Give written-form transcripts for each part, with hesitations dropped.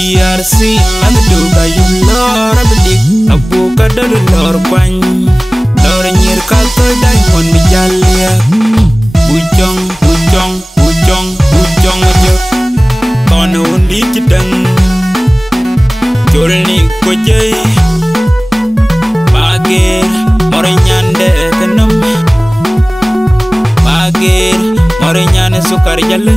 DRC anu duga yum lor abedik abu kadar lor kwany lor nyir kalto diamond mijalia bujong bujong bujong bujong aja kono undi jedeng jolni kojai bagir more nyande kenem bagir more nyane sukar jalle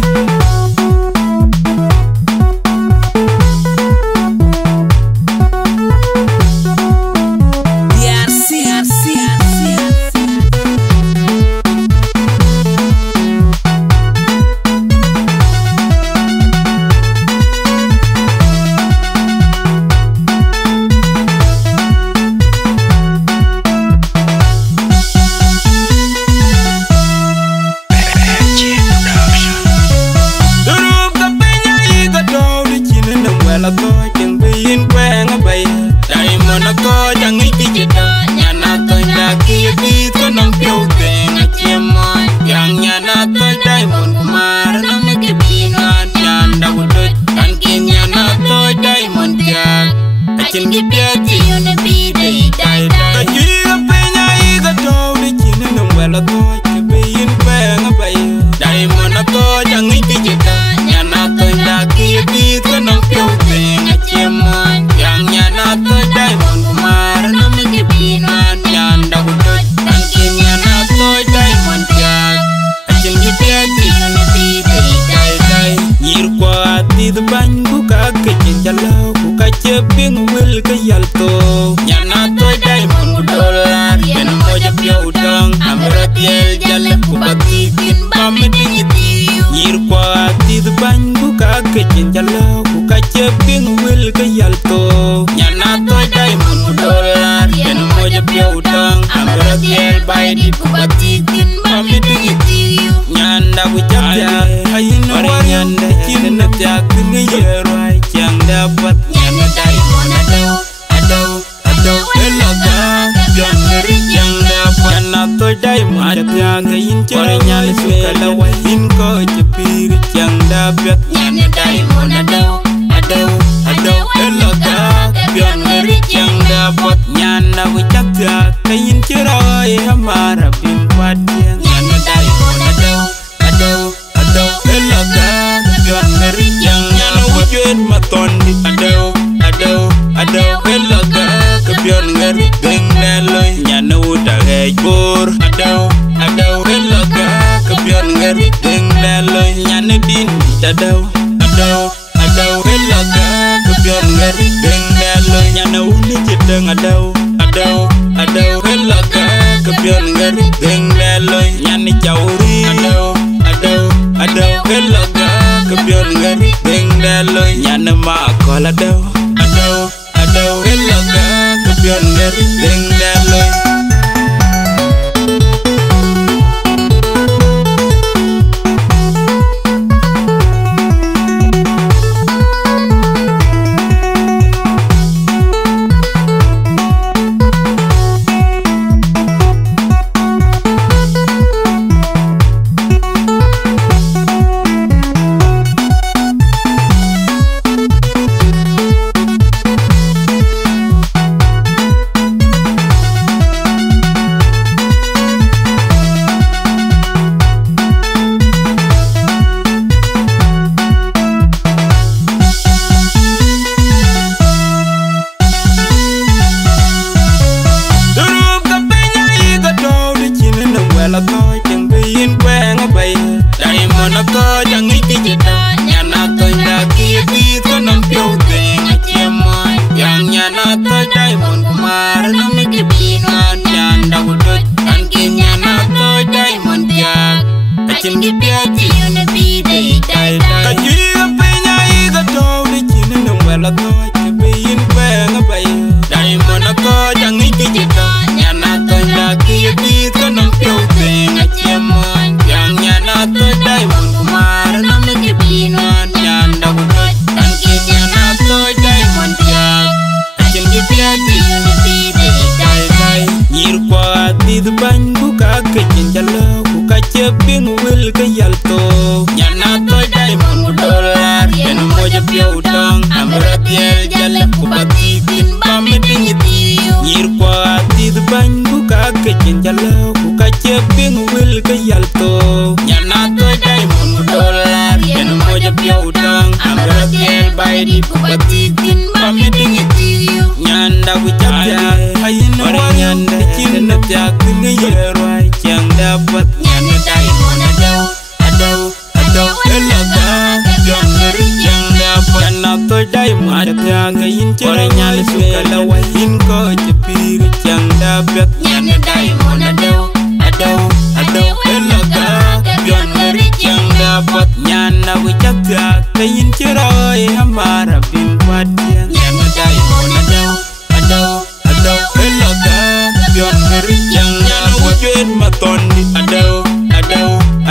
dong amratiel jale kubati tin bameding tiu nyir kwa ti ban ku ka kecin jalo ku ka ceping wil ke yalto nyana to diamond dollar yen moja piau dong amratiel bai di kubati tin bameding tiu nyanda ku capja ayin nyanda cin jak ni yerwai yang dapat nyana diamond adau elaga yang ngeri yang dapat nyana to diamond jaga yin core nyali suka lawain ko cepir yang dapat nyana diamond adau elaga yang ngeri yang dapat nyana ku jaga kayin cerai amara bin patian nyana diamond adau elaga yang ngeri yang dapat matondi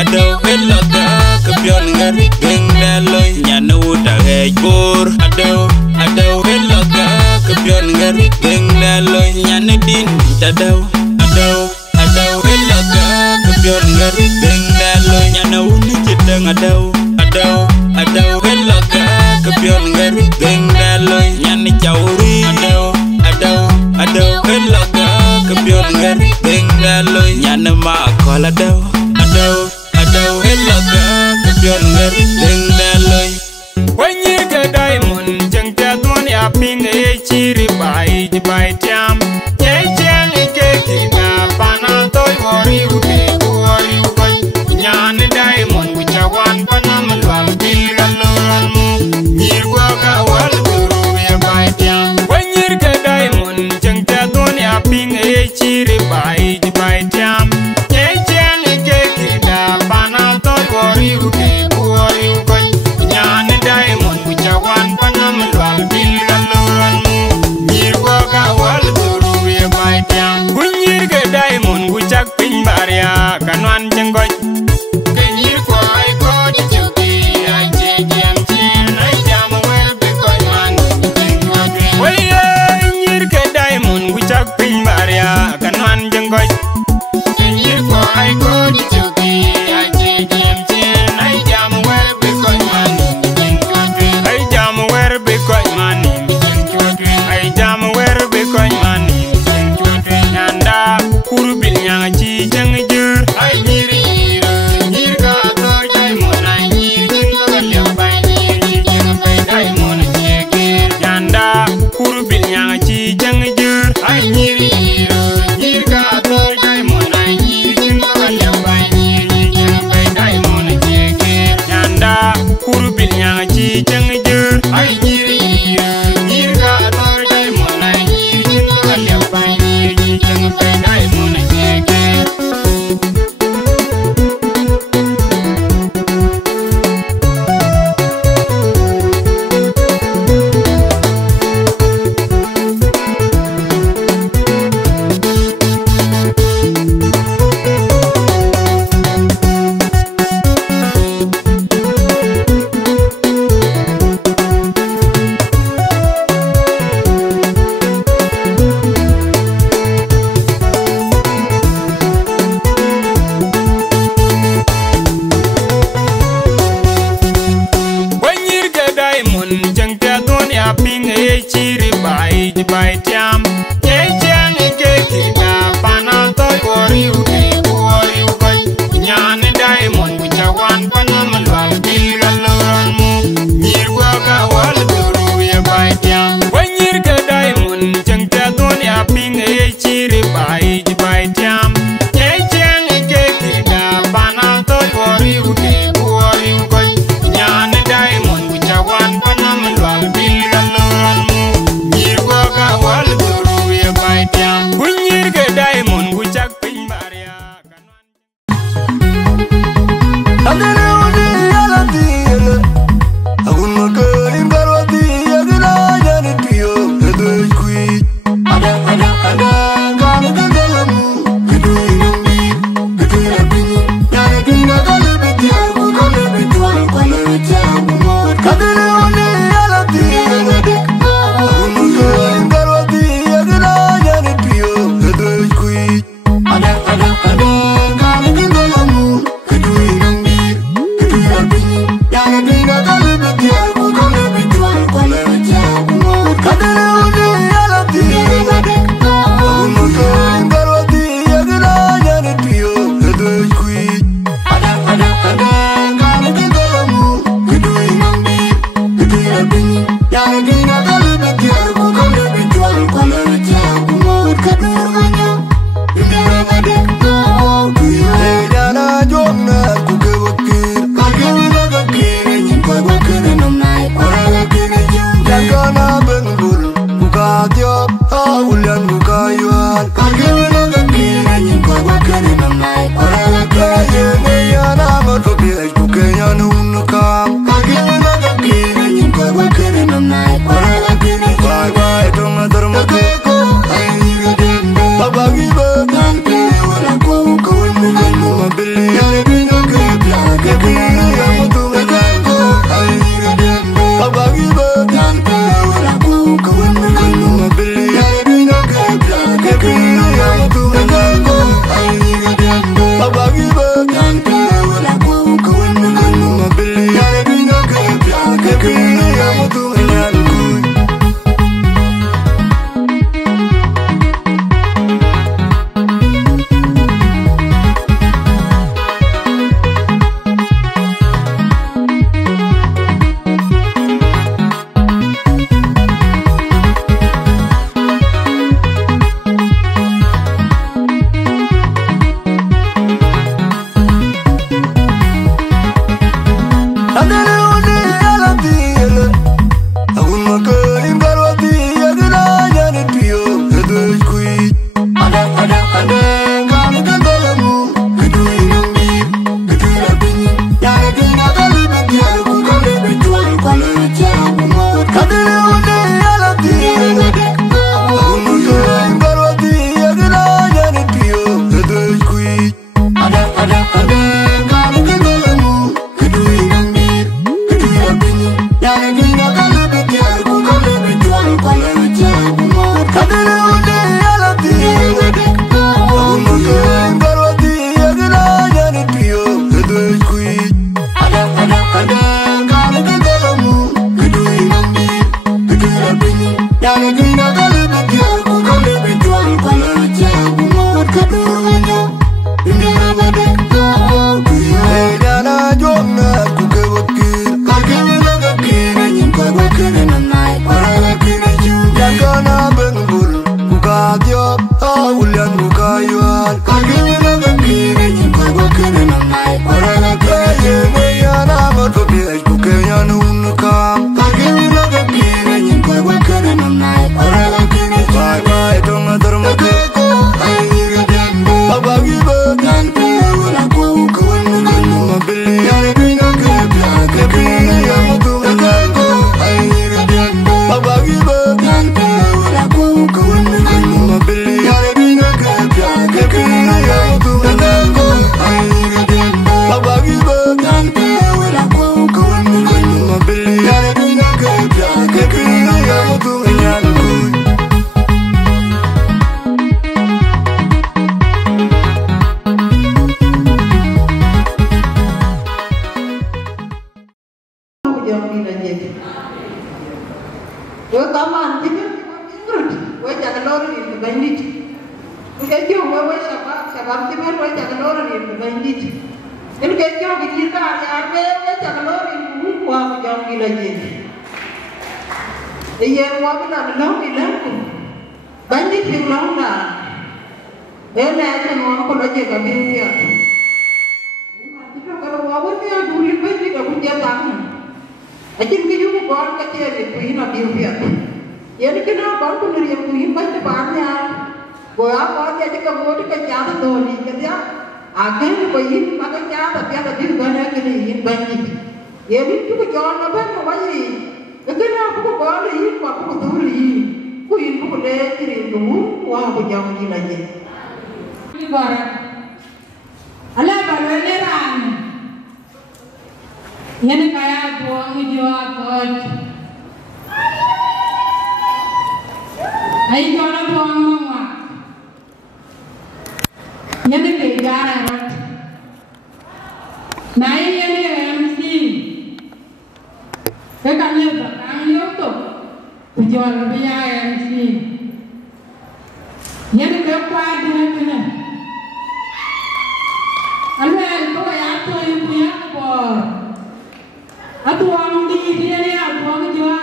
adau elaga kepion ngeri geng daloy nyana udah hejbor adau elaga kepion ngeri geng daloy nyana din adau elaga kepion ngeri geng daloy nyana uni jedeng adau elaga kepion ngeri geng daloy nyana cauri adau elaga kepion ngeri geng daloy nyana makol adau elaga kepion ngeri geng daloy wenye ke diamond jeng jatuan ya ping e ciri bai di bai tiam ye jeng e ke Atuang di dia ni atuang jual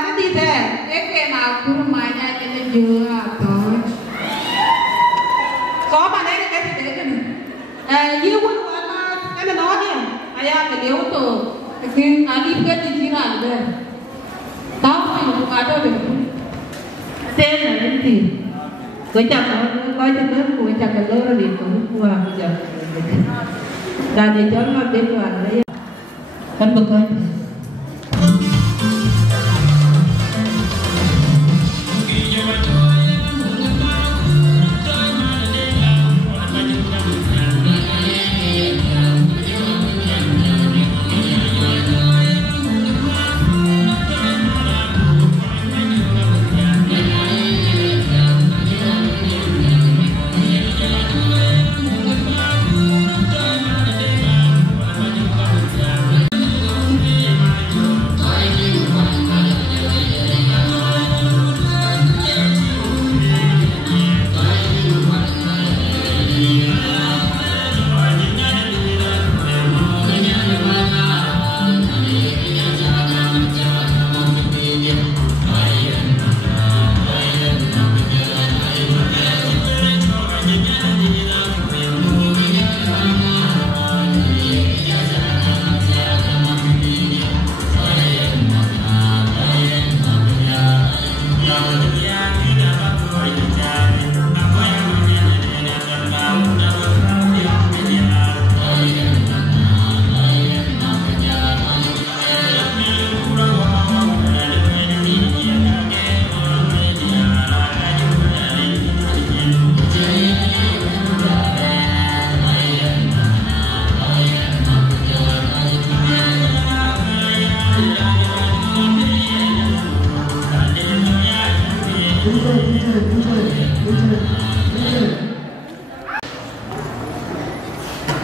mana di deh, kena aku rumahnya kita jual atau, so mana ini kita deh kan, iya pun mana kan nanya, ayah beliau tuh, mungkin alif kan di jiran deh, tahu yang ada deh, saya nanti, kau cakap lor di kuah hujan, dan di jalan dia tuh ada ya, kan bukan.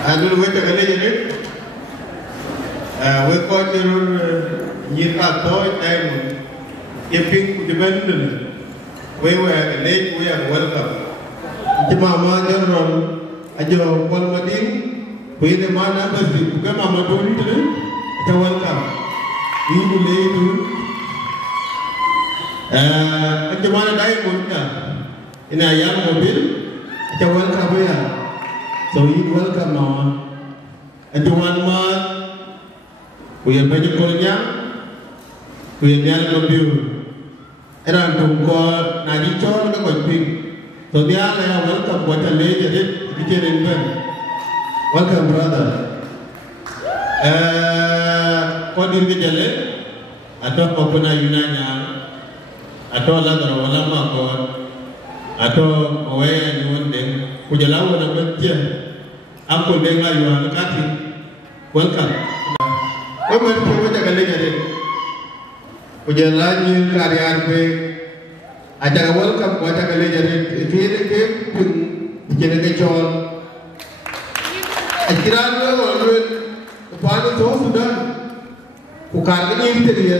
Adul we tagale jene we ko jero nyita toy time yeping dibendun we tagale we are welcome jama ma jaron ajo wal madin we ne mana basi buka mama doni tene ta welcome you leedu ajo mana dai monta ina yang mobil ta welcome ya. So you welcome now. And the one man, we are very colleague, we are near the view. And I'm to call Nadichon the Queen. So they are welcome. What a lady did, welcome, brother. What did we tell it? I don't open a Unanya. I told other Olama God. I told away and one day. Kujalau na betia, aku dengar yuan kati, welcome. Kau mesti kau jaga lagi. Kujalan ni karya apa? Ada welcome kau jaga lagi. Ini ke pun jadi kecil. Akhiran tu orang panu tu sudah. Bukan ni itu dia.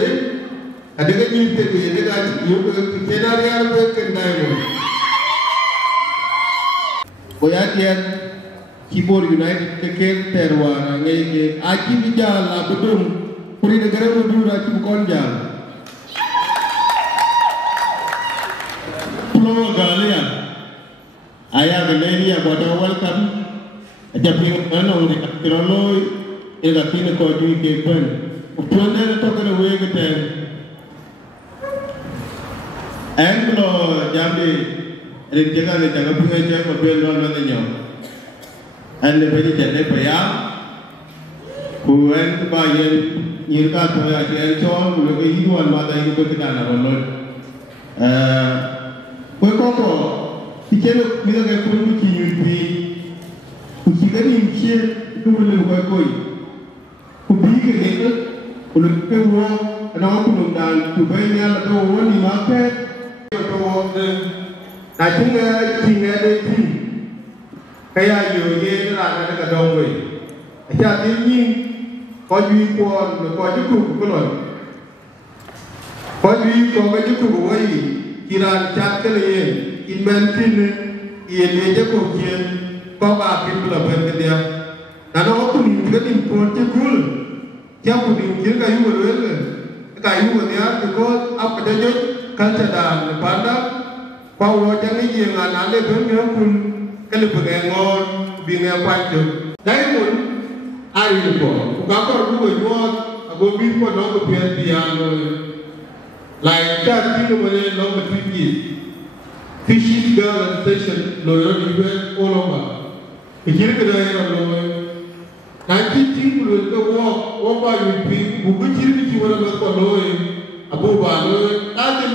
Ada kan ni itu dia. Ada kan you kenari apa kendai mu. Boyakian Kibor United keke terwana ngeke aki bijala bedum puri negara bedura ki bukonja Pulau Galia ayah geleni ya bodo welcome japing ano ni katiroloi ega kine ko ju ke pen upone to kana we gete anglo jambi Rinjangan ni jangan punya je mobil luar mana nyom. Anda beri jadi payah. Kuan bayar nyirka tu ya kencon, mula hidupan mata hidup kita nak rolot. Kau kau, fikir bila kau pun kinyuti, fikir ni fikir tu boleh kau. Kau fikir ni, kalau kau ada apa pun dan tu bayar atau orang ni market atau Nah, tinggal di kayak ye nak ada kadang we. Aja ini kau jual pun kau jual kulon. Kau jual we kira cat kali inventin ye leje kau kian kau bapin pula berkedia. Nana waktu ni kita import je kul. Siapa ni kira kayu berwel. kayu niya because apa dia culture dan pada bahawa jangan dia nganale bengkel pun kalau bengkel bingkai panjang. Dari pun hari itu, kalau dua jual, aku bingkai nak biar piano, like that kilo mana nak tinggi, fishing girl station, lawyer juga all over. Pikir kedai orang nanti tinggal ke walk by with buku ciri ciri orang berkoloi, abu balu, tadi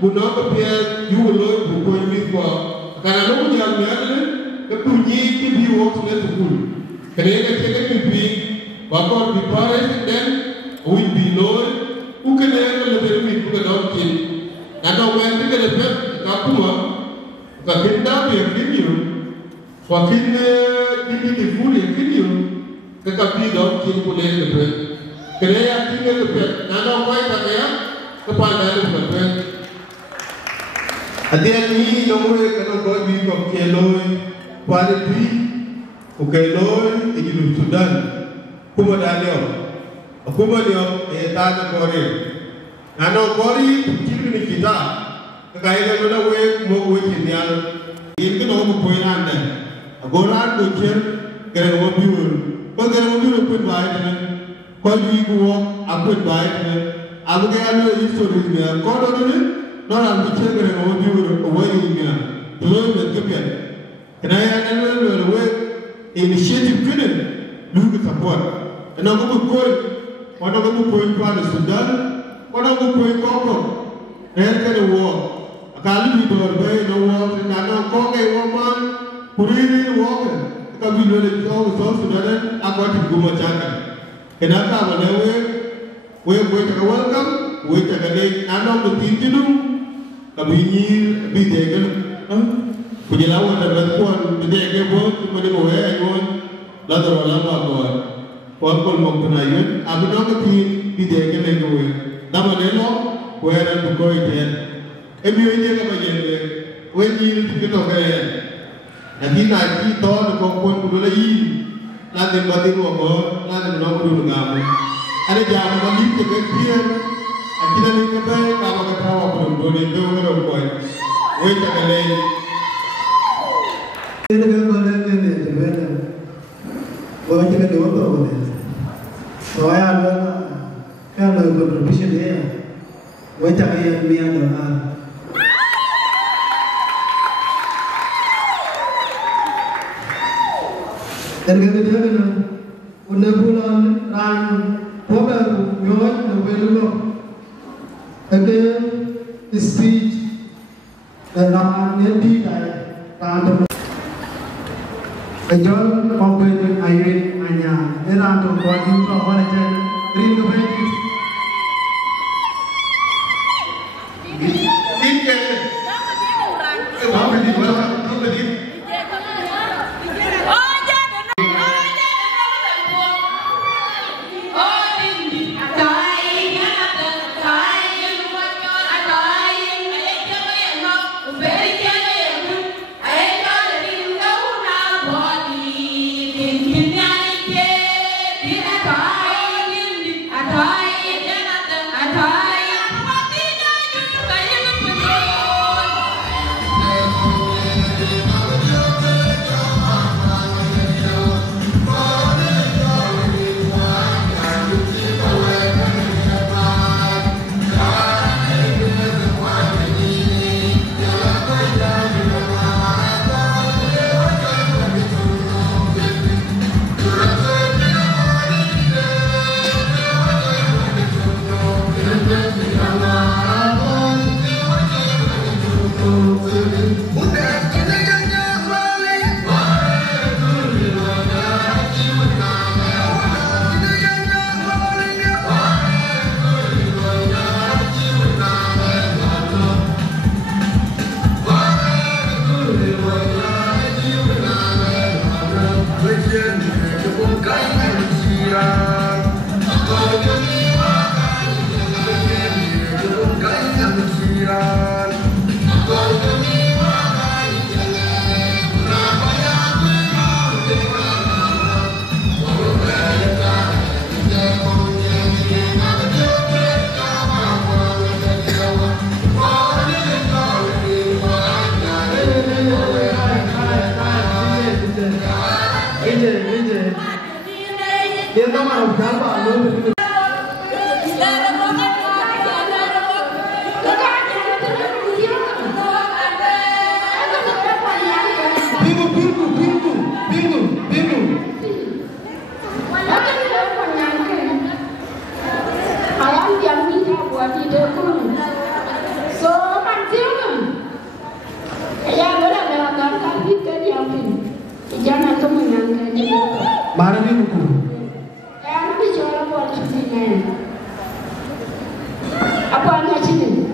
guna kepiat jual buku ini kuah. Karena lo punya ni kepunyi kibi walk net full. Kerana kita kibi, bakal di paris dan win biloi, bukan yang lebih lebih bukan dokin. Nada orang kita dapat kapuma, kapinda biar video, wakinnya di full yang video. Tetapi dokin boleh lebih. Kerana kita lebih, nada orang tak kaya, kepada lebih. Ada ni nombor kalau kau bingkok keloi, pada tu, keloi itu Sudan, Kumadaniyo, Kumadaniyo, tanah Korea. Nada Korea ciri ni kita, kaya kalau mau kinial, ini nombor poin anda. Goran dokin kerana mobil. Kalau mobil pun baik ni, kalau ibu apa baik ni, apa kaya lo historis ni, kalau ni, orang bicara kerana mobil awal ni, tuan berkepian. Kerana lo inisiatif kena, lu support. Kerana kamu koi pada Sudan, orang kamu koi Kongo, kerana war. Kalau itu berbaik, war, kerana Kongo war, puri war. Kami boleh tahu Sudan apa yang dimacakan. Kenapa mana we cakap welcome, we cakap ni anak bertinju, kami ni bidekan, penjelawan dan bantuan bidekan pun cuma ni we pun lalu orang apa pun mempunyai, abu nak bidekan lagi we. Nama dia we ada buku itu. Ini apa je? We ni kita kaya. Nanti nanti tahun kau pun lagi nanti bagi gua nanti nak dulu ngamu. Ada jam bagi kita dia. Kita ni kita kalau kita awak pun boleh itu orang kau. Wei tak leh. Ini kan boleh ni sebenarnya. Boleh kita dua boleh. Soalnya ada kan ada berprofesi dia. Wei tak ayat mian doa. Dan kita jangan bulan ran pola nyot nobelo again speech dan ran nanti ran kejon komplain ayat hanya ran tu buat itu orang je rindu begitu Atau Dia tak mahu berapa, lu. Mana ni buku? Apa anda sini?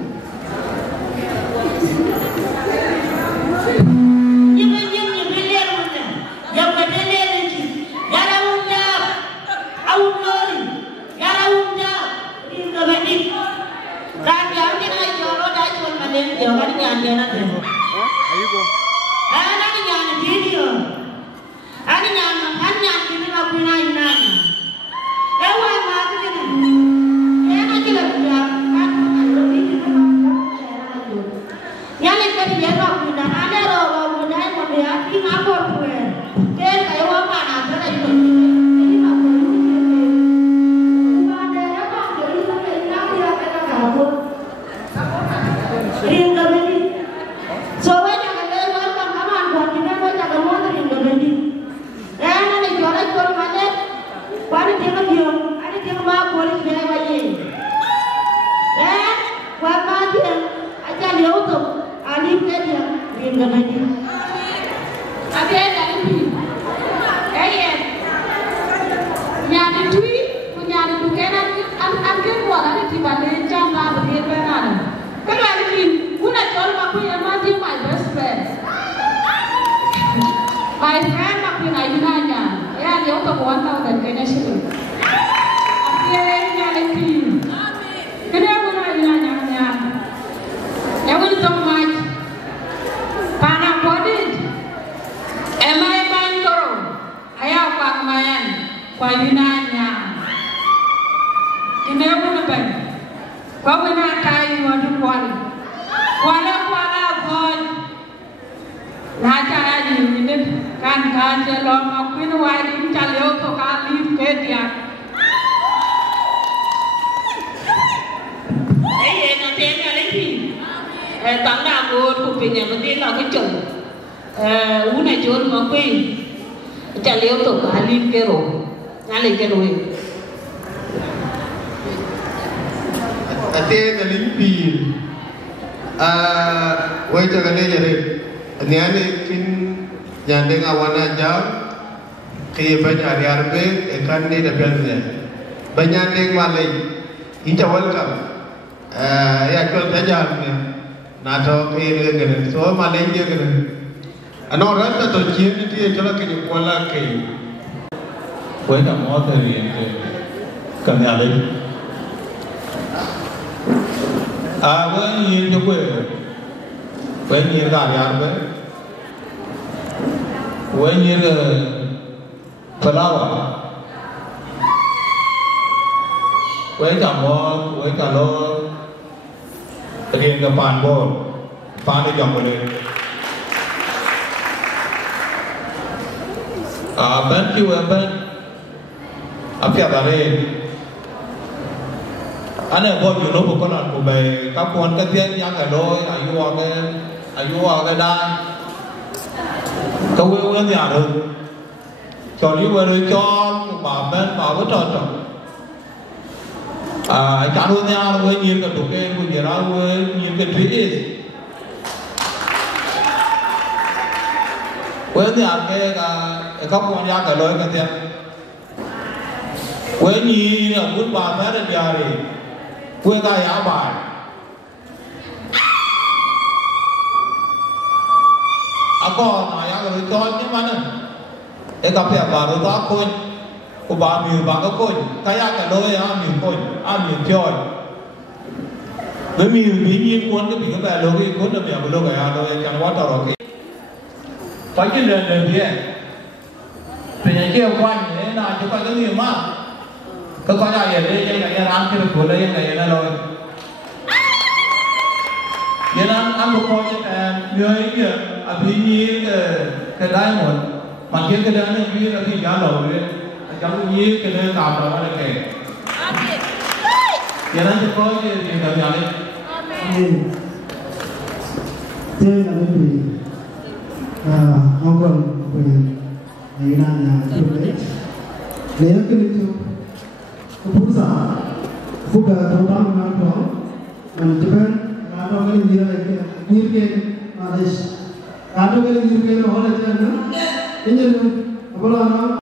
Banyak malay, ini welcome. Ya kalau saja nato ini kan, so malay dia kan. Anak orang tu cium dia kalau kini kuala kini. Kau tak mau terlihat kami ada. Apa ni juga? Kau ni ada apa? Kau ni pelawak. Quấy cả mò, quấy cả lô, riêng cái bàn bò, bàn để chọn cái này. Bên kêu bên, phía đây, anh em bò nhiều lúc có lần của bề các con cái tiếng nhắc cái đôi, ayuwa cái đai, tôi quên nhà rồi, cho đi về rồi cho bà bên bà có trò trò. Jangan lupa gue nyir ke duke, gue nyerah gue nyir ke duit. Gue nyar ke các con nhà cái lối cái tiền. Gue nyir ở bút bà mẹ đến nhà đi, gue cái giá bài. Ako naya cái lối cho như mana? Các pihak baru tak pun. Ubah miu bangga koi, kaya kalau ya miu koi, miu joy. Bemi bini kuan ke bini bela logi kuan demi apa logi ya logi jangan water logi. Pagi dan dia, penyakit kuan ni, na juga tu ni mah. Kau kaya ya dia yang kaya rangkir boleh yang kaya na logi. Yang am kau ni kan, dia ini abini ke diamond. makin ke dalam ni lagi jauh le, jauh ni ke dalam kapal mana ke? Jangan cepat je dia dah jalan. Saya nak beri, angkor beri, ayunan yang boleh. Lepas itu, keputusan, bukan tentang angkor, menjadikan angkor ini dia ke Malaysia. Angkor ini dia ke orang lain. Ini apa lama?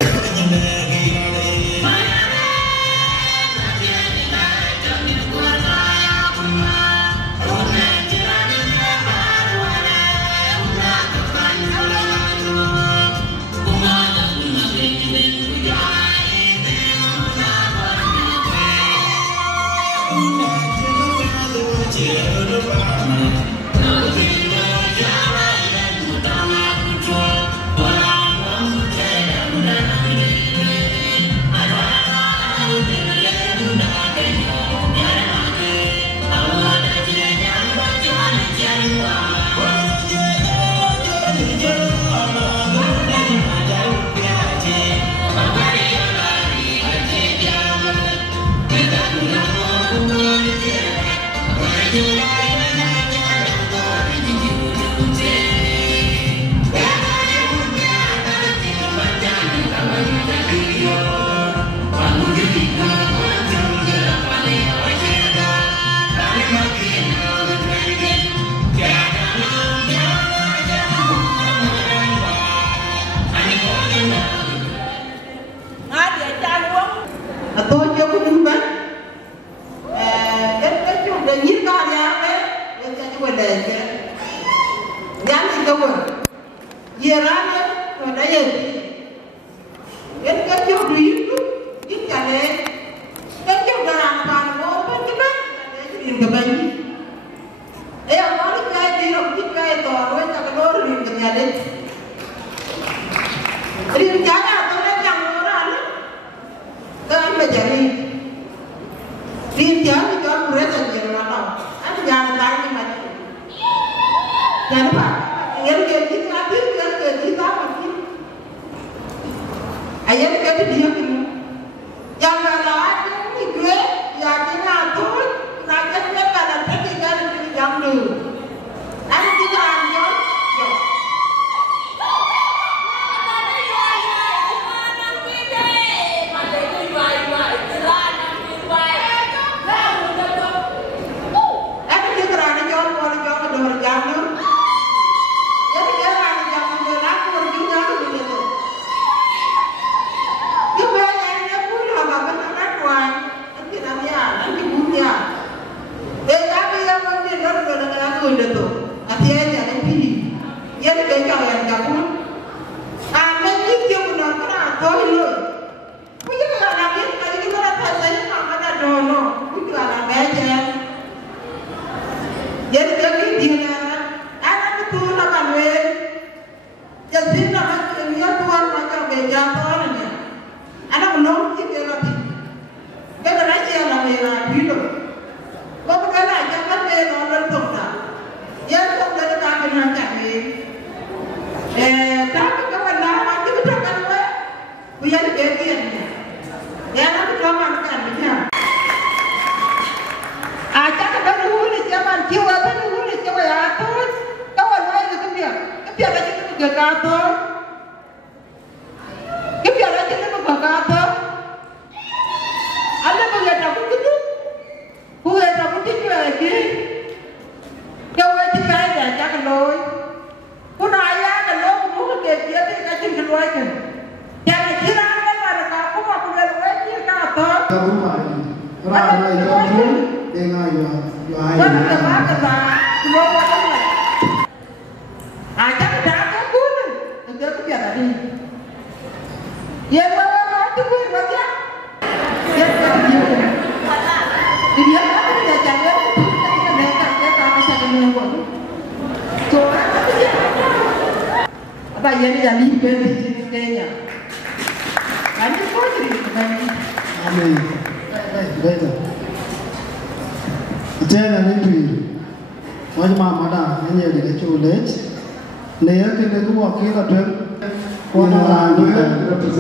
orang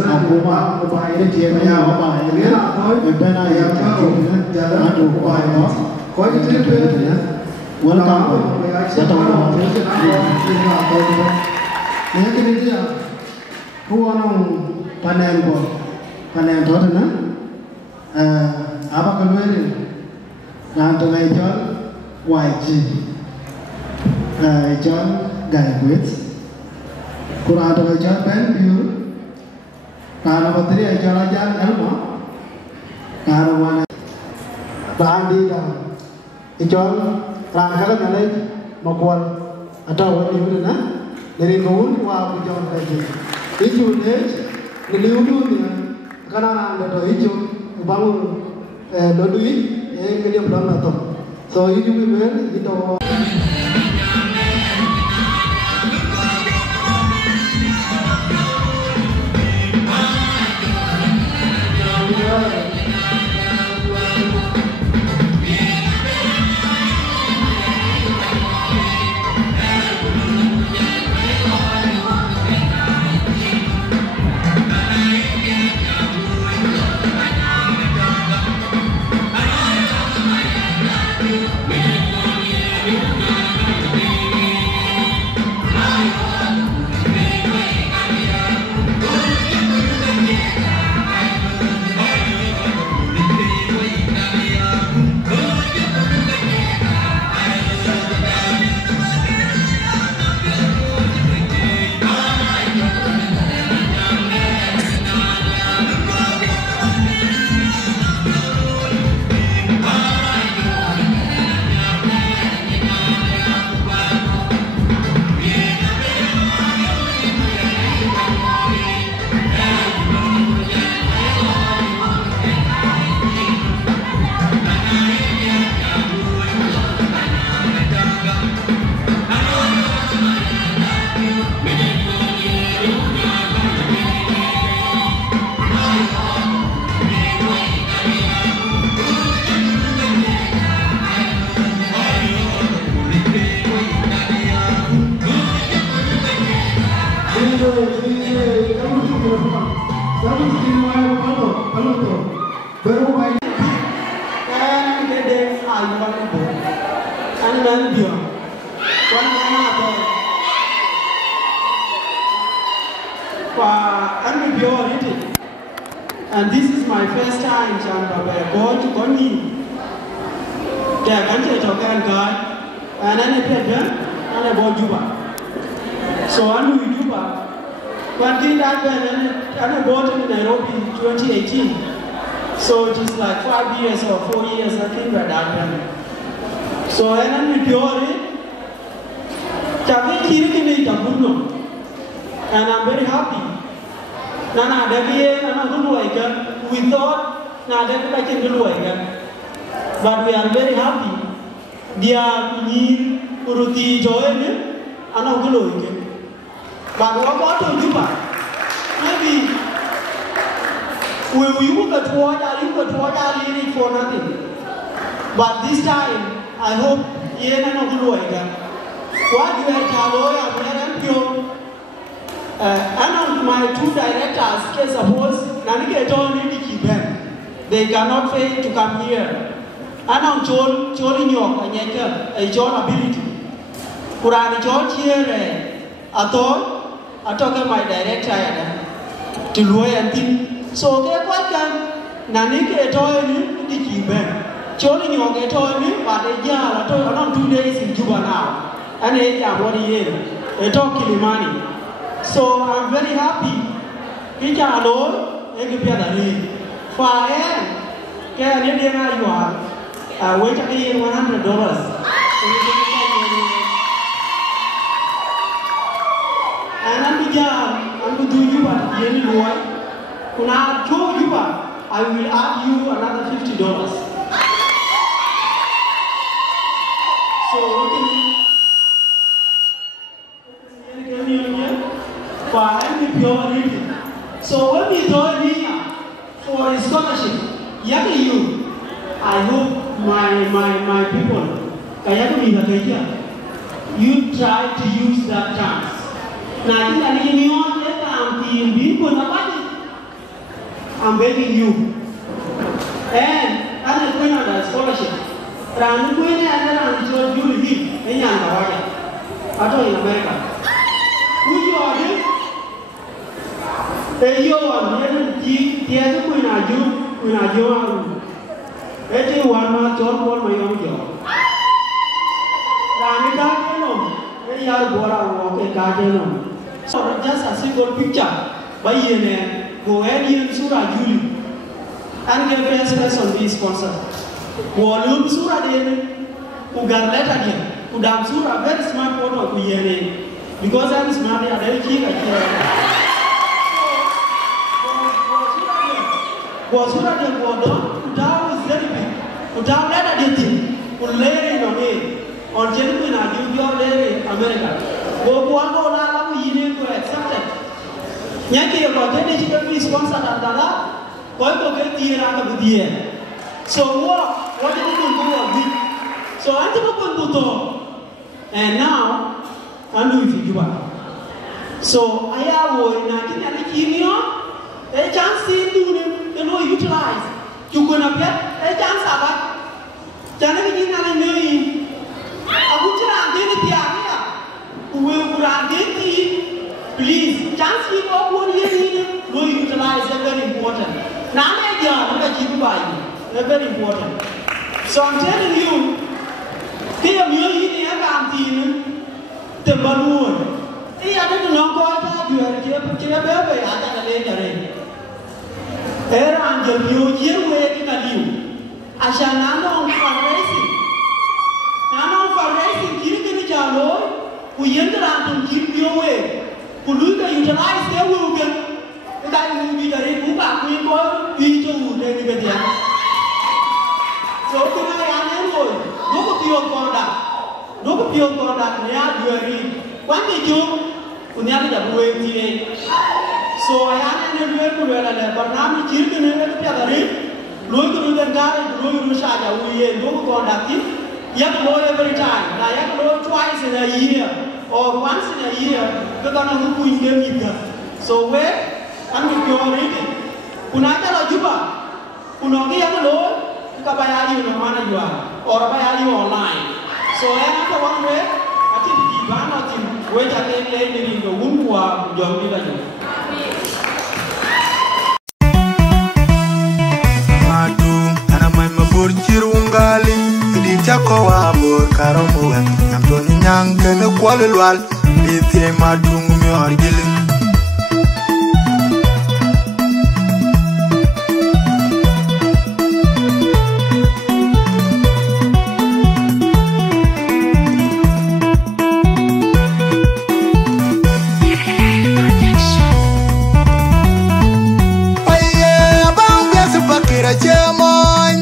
aku mah upaya ini dia punya upaya ini benar yang jalan ada upaya kau itu ya wala kamu atau ini kini dia orang panen tu na apa kalau ini nanti ngajar wajib ngajar gaibet kurang ada ngajar penbiu karena bateri ajar ilmu karena mana tadi dah ijon rangkaian nanti makual atau ini na dari kawan wah ijon lagi ijon deh niliudunya karena ada ijon bangun lodui dia belum atau so ijon itu itu and this is my first time going to Koni. They can't talk and God, and then I bought Juba. So I'm with Juba. But did that when I bought in Nairobi 2018. So it is like 5 years or 4 years I think by that time. So and I'm with Yori. And I'm very happy. Nana Devi, Nana Guluaga, we thought Nana Devi Guluaga. But we are very happy. Dia Nir, Uruti Joel, Anna Guluaga. But what about Juba? Maybe we look at what I need for nothing. But this time, I hope Yena Guluaga. What you had Taloya, Pure. And my two directors, case suppose, they cannot fail to come here. And I'm Jolie York, and yet a John ability. Kurani George here, I talk my director to lawyer and thing. So, what can Nanike told me the Kiben? Jolie York told me, but a year, I don't 2 days in Juba now. And what he is, a talk Kilimani. So I'm very happy. Peter alone, I give you the for I am. Can you you are? Wait again $100. And I'm going to do you at the end of the world. When I told you, I will add you another $50. So for pure reading. So when we told me for a scholarship, you, I hope my people, you try to use that chance. Now I think I'm begging you. And as a queen of the scholarship, Ran Queen and I'm told you to him in Hawaii. I told in America. Who you are here? You are the other queen are you, when I do. Any one man told for my own job. Ranita, any other boy I walk a garden. So just a single picture by Yene. Go ahead and Surah Juli and get first person be sponsor. Volume Surah then who got letter again. Who damn Surah very smart photo of Yene because I'm smart and I'll keep a was Surah then go down, who down was very big, who down letter did who later in on it on genuine and your later in America. Go one more lava Yene to accept it. Nyaki yo kote ni chika fi sponsor tandala, koi koke tiye raka budiye. So what did you do with? So I took up on and now I'm doing Fijuba. So I have in a kinyo, a chance to utilize. You gonna get a chance of it. Janaki na nyoyi. Abuja andini tiya. Uwe urandini. Please, chance keep up 1 year no utilize is very important. Now I keep by very important. So I'm telling you, here you have the balloon. I don't know what you are here, but you have a later. Era and you here waiting at you. I shall now know fundraising. Now fundraising, keeping each other, we enter and keep your way. Who utilize their work, and I will be the ring back we go into the so can I enjoy? No pure conduct, no pure conduct, they are doing. One day you never have waited. So I am in the way, but now the children in the other look to the guy, look to Shaja, we no conduct. You have to go every time. I have to go twice in a year. Or once in a year, we're going to look in the so where I'm with your reading. Unaka Juba, Unogi alone, Kabayali no mana you are, or Bayali online. So another one way, I think the one of them, wait again in the Wumwa, your village. Madu, and I'm a Burchirungali. Chakowa bor karomo Antoni nyanke ne kwalelwal Ite madungu mi orgilin Aye, abang biasa pakira jemoy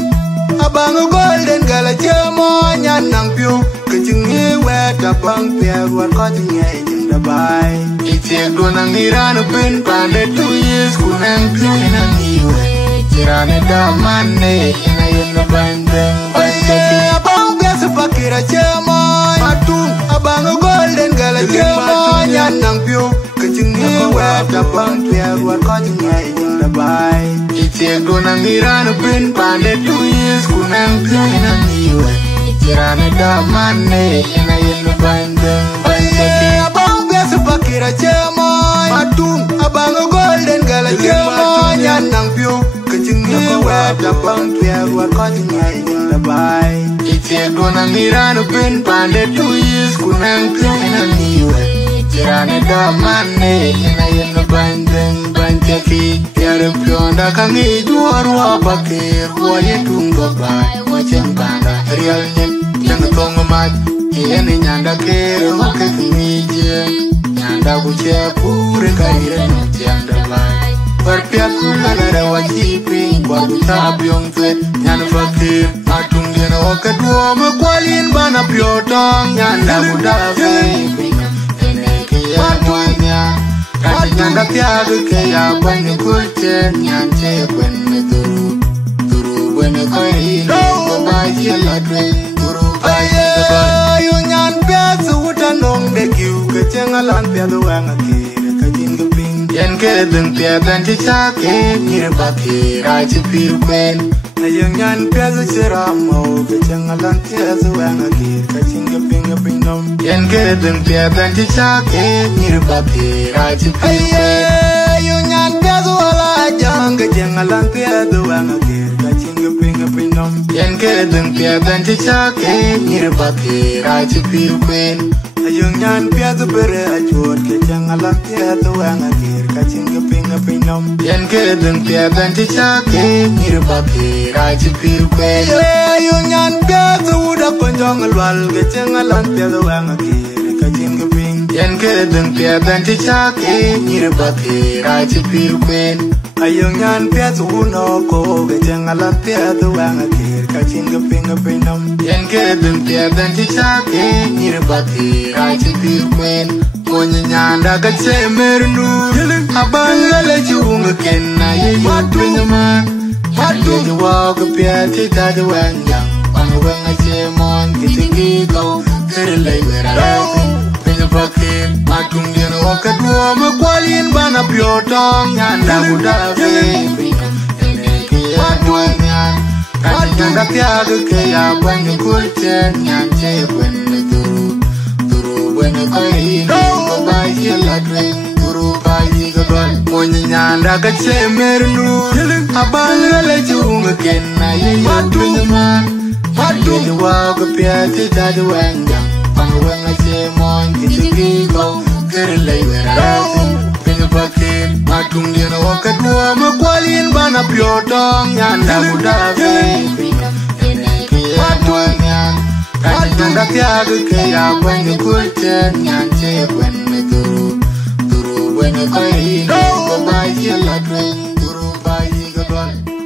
Abang golden gala jemoy Nyanang piu kecungi weta bang pier War kotinya ijeng dabai Ice donang iranu pin pande 2 years Kunang piu inang iwe Cirane damane ina yena bandeng Aye, abang biasa pakira jemoy Matung abang golden gala jemoy Nyanang piu kecungi weta bang pier War kotinya ijeng dabai Ice donang iranu pin pande 2 years Kunang piu inang iwe Cirane damane ina yena bandeng Aye, abang biasa pakira jemoy Matung abang golden gala jemoy Nyanang piu kecungi weta bang pier War kotinya ijeng dabai Ice donang iranu pin pande 2 years Kunang piu inang iwe Cirane damane ina yena bandeng Banjaki yare pionda kangi juaru apakir Kuaye tunggo bai waceng banda Real nyen yang tongo mat Iyane nyanda kere wake kumije Nyanda kuche pure kaire nutianda bai Perpiak kulalare wajiping Kwa kutabyong twe Nyana fakir Atungena wake duome Kwalin bana piotong Nyanda kudafe Nyanda tiago ke ya banye kuche Nyance kwenne turu bwene koi ino Babaji la dwen turu baye Yu nyan piasu utanong de kiu Kechenga lan piadu wanga kire Kajin guping yen ke deng pia ben ti cha ke ni ba ke ra chi pir kwen na yung nyan pia zu chira mo ke chang alan pia zu ang ke ka ching ge ping ge ping nom yen ke deng pia ben ti cha ke ni ba ke ra chi pir kwen yung nyan pia zu ala jang ge chang alan pia zu ang ke ka ching ge ping nom yen ke deng pia ben ti cha ke ni ba ke ra chi pir kwen yung nyan pia zu bere a chuột ke chang alan pia zu ang ke ka ching ge ping nom yen ke deng pia ben ti cha ke ni ba ke ra chi pir kwen yung nyan pia zu da kon jong lwal ke chang alan pia zu ang ke ka ching ge ping yen ke deng pia ben ti cha ke ni ba ke ra chi pir kwen ayung nyan pia zu no ko ke chang alan pia zu ang ke ka ching ge ping nom yen ke deng pia ben ti cha ke ni ba ke ra chi pir kwen Konya nyanda ka che mernu abang le chung ken na ye matu nyama matu jwa ka pia ti ta de wanya pang wang a che mon ti ti go kere le wera pin pa ke matu ni no ka duo ma kwalin bana pyo tong nyanda buda ve ke matu nya ka nyanda pia ke ya ban kul che nyan che bwen when I go by here like rain, Guru by Yigadon, when Yanda got say Mernu, Abang let you again. I am to the man, what do you walk up here to that wanga? And when I say Monty to go, get a lay where I pin a bucket, Matung, you know, walk at warm a quality and ban up your tongue, Yanda would have Kanda pia ke ya when you could turn and say when me turu when you go by here like rain turu by Yigadon.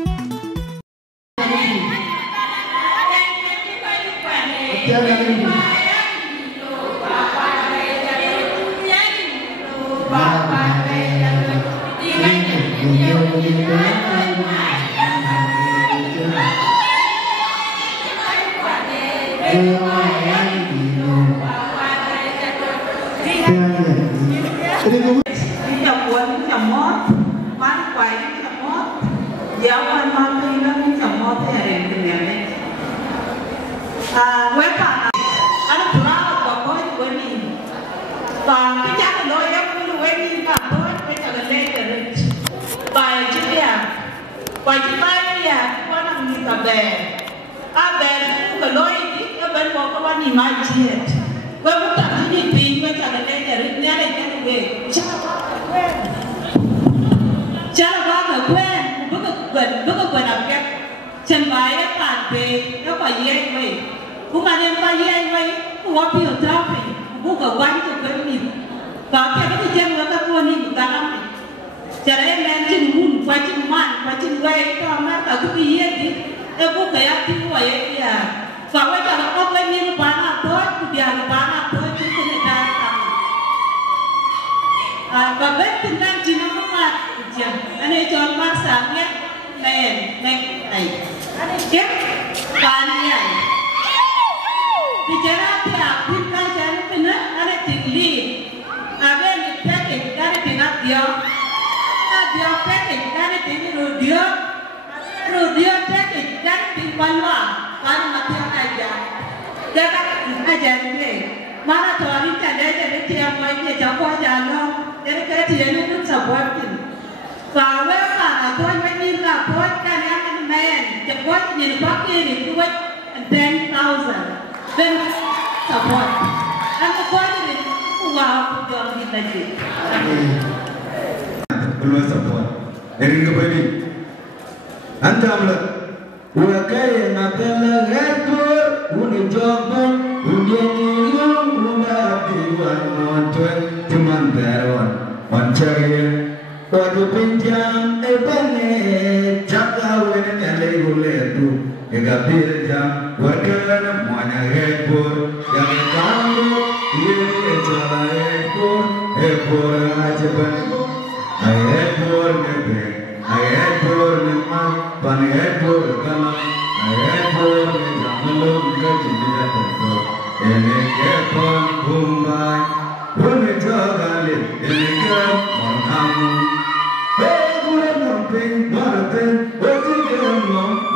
When we talk, I live in the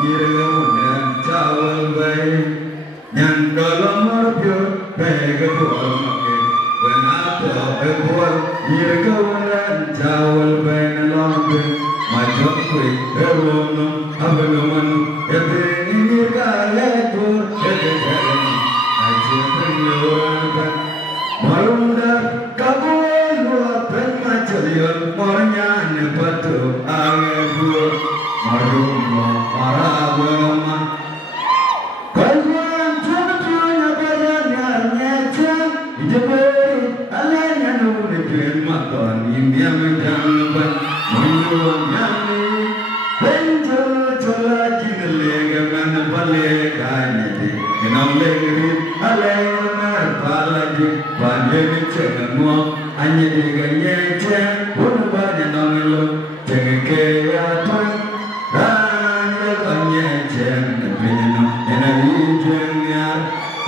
Yirgamunan Chawal Bay Nyandalamarbyo Pegapual Make When after Equal Yirgamunan Chawal Bay Nalambe Majokwe Eronum Avaluman Yadini Yirgaletur Yadini Ajipin Yoraban Marunda Kabul Ruapen Machalion Mornyan Patu Agabur Marumma Maragama Kalwan Chumatunya Badanarnyacha Ijabari Alanya Nunipin Maton India Menjangban Munduan Yami Benjo Chola Jinalega Manapale Kaniti Kinamlegri Alaya Palaji Pandemi Chengamua Anyediga Nyeche Unubanya Nongelo Chengekea Twan Ranya Kanyeche Nepinino Enavijenya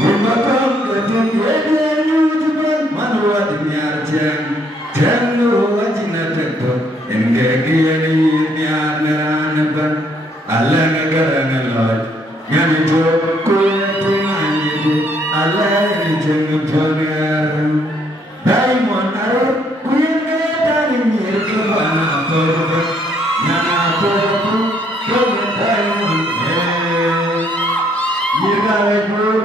Yimakam Ketin Yedyen Yujuban Manua Dinyar Cheng Chengnu Wajina Tekto Engekian Yinyar Neranaban Alanga Garana Lodge Yanito Kuyatin Anyedi Alay Jenguponiaran Daimon Arab Kuyangatan Yirkabana Torba Nana Torba Torba Daimon Yirgaibur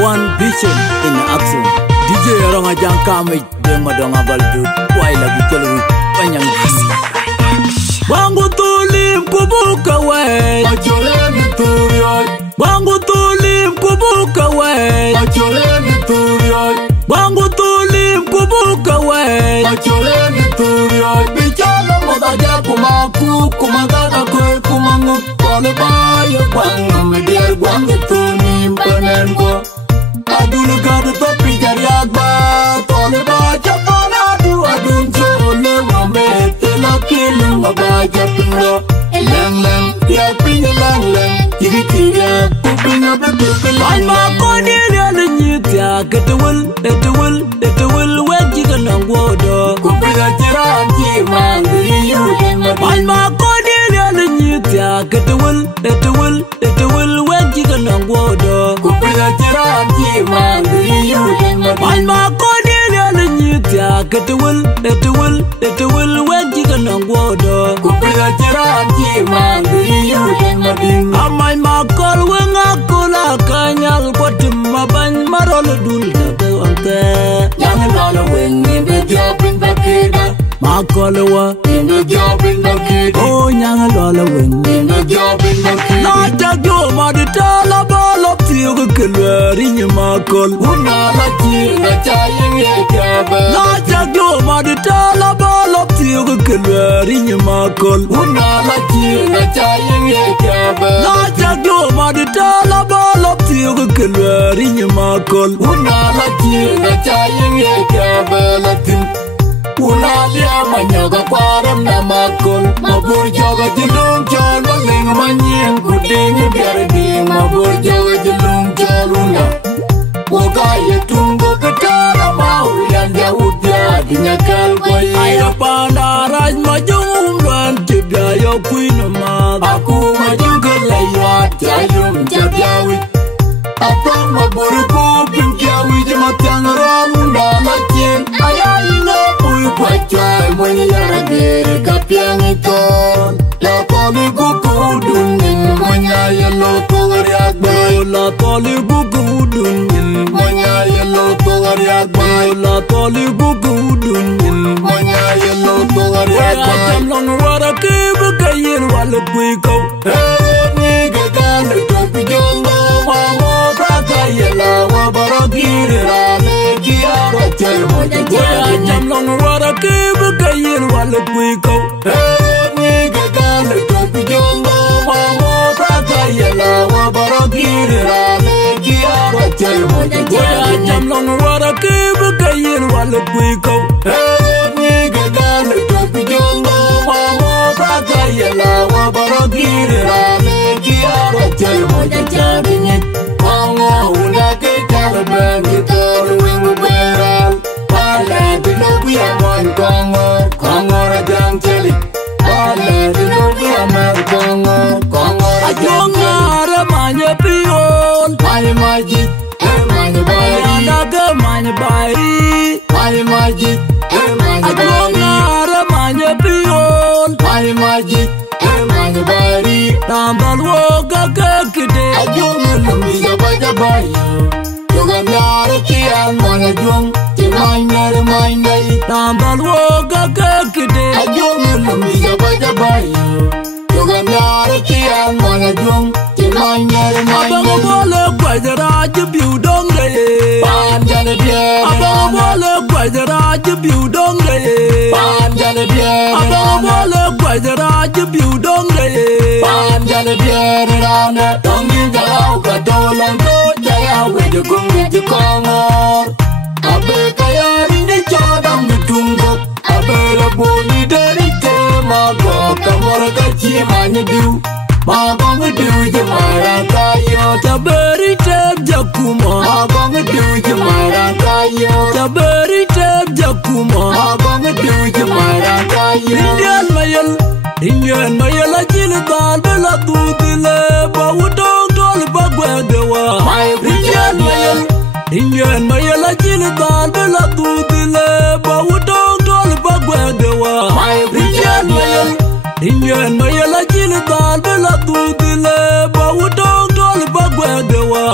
One vision in action. DJ Ronga Jangkami dengan Madonna Baldu. Why lagi kelui panjang gisi. Bangu tulim kubuka way. Ajoleni turiay. Bangu tulim kubuka way. Ajoleni turiay. Bangu tulim kubuka way. Ajoleni turiay. Bicara modaja kumaku kumagana koi kumangu. Kole bayo bangu mediar bangu tulim panenko. Adul gadu topi jari agba tole baca kana adun jole wame tela kilu wabaja pinlo leng ya pinya leng kiri kiri pinya betul ay ma kodi ada nyitya ketewel waji kanang wodo kupiga jiran ki mangri yudeng ay ma kodi ada nyitya ketewel waji kanang wodo kupiga jiran ki mangri yudeng ay ma kodi ada nyitya ketewel waji kanang wodo kupiga jiran ki mangri yudeng amay ma kol wenga kula kanyal botim maban marol dul da onte yang lolo wengi be jobin bakida ma kolwa in the jobin bakida oh yang lolo wengi in the jobin bakida na tagyo ma de tala balo tiyo kelwari ni ma kol una la chi na chayin ye jaba na tagyo ma de tala balo tiyo kelwari ni ma kol una la chi na chayin ye jaba na tagyo ma de tala balo tiyo kelwari ni ma kol una la chi na chayin ye jaba latin una lia manyaga param na makol mabur joga jilung chol baling manyen kuding biar di mabur joga jilung chol una woga yetungo ketara mau yang jauh dia dinyakal koi ayo pandaraj majung dan tibya yo kuin ma aku maju kelayat jayum jabyawi apang mabur ko pingkiawi jematang ramunda macin ayayina Wajah menyara diri kapiang itu la toli gugudunin menyaya lo togariak bay la toli gugudunin menyaya lo togariak bay la toli gugudunin menyaya lo togariak bay jam long wara ke bakayin wal buiko ni gagal to pijongo mamo prakayela wa baragir rale kiara chay moja jam long wara ke bakayin wal buiko ni gagal to pijongo mamo prakayela wa baragir rale kiara chay moja jam long wara ke bakayin wal buiko ni gagal to pijongo mamo prakayela wa baragir rale kiara chay moja jadinya Kongo una ke kalaban gitar wingu beral Pala dilobi amon Kongo rajang celik Pala dilobi amon Kongo rajang ramanya pion Maya majid, manya bari Anaga manya bari Maya majid, manya bari ramanya pion Maya majid, manya bari Tambal woga kekide Ajong lumbi jaba-jabayo Juga nyara kian mga jong Timanya remindai Tambal woga kekide Ajong lumbi jaba-jabayo Juga nyara kian mga jong Timanya remindai Abang boleh kwajar aja biudong gaye Panjana dia Abang boleh kwajar aja biudong gaye Panjana jale bier abang wale gwajara jibiu dongde pan jale bier rana tongi jalau kadolan to jaya weje kungi jikongor abe kaya ringe chodam ditungok abe laboni dari tema go kamor kachi manya diu Magong diu jemara kayo taberi tep jakuma Magong diu jemara kayo taberi tep jakuma Magong diu jemara kayo Indian mayal ajil dal bela tutile bawu dong dol bagwedewa Indian mayal ajil dal bela tutile bawu dong dol bagwedewa Indian mayal ajil dal bela tutile bawu dong dol bagwedewa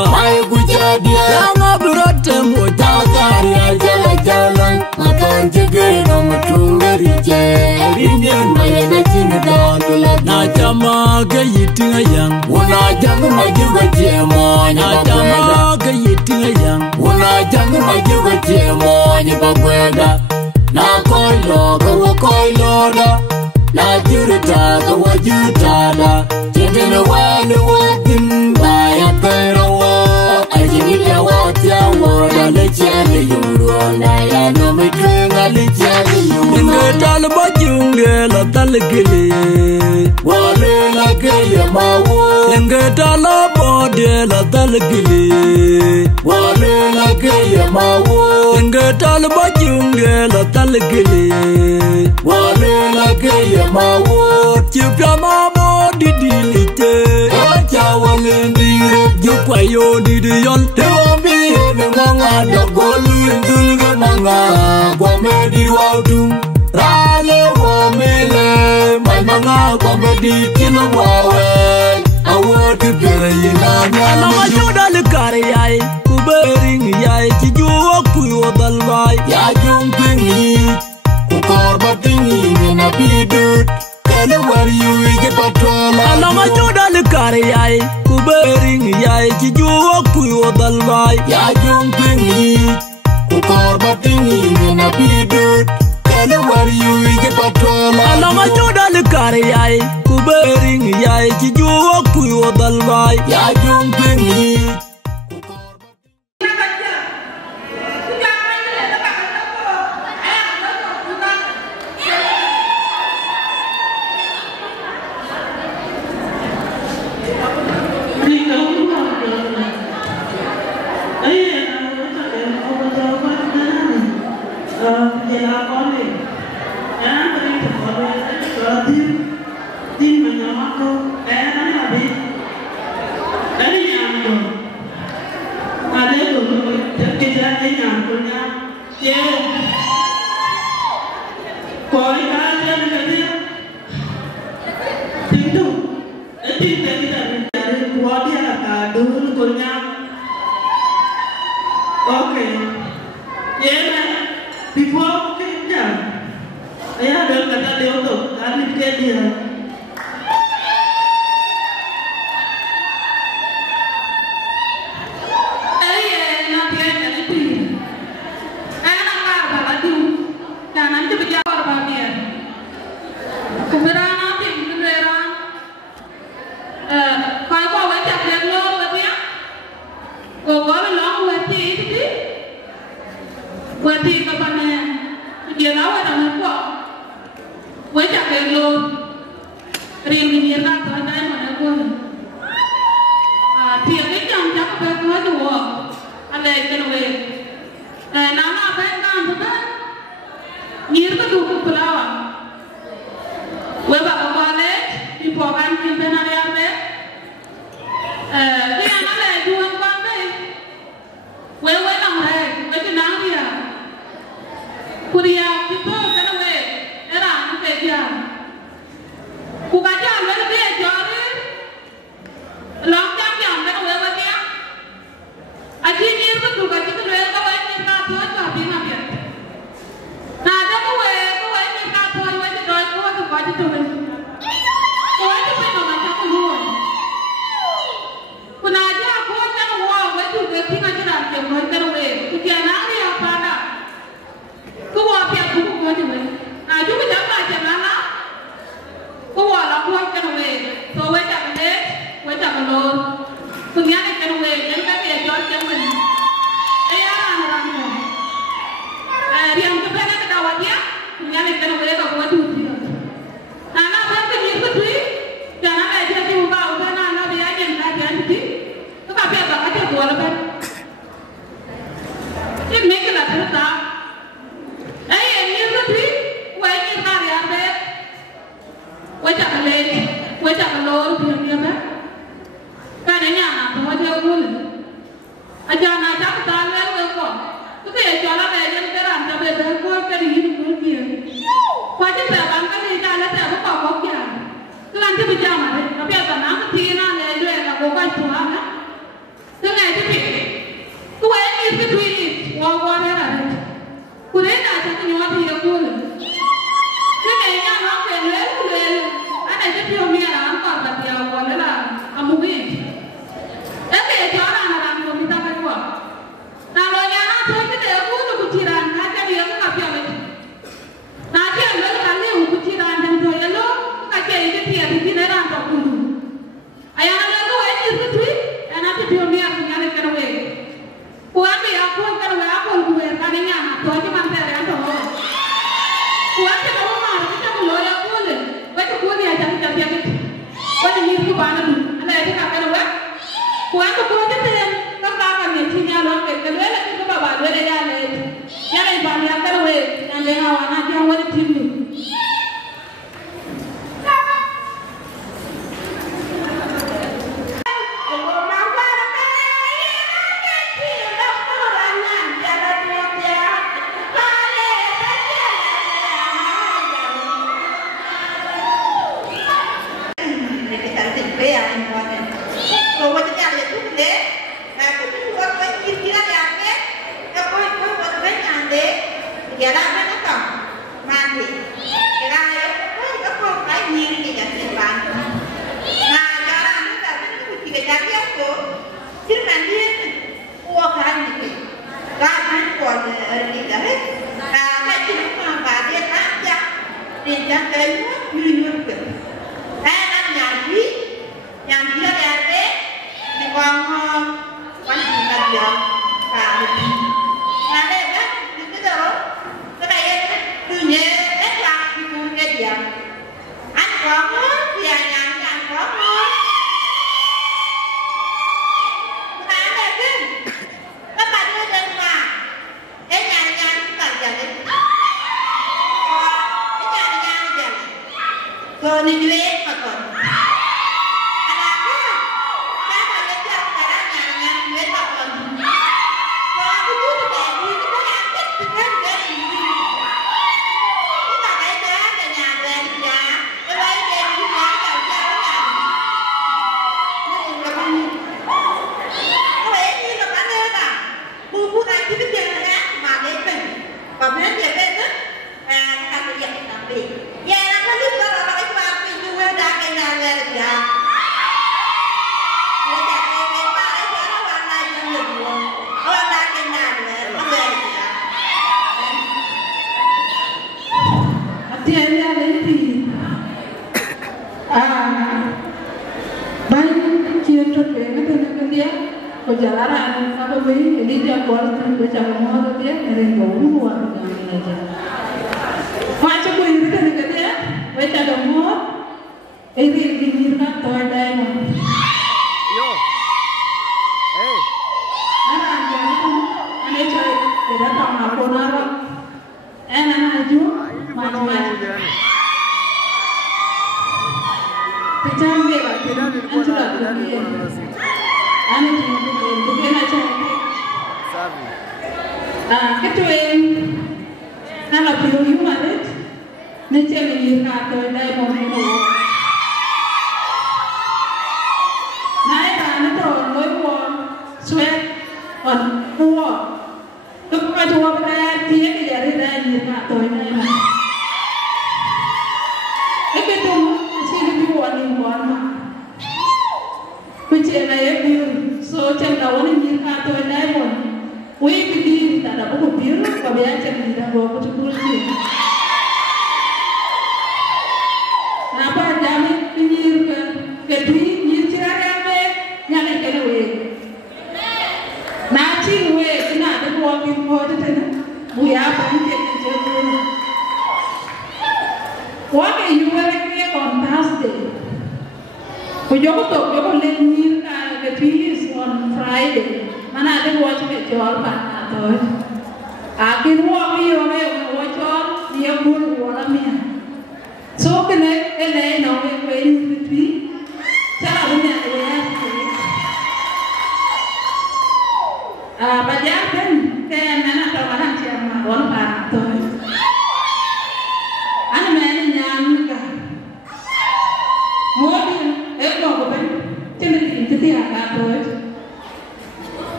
Yang abirate mo jagari ajala jalan Makan jegeno matungari je Indian mayal ajil dal bela Na jama gayitinga yang Wuna jangu majuga jemo Na jama gayitinga yang Wuna jangu majuga jemo Bagweda Na koilo kawa koilo da Na jurita kawa jutada Jendena wale wakin Baya perowo Ajinilya watya wada Lechele yuru Na ya no mitrenga lechele yuru Inge talba junge la talgili Wale la kaya mawo Inge talba de la talgili Wale la kaya mawo Inge talba junge la talgili Wale la kaya mawo Chipya mamo didilite Wacha wale ndire Jukwa yo didiyol Tewambi yone manga Dogolu indulge manga Kwa medi wautung Rale wamile Mai manga kwa medi kino wawe Awadi bere yinami Alama juda likari yai Kubering yai Chijuwa kuyo dalmai Ya jumpingi Kukorba tingi Nina bidut Kele wari yuige patola Alama juda likari yai Kubering yai Chijuwa kuyo dalmai Ya jumpingi Kukorba tingi Nina bidut Kele wari yuige patola Alama juda likari yai Kubering yai Chijuwa kuyo dalmai Ya jumpingi Aku mau piat buku kau je, nah juga jangan man tere an to kuat ke ko ma kita ko lo ya ko le ba ko ni aja kita ya ki ko ni ku ba na du ana ya ka ka wa kuat ko te te ka ka ka ni ti nya lo ke ke le ke ba ba le ya le ya le ba ya ka we na le ha wa na ti wa ni tim ni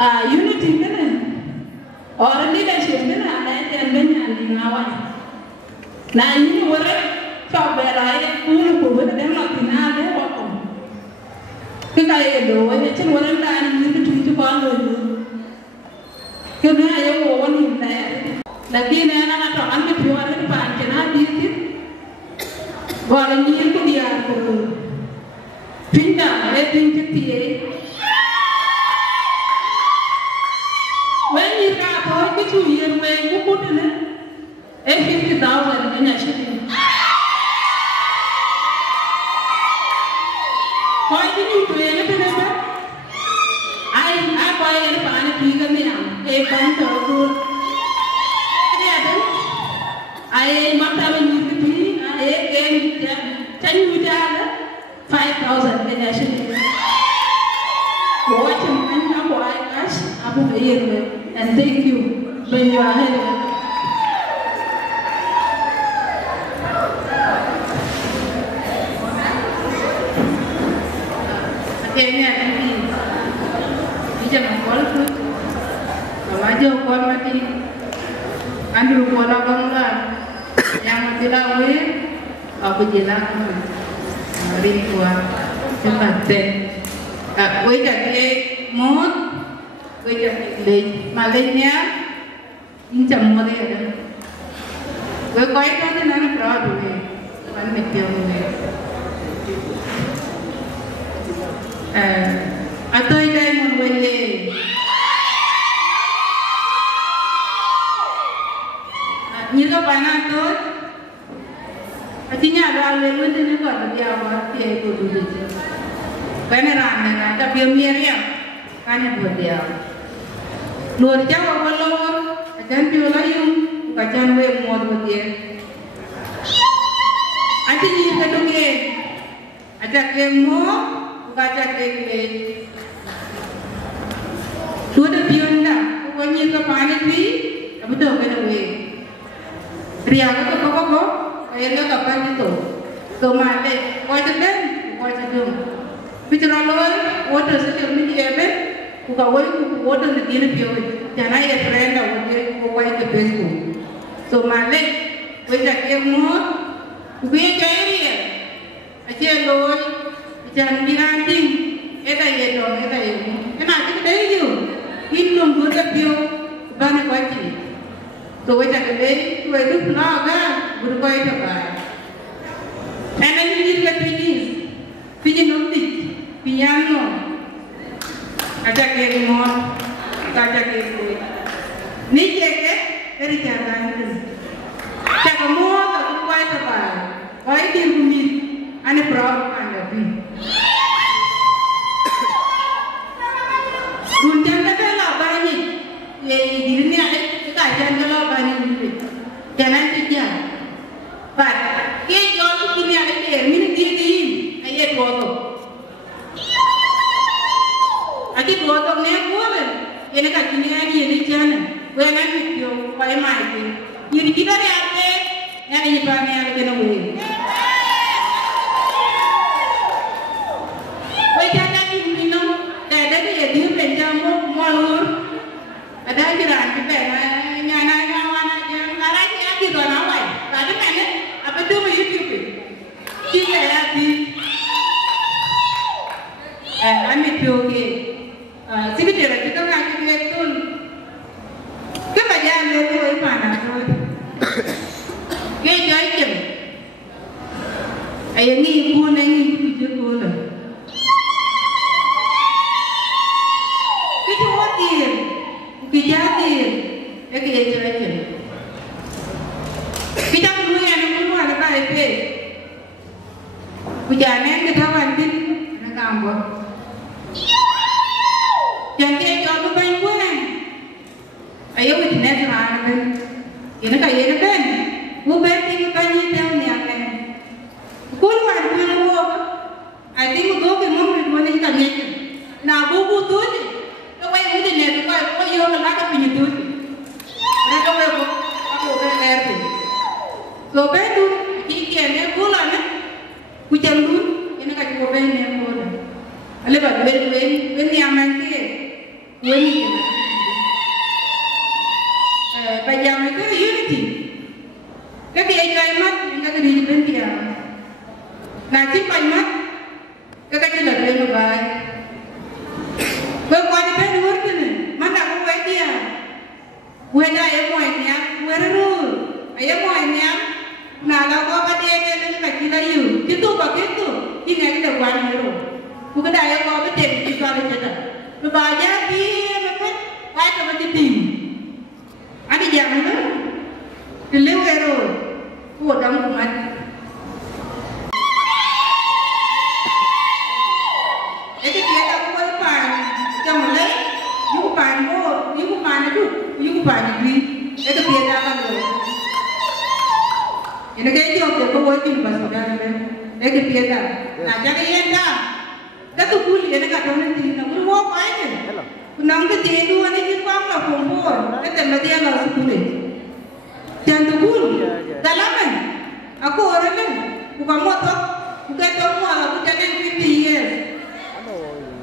Unity kan, orang leadership kan, ada yang banyak ni ngawan na ni wore to berae ku ko wona dem na tinale wa ko ke ka ye do ne chen wore da ni tu tu ko ando ni ke na ye wo woni na lakini ana to an ke piware pa na di ti wala ni ko dia ko pinda e tin ti ti when you got to 2 years when you put in it 50,000 in a shitting. Why did you do anything? I buy a pan pig and a pound of good. I must have a new tea, I gave 10 5,000 in a shitting. Watch him and have why us up a year and thank you when you are ahead of it. Kayaknya nanti dia mengkol tu, kalau aja kol mati, andru kola bangla, yang bilang we, aku jelaskan, rintua, tempatnya, we jadi mod, we jadi malenya, incam mod ada, we kau itu ada nana proud we, mana mikir we. Atau yang menwele, ni ko pana tu, artinya ada lelu tu ni ko dia awak dia itu dulu. Karena ramai, tapi miria, karena buat dia. Luar jauh walau, ajan piola yung, kacan we mod buat dia. Artinya kita tu ajak lemu. Baca kekle, sudah bionda, pokoknya ke panik ni, apa tu kena we. Riaga tu koko, ayah tu apa itu, kemana, kau cakap, kau cakap, bicara loy, water secure ni dia ber, kau kau water ni dia pion, jangan ayah friend awak dia, kau ke Facebook, so mana, kau cakap mu, kau cakap dia, aja loy. Jangan biranting, eta ye dong, eta ye. Kena kita dari you, hinung budak bio, bana kuaci. So kita dari, tu itu naga, berkuai terbaik. Anda ni dia pinis, pinis nanti, piano, ada kerimon, ada keribu. Ni cekek, dari jangan tu. Cakap semua berkuai terbaik. Kuai dirumit, ane proud anda pi. Runjang kita lah bani, ye diri ni ada kita jangan lah bani ni, jangan tiada. But ke jual tu kini ada ke, mini dia ni, ayat dua tu. Adi dua tu ni boleh, ye nak kini ada ye ni jangan, boleh nanti dia boleh main ke. Ye kita ni ada, yang ini bani ada kena boleh. Ada jiran kita, nyana ngarang ya di luar awal. Ada mana? Apa tu YouTube? Kita ya di, kami pergi. Sebenarnya kita nak kita tu, kita jangan lepas mana tu. Kita jangan. Ayah ni pun ni tu pun. Kita watir. Kijatir, kijatir. Kita perlu yang ada baik. Hujan kita wantin, nak ambil. Jangan jauh tu banyak pun. Ayo kita nak serang kan. Ini kaya kan. Bukan tinggal tanya tahu ni apa. Kulman mana buat? I think go ke mungkin mana kita ni. Nak buku tu je. Kau yang ini ni, kau yang nak apa ni tu? Mereka aku berlari. So betul, kita ni bulan ni, hujan tu, ini kan kau ni bulan. Lepas ni aman ke, ni. Pajang itu unity. cái bị ai mất cái đi bên kia là chính phải mất cái gì là đây mà vậy với quan bên nuốt cái này mà đã có cái gì à quên đây em ngoài nhà quên rồi em ngoài nhà là đâu có vấn đề nên là chỉ là yêu chứ tôi bảo cái tôi khi này cái đầu quan rồi tôi cái đây em có vấn đề chỉ cho lên trên này rồi bà giá kia mà biết ai cho mình đi tìm anh đi giảm nữa thì lưu về rồi của đóng của mình cái kia là có cái bàn trong lấy những bàn mua những bàn nó đủ những bàn gì cái kia ra làm rồi ini kayak dia tu kau buat ni pasal dia ni, dia kepiada. Nah jadi yang dah, dah tu kulit dia kat dalam ni, nak guru apa aje? Nang ke tiada ni kita faham lah perempuan, dia tempat dia lah kulit. Jangan tu guru, dalam kan? Aku orang ni, bukan motor, bukan semua, aku jangan 50 years.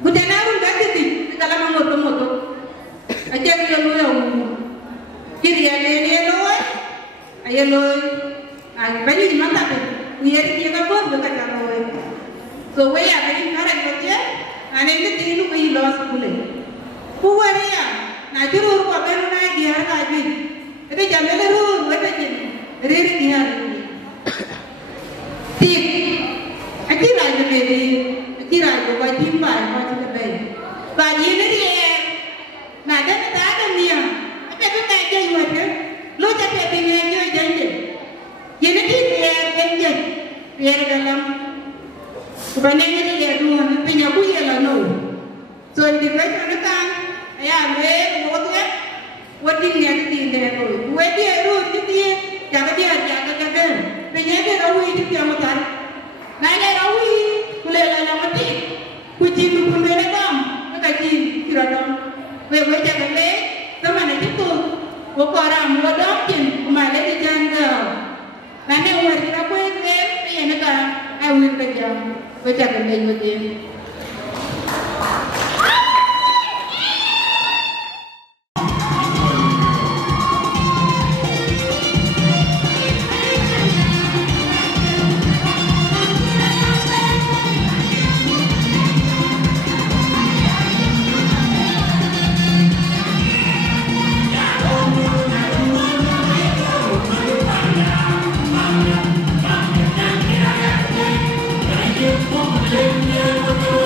Bukan orang dah jadi dalam motor. Ajar dia lu yang kiri ada dia loy, ayah loy. Banyak di mana tu? Dia dia kan buat dekat kalau so we are very current kerja, ane ini tilu kaya loss boleh. Puan dia, nak jurur apa pun nak dia lagi. Itu jangan lurus, kita jadi riri dia. Tip, akhir aja beri, akhir aja buat timbar, buat kita beri. Bagi ini dia, nak ada tak ada dia. Apa tu tak ada juga tu, lo cakap dengan dia janji. Jadi dia biar dalam kebanyakan dia dua punya buaya lah no. So di baca kan, ayah le buatnya, buatin dia dia tu. Buat dia tu dia jaga dia. Punya dia rawi itu dia macam. Naya rawi, boleh lah mati. Kucing tu pun boleh dam, kucing kira dam. Baca le, sama nak itu. Orang buat dam pun, kemarin dia jangan. Nanti umur kita pun ni nak awin kerja, baca kerja dia. Thank you.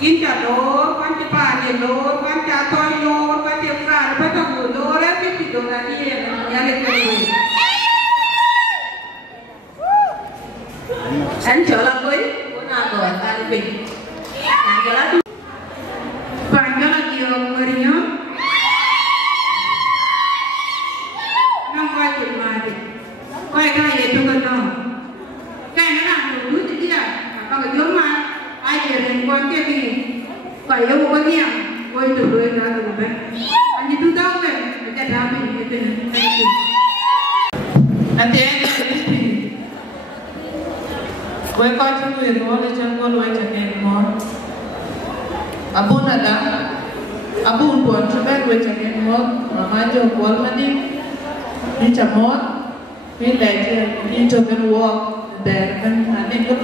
in cha lo quan cha pa ne lo quan cha toy lo quan cha fra pa ta lo ra ti ti do na ni ya le ko anh trở lại với na to ta đi bình anh trở lại bạn trở lại nhiều người nhớ năm qua chuyện mà đi quay cái gì tôi cần đâu cái nó làm được thứ gì đó còn cái giống mà ai về đến quan cái gì phải yêu một cái gì quay từ đuôi ra từ bên anh đi tu tao về cái ra mình cái tình anh thấy với con chúng người đó là chân con nuôi chân em nó abun ada abun buat coba nuôi chân em nó mà cho con mà đi chậm mót đi để đi cho cái uo để mình anh cái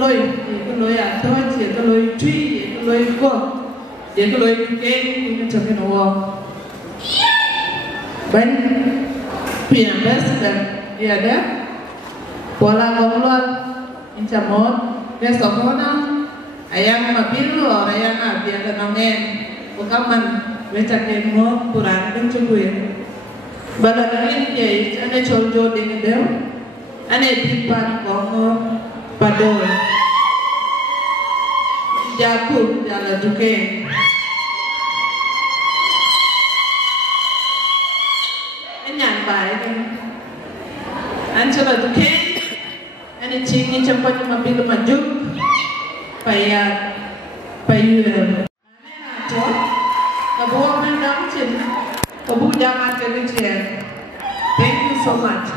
lối à thôi chỉ cái lối truy cái lối con chỉ cái lối cái cho cái uo bên phía best dia ada pola ngomong Incamot, besok mana? Ayam mabil lo, ayam abia dan nongen. Bukaman, becak demo, kurang dan cukup. Balakin ye, ane coljo dengan bel, ane dipan kongo, padol, jakub jalan duke. Enyan baik, ancoba duke. Ani cini cepat mabil maju, payah, Cok, kebuang mendam cin, kebu jangan kerja. Thank you so much.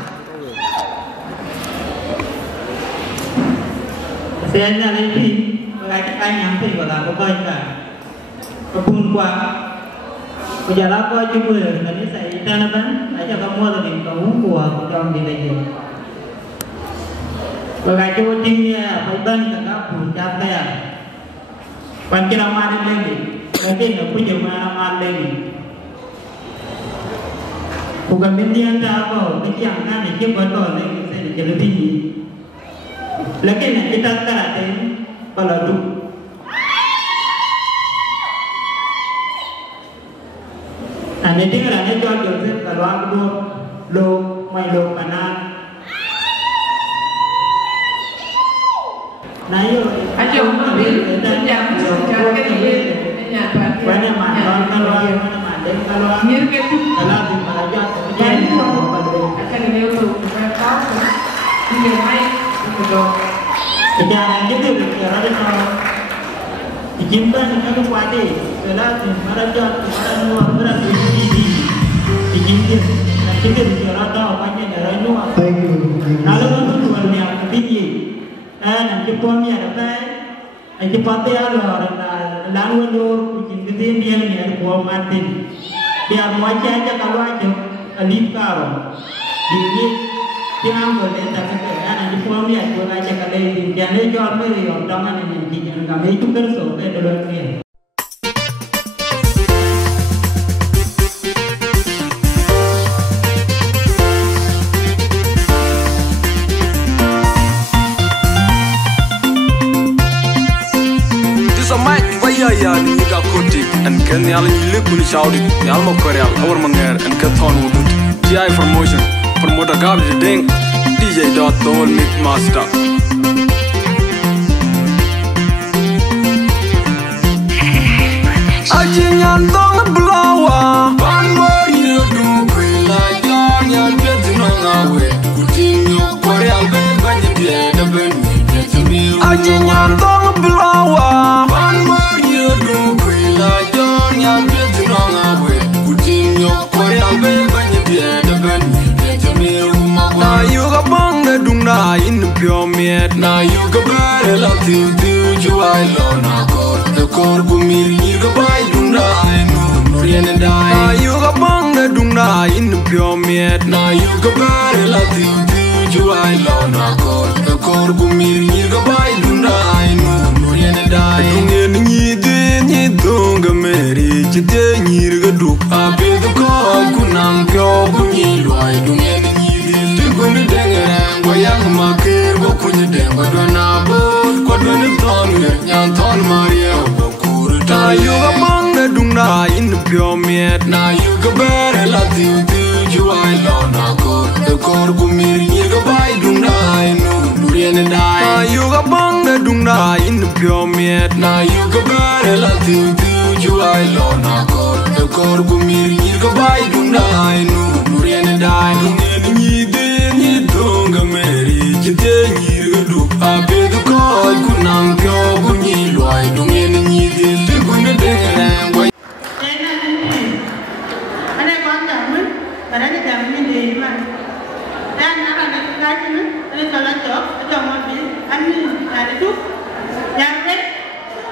Saya nyari pi, berkaitan nyampe pada kebaikan. Kebun kuah, berjalan kuah juga. Tadi saya ikan apa? Aja kamu tadi kamu kuah jam di meja. Bagai tu tingginya, peban tak pun capek. Panjang ramai lagi, mungkin aku punya ramai lagi. Bukan bentian tak apa, bentian kan dia betul lagi saya jadi tinggi. Lagi nak kita terada baladu. Ane tinggal ane jual Joseph kalau aku lo mai lo mana. Nayo, aja mobil, jam ke dia, banyak mana kalau mir ke tu, kalau di Malaysia, jadi akan dia tu, berapa? Dia main, betul. Jangan gitu, jangan ada dijimpan dengan kuati, kalau di Malaysia, orang luar berada di dijimpan, nanti kita orang banyak dari luar. Kalau itu luar biasa tinggi. Nanti pun ada apa? Nanti pasti ada orang lalu kucing kecil dia ni ada buah mati. Dia macam aja kalau aja alif karo. Dia ambil dia tak sekarang nanti pun dia jual aja kalau dia ni jual beli orang mana nanti jangan kami itu kerso ada luar ni. Ya ni ga kotik and ken yal ni lekun shawdi yal mo koreal awar manger and ka ton wudut gi promotion promoter gab de ding DJ dot the whole mix master ajinyan dong blower one more you do kwila yan bet no ngawe kutinyo koreal be banye de ben ajinyan dong blower one more now you got bang the dung na in the pure meat. Now you got better love to do you I love na core. The core go me you got buy dung na no yen and die. Now you got bang the dung na in the pure meat. Now you got better love to do you I love na core. The core go me you got buy dung na no yen and die. Dung yen ni dung ga meri chite ni ga duk. Abe the core kunang pure go ni loy dung yen Guni dengerang goyang makir bokunya deng badona bud kodone ton nyan ton maria bokur ta miet na you go better la tiu ju ai lo na kor gumir ni go bai dung dai nu rien dai na you go bang de dung dai in pure miet na you go better la tiu ju ai lo na kor gumir ni go bai dung dai nu rien dai nu ni de ni dunga meri kite ni go du a be do ko kunang pyo gunyi loi dung ni de le gun de ran Karena kami di mana, dan anak lagi ni, ada salah job, ada mobil, ani ada tu, yang red,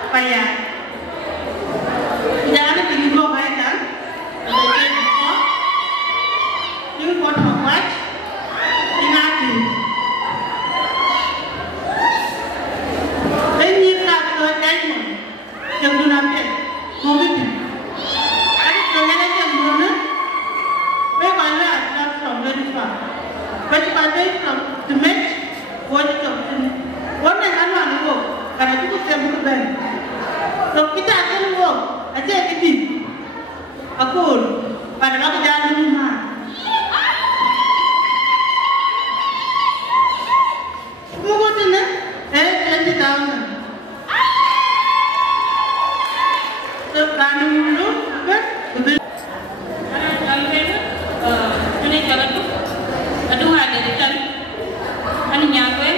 payah. Jangan pergi go bayar dan, you got how much? Ingat. Ini nak tu diamond, yang tu nampak, mobil. Ada kerana yang mana? From very far. But if I take from the match, what is one and another go, and I took them to them. So kita akan walk, aja ini, aku, pada nak jalan rumah. Mungkin tu na, 20,000. So kan dulu, kan? Jalan tu, aduh ada di sana, anu nyampe,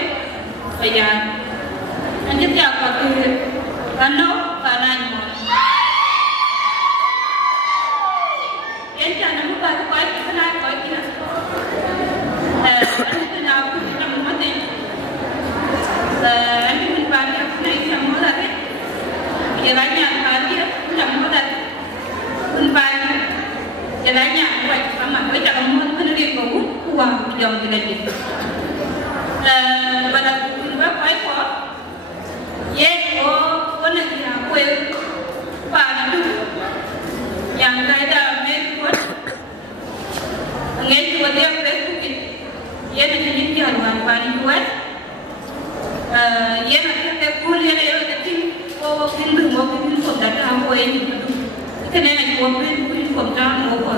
bayar, anjir siapa tu, anu kanan mo, yang jangan buka tu kau itu nak kau kira, anu tu nak aku kita mesti, anu pun banyak nak semua lagi, jalannya banyak, semua lagi, pun banyak. Jalannya buat sama, kita kamu tu nak ikut uang jauh jadi. Pada kita baik kok, ye nak dia kue padu yang ada mekot, ngai tu dia presukit, ye nak jadi dia luar padu jual, ye nak kita kuliah dia jadi hindu mau hindu pun dah tahu ini tu, kita nak jualผมจะโง่กว่า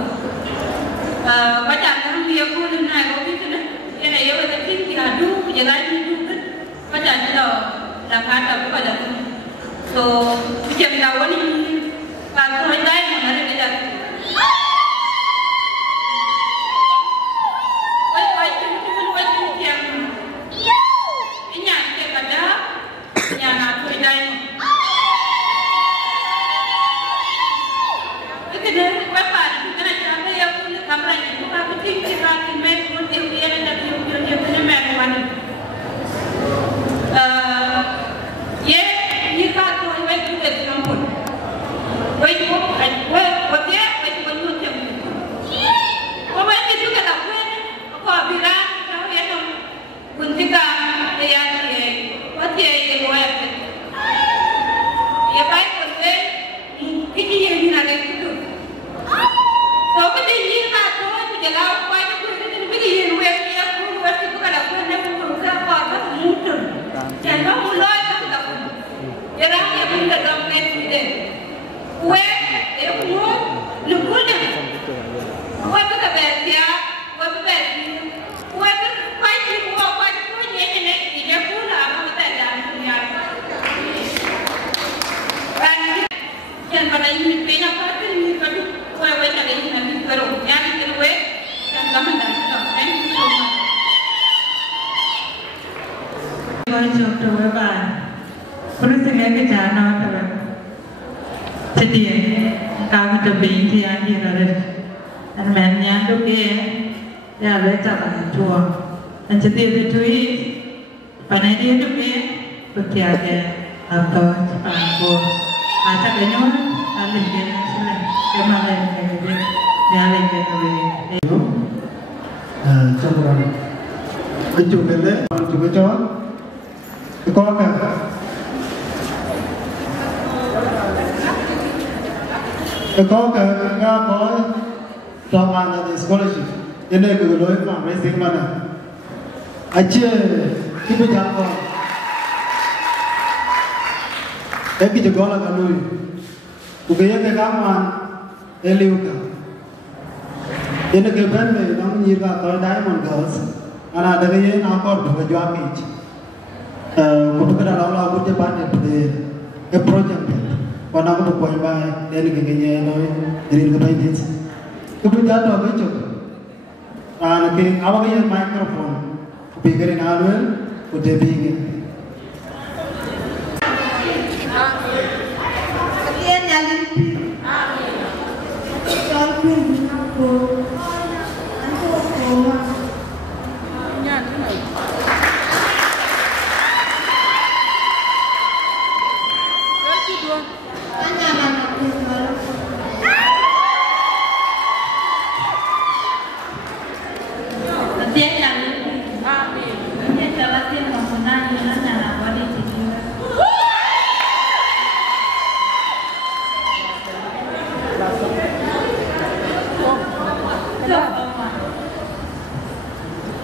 ประจักษ์ทั้งเดียวพูดถึงนายก็พิจารณาอย่างไรเยอะจะคิดที่หาดูอย่างไรที่ดูขึ้นประจักษ์ที่เราหลักฐานเราก็ประจักษ์โซ่พิจารณาวันนี้การช่วยได้เหมือนอะไรกันไว้ที่มันไว้ที่เทียมไอ้หยาดเกี่ยวกับด้าหยาดมาช่วยได้Kita berapa? Kita nak cakap yang punya kamera ni, bukan penting kita ni main pun dia ada dia punya main mana. Ye, ni kat tu main tu dia kampun. Wei tu, wei dia, wei tu banyu dia. Kau main itu kita pun, kau bilang kau yang pun kita yang wei dia yang wei. Ye baik pun dia, kita yang ni nak itu. So kita ingin satu jalan apa itu kita ingin web dia pun web itu kalau pun dia pun apa mudah. Jangan mulai kita pun. Jangan dia pun dalam net itu. Web dia pun lupa. Web itu berbeza, web berbeza. Web itu pasti buat apa itu ni dia pun apa kita dalam dunia. Dan jangan pada ini banyak apa ini kalau web itu ada ini. Pero yang itu web dan kami dah tahu. Thank you so much. Kau cakap web apa? Perlu saya kerja nak apa? Jadi kami terbing tiang kira deh. Dan mainnya tu ke, ya lecak jual. Dan jadi itu pada dia tu ke, bertiada atau apa? Acak lenyum, alih dia selain kemalan dia. Jalan jalan. Coba Aju bele, coba coba. Kau kan? Kau kan? Ngah kau taman ada scholarship. Ini keluar mana? Racing mana? Aje, kita jalan. Tapi juga lah kalau, ukenya ke kaman, Eliuka. Ini keban me nang nyirga toy Diamond Girls. Ana ada ye na kor bu jwa mich. Kudu kada laula bu je bande de e project be. Wana ko ko ba den ge ge no rir ga bai dit. Kudu ja to be chok. Ana ke awa ye microphone. Bigger in Alwell, could they be?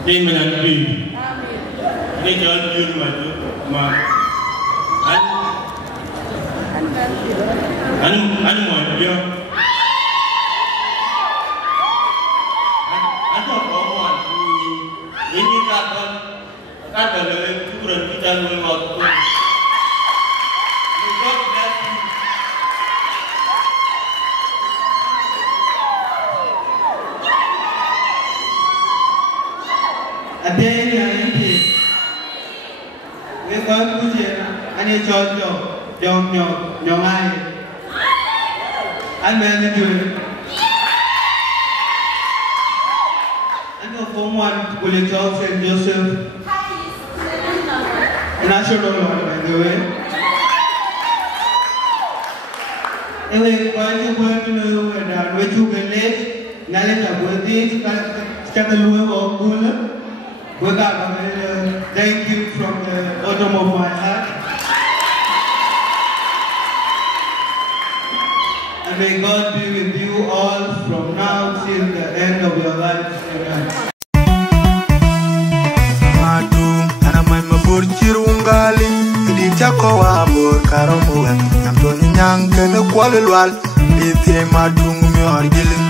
Ini menanti. Ini jalan jujur maju, ma. Anu mau dia. Anu mau ini kata lele kurang kita luar waktu. Ada yang ini, mereka punya, ane cocok, nyongai, ane itu, ane form 1 College of Saint Joseph, national one by the way. Ewe kwaju kwaju ada waju gelet, nale tak berdi, sekarang luar waktu. Thank you from the bottom of my heart. And may God be with you all from now till the end of your life. Amen. Madu, ana mai mabur chirungali, kidi chako wabur karomuan, namtoni nyang kene kwalelwal, ite madu ngumi orgilin.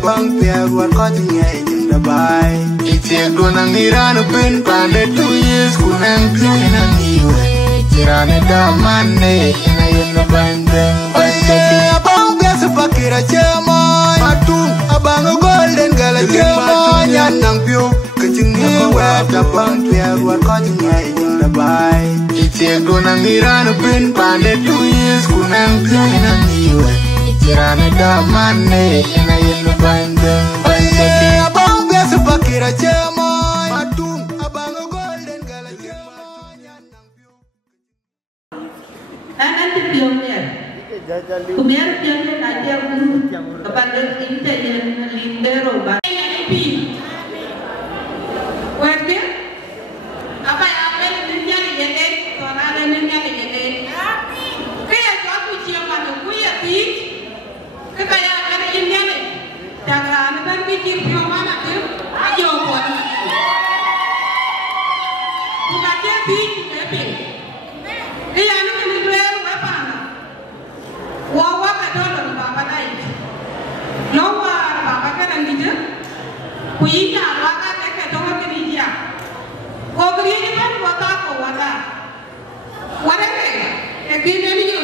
Bang pier what cutting in the buy. It's a gonna need on a pin banded 2 years, couldn't clean a new way. Tirana da money, and I in the banding. A bang piers a bucket a chairman. Matum, a bang of golden girl a chairman. Yanang pew, cutting where the bang pier what cutting in the buy. It's a gonna need on a pin banded 2 years, couldn't clean a new way. Tirana da money, and I in the banding. A bang piers a bucket a chairman. Matum, a bang of golden girl a chairman. Nanti pionir, kemudian pionir nanti aku kepada kita yang lindero bagi Waktu apa yang ada di dunia ini, orang ada di dunia ini. Kaya suatu siapa tu kuya ti, kaya ada di dunia ini. Jangan ada pikir mana tu, ayo buat. Bukan jadi tapi. Kaya anu ni dua apa? Wawa kadang bapa naik. Lawa bapa kan gitu. Kuya wawa Ogri ni kan wata ko wata. Wada ke? Ekine ni yo.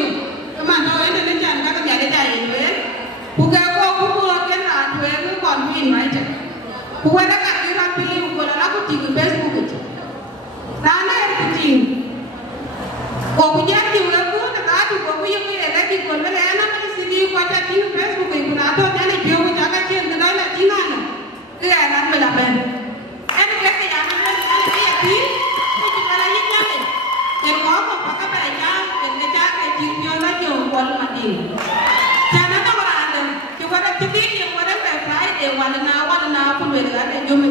Kemana ene ni jan ka nyale dai ni. Buka ko ku ken na dwe ko kon win mai je. Ku wada ka ki ra pili ko la ko ti Facebook je. Na na e ti. Ko ku ja ti la ku na ka tu ko ku yo ki la ti ko la na ka si ni ko ta ti Facebook ku na to ja ni bio ko ja ka ti na la ti na no. Ke na me la ben. Ene ke ya na Ini kita lagi nyampe. Jadi kau pakai baju, kerja kerja jualan jual mati. Jangan tak orang ada. Coba ada titik yang orang Friday, warna pun berada jumpa.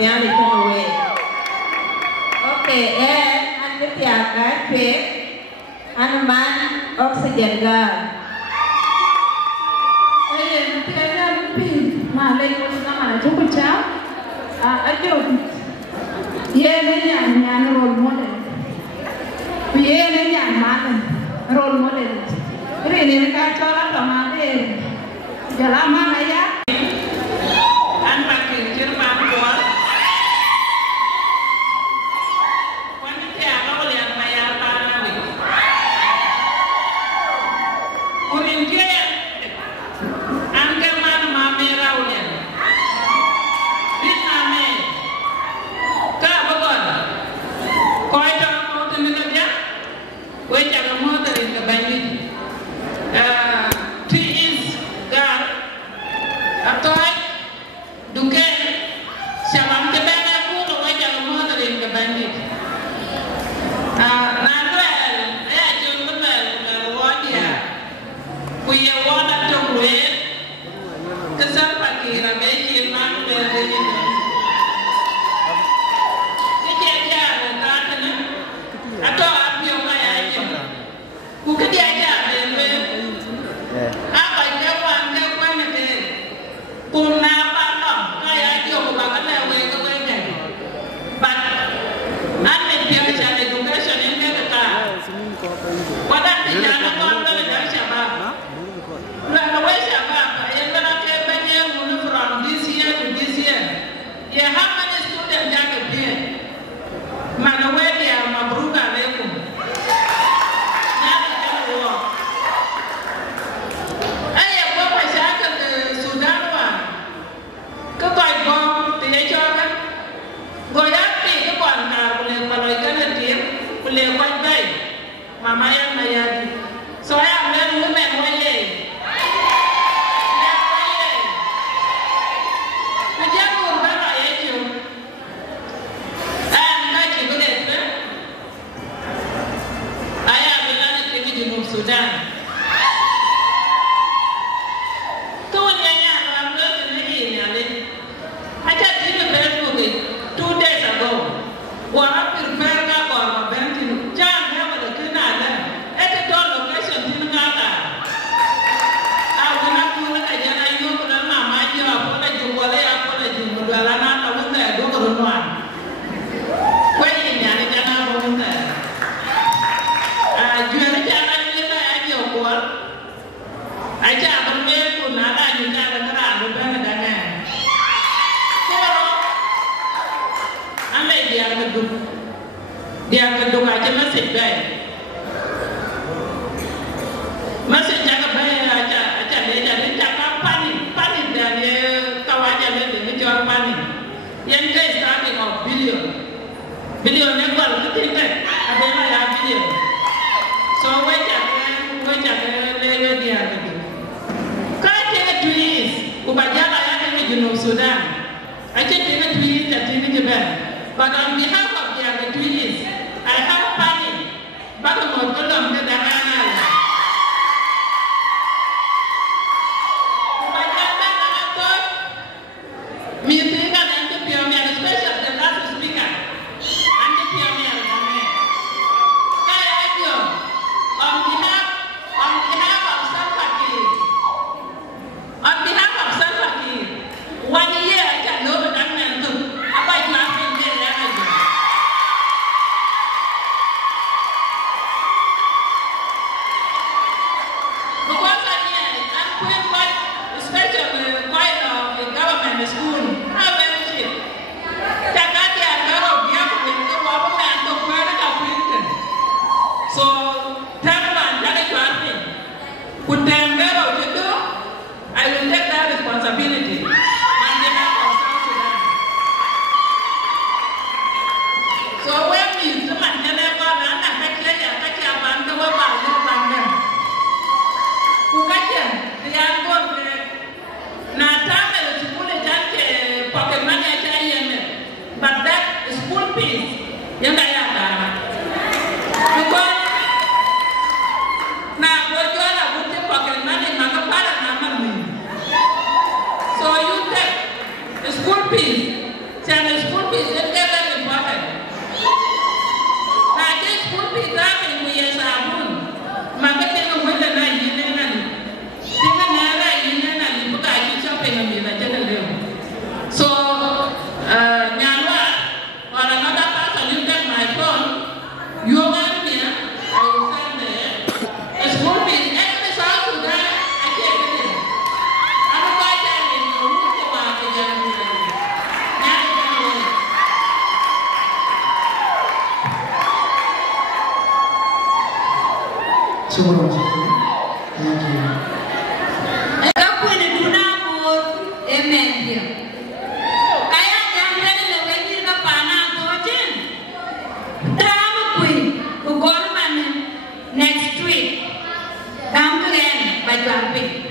nyali kawe. Oke, an ketiakan pe man oksigen gas. Nanti ada lebih malai pun sama cukup jauh. Aduh, ye nanya role model. Ye nanya mana role model. Ini mereka coba sama deh. Jalan mana ya? An pakai Jerman kuat. Wanita kalau yang bayar tanah ni. Kuring dia, angker mana mamera ulian. Ritna me, kau bagon. Kau itu mau temukan dia? Kau jangan mau terin ke bandit. Atoi duke siapa kita aku lo aja mau terin ke bandit. Naruel, cuma naruel dia. Kuya wana tungguin kesal pagi ramai firman berdiri. Sejajar tadi atau apa yang saya aja. Bukan dia aja berdiri. Apa jawab nanti. Kuna apa kaya dia bukan lewe ke mana? But ane dia cari education ini kita. Pada dia nak orang belajar siapa? Lalu siapa? Yang berada banyak guru from this year to this year. Ya, how many students yang ada? Mana dia mabruk alaikum. Nanti jangan lupa. Ayah bapa saya ke Sudan. Cái bài bom thì để cho các gọi áp thì cái quản nào của liền mà lời cái lên tiếng của liền quanh đây mà mai em này à so em lên với mẹ quay gì mẹ quay gì cái giác buồn cái loại ấy chịu em cái chỉ có đẹp đấy ai à bên đó thì cái gì một Sudan tôi nhà làm nước thì nó gì nhà đi. I just did a Facebook 2 days ago. What I prepared for my banking, John never the Canada. At the door location in Ghana. I will not do it again. I know that my job, what you will apology, but I don't know what I do for one. Waiting, and I don't know that. You are a child, I know what. I just have a mail to Nala, you got a grand, but then again. Dia gedung aja masih baik. Masih jaga baik aja dia jadi cakap panik dan dia tahu aja dia jual panik. Yang dia starting of billion yang baru ketika ada ya billion. So wajar dia gitu. Kayak twins, ubajala ya di Junub Sudan. Aja dia twins jadi juga. But on behalf of the twins, I have panic. Bagaimana kalau kita dengar? Bagaimana atau meeting kan yang kepiawaian special the last speaker, yang kepiawaian kami. Kayak aja, on behalf of Salva Kiir, 1 year aja lo berdangan tu, apa itu apa yang dia lakukan? Syukur. Thank you. Aku ini guna buat emen dia. Kayak jangan lewat di depan aku drama kui, government next week. Come to end by jumping.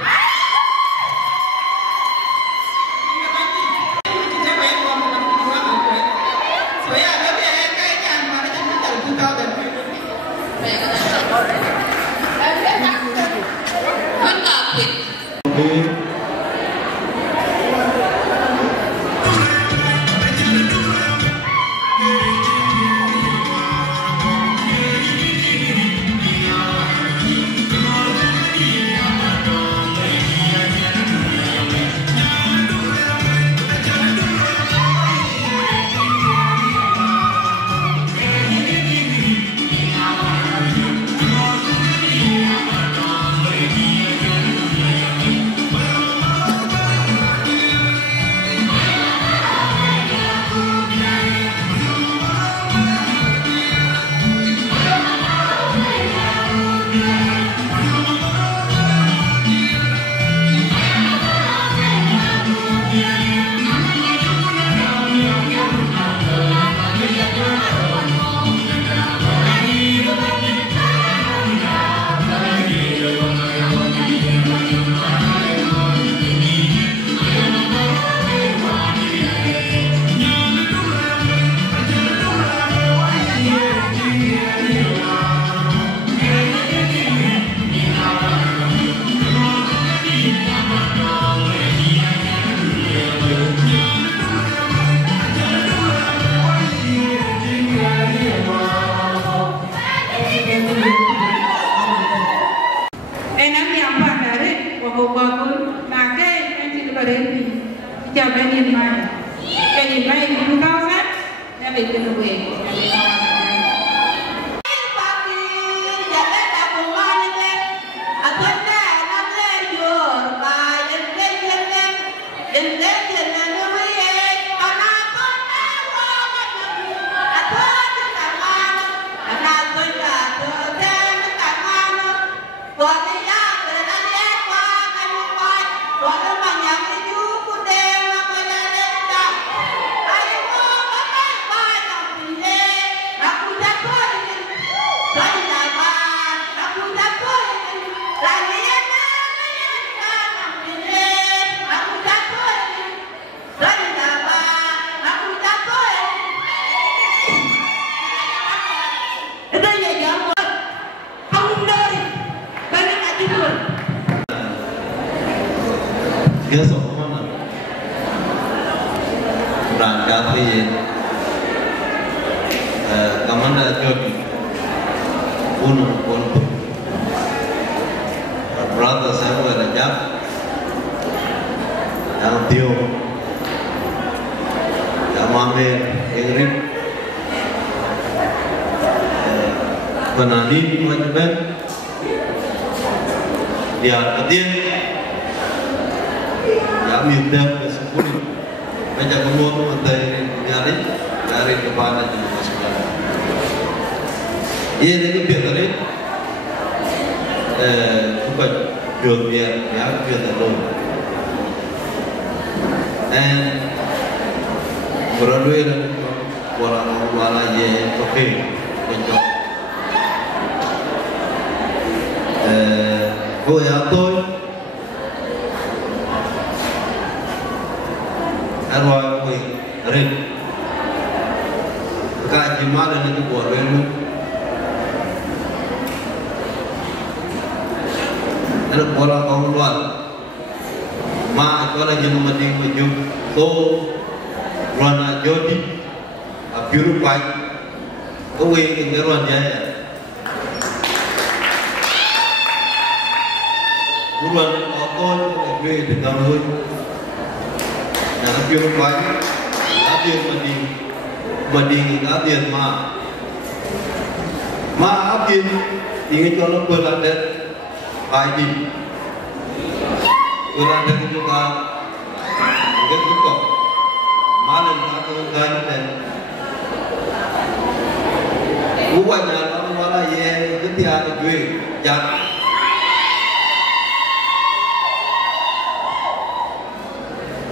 Buat jalan wala ye ketia duit chặt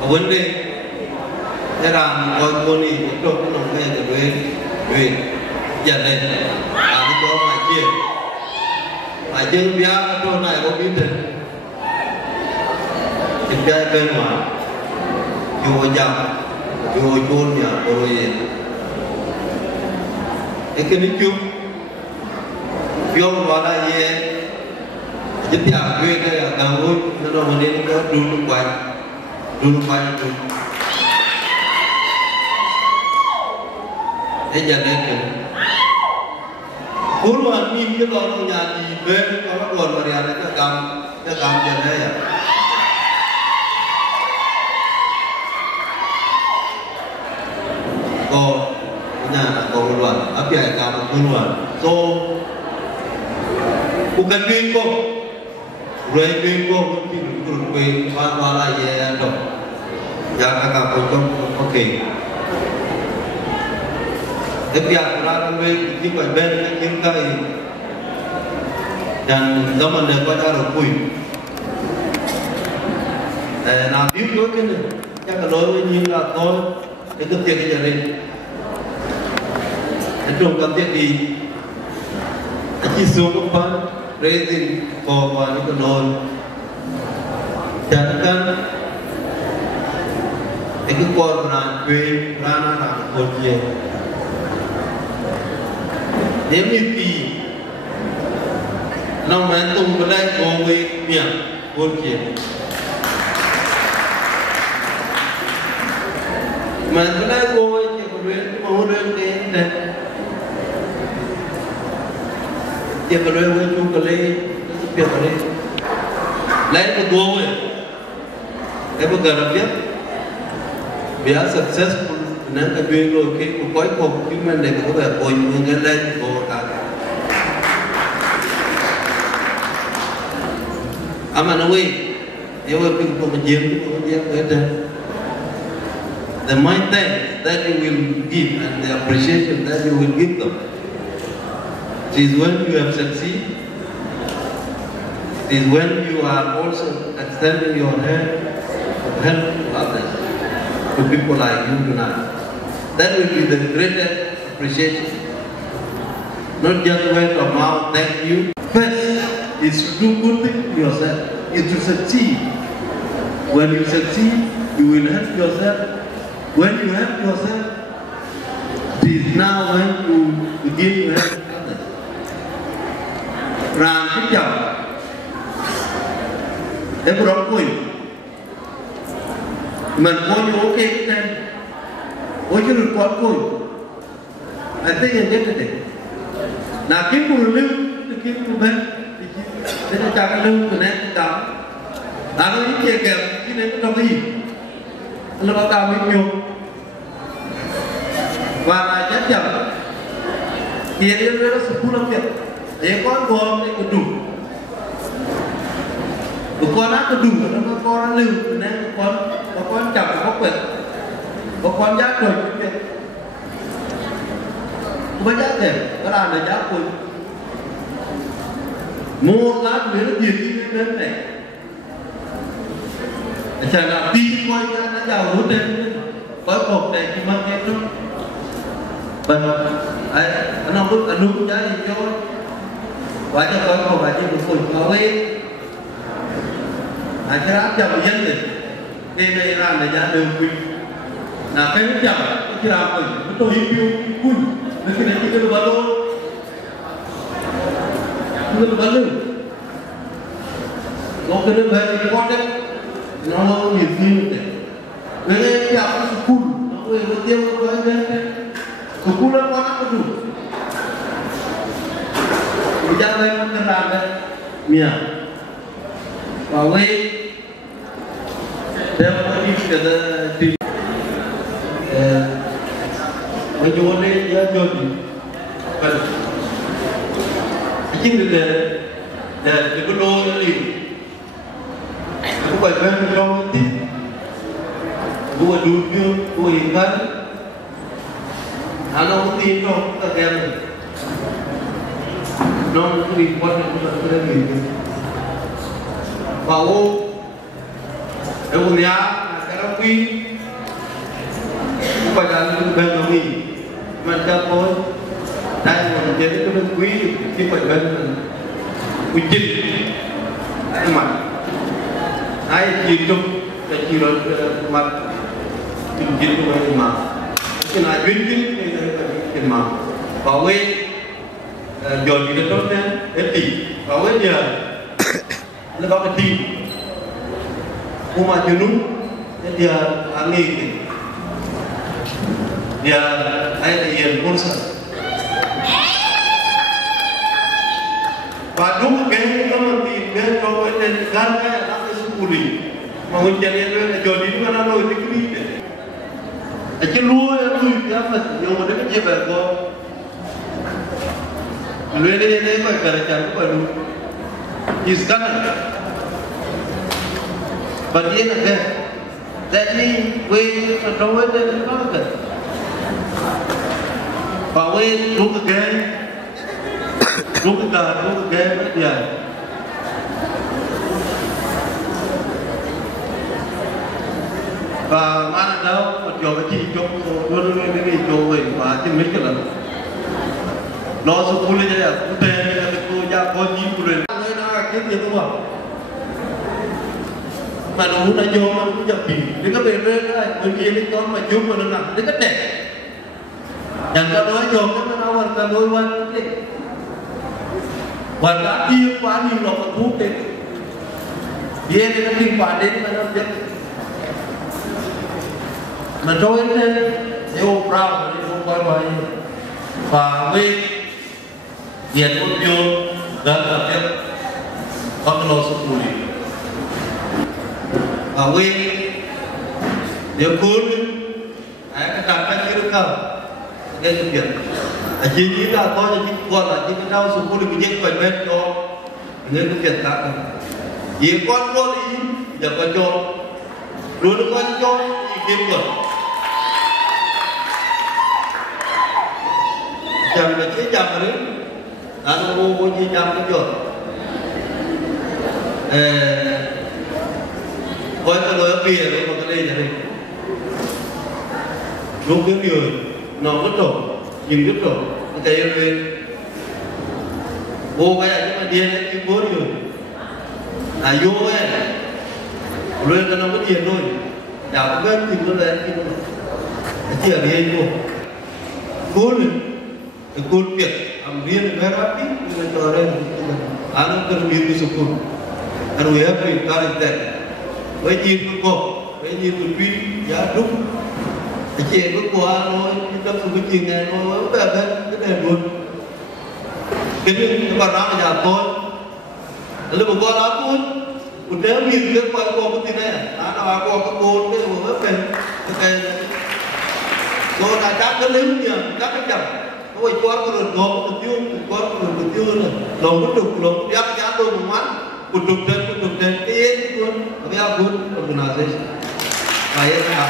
vấn đề thế rằng coi cô đi cũng đâu có nông nghe được về dần này làm cho ngoài kia mà chưa biết chỗ này có biết được thực ra bên ngoài vô dòng vô chôn nhà tôi cái nước chung vô vào đây về giúp nhà quê đây là càng vui nó đâu mà đến có đun quanh thế giờ đây kìa cú luôn nhìn cái con nhà gì bên có nó còn mà ra đấy cái cầm giờ đây à cô nhà là cô luôn áp giải cầm cô luôn so bukan duit cô rồi duit cô mungkin berkumpul pada ya dok yang agak pocong oke tapi aturan ini juga ben yang kai dan zaman dia pada rukui nanti juga kan yang kalau ini là thôi để thực hiện cái này trong cái việc gì chỉ số các bạn resin kowan itu non dan kan itu korban kue rana rana korban demi nong mentung belai kowe miang korban men belai kowe korban korban deh dia kalau yang itu kali siapa kali lain itu dua way apa garapnya biar successful dengan kejuan lo ke koi kok cuma dek kau ber koi mungkin lain kau tak aman away dia pergi pengajian ada the mindset that you will give and the appreciation that you will give them is when you have succeeded, is when you are also extending your hand of help to others, to people like you tonight. That will be the greatest appreciation. Not just word of mouth, thank you. First is to do good things to yourself, is to succeed. When you succeed, you will help yourself. When you help yourself, it is now when you begin to help others. Rằng cái chồng để cô đọc quỳ mình có những ok nên ôi chứ được quán quỳ anh thấy nhận nhất là để là kiếm cô lưu kiếm cô bên để cho cha cái lưu của nét đó là có những chè kẹp cái nét trong cái gì nó báo cáo với nhiều và là chắc chắn thì đến đó là sự phù hợp để con gồm để có đủ con ác có đủ nó có con lưu nên có con chậm có quyền có con giác rồi có giác để có làm để giác rồi một lát nữa nó tiền đi đến này chẳng là tin coi ra nó giàu hút đến có cột này thì mang em đó vâng ấy nó lúc anh đúng giá gì cho quả cho coi không phải chỉ một phần có ấy anh cái áp cho người dân này nên đây làm để giá đường quy là cái nước chậm cái làm mình nó tôi yêu quân nó cái này chỉ cái đồ thôi cái đồ bán lưng nó cái nước về thì con đấy nó nhìn như thế với cái chậm nó quân nó về nó tiêu nó cái đấy của quân nó con nó đủ jangan lain terang mia bawe dia pergi ke di menjual dia jual kan chính để cái lô này aku baik baik lô tí gua dulu gua ingat anak tin đâu ta kêu non report itu terjadi. Bahwa dunia sekarang ini pada bangkami macam pun dan menjadi kebangkui di pada ujit amat. Ai hidup kecilan mat ujit itu amat. Mungkin ai ujit itu amat. Bahwa John di dalamnya eti, bahwa dia lebih eti, umat jenuh dia angin, dia ayat yang kursa. Padung gaya teman di gaya kau dan garga nak sepuli, bangun jadi itu John itu mana lo itu ni? Aje luar itu apa? Yang mana kerja berko? Lu ini kau kerja apa lu? Iskan, bagian apa? Jadi, we terlalu ada apa? Bahawa lu kegan dia. Và mana đâu một chỗ cái gì chỗ luôn cái chỗ vậy và trên mấy cái lần nó số phụ lên đây cũng tên cái cô gia con gì phụ lên nơi nào cái gì đúng không mà nó muốn vô nó cũng chập gì để có về bên đây bên kia cái con mà chung mà nó nằm để cái đẹp chẳng có nói vô cái nó hoàn toàn đôi quan cái hoàn đã yêu quá nhiều lòng mà thuốc đấy về thì nó liên quan đến mà nó biết mà trôi lên để ôm rau để ôm quay quay và về nhiệt ôn vô gần là biết có cái lô sụp mùi và về nếu cuốn cái cảm giác như được không cái việc chỉ nghĩ là có những con là những cái đau sụp mùi cái những bệnh bên cho nên cái việc khác vì con ý giờ con cho luôn con cho kiếm được chậm là chế chậm rồi anh mua chi chậm cái rồi coi cái lối bìa đấy mà cái đây là đây lúc cái người nó mất rồi dừng đứt rồi cái lên vô cái này nhưng mà điên đấy cái bố rồi vô cái lên cái nó mất điên thôi đào cái thì nó lên chỉ là điên vô cố lên cái côn việc riêng berarti dengan orang anu terbiru sukun anu ya pri karite wajib ko wajib pri ya duk che ko anu kita suku jingan no ba cái này luôn cái ba ra nhà con lu ko la pun udah mir ke ko ko putina ana ko ko ko cái ko na chắc cái lim nhá chắc cái chậm ôi con có được ngọc được tiêu con có được tiêu này lòng có trục lòng giáp giá tôi một mắt một trục trên cái yên luôn bây giờ cũng còn nào đấy phải thế nào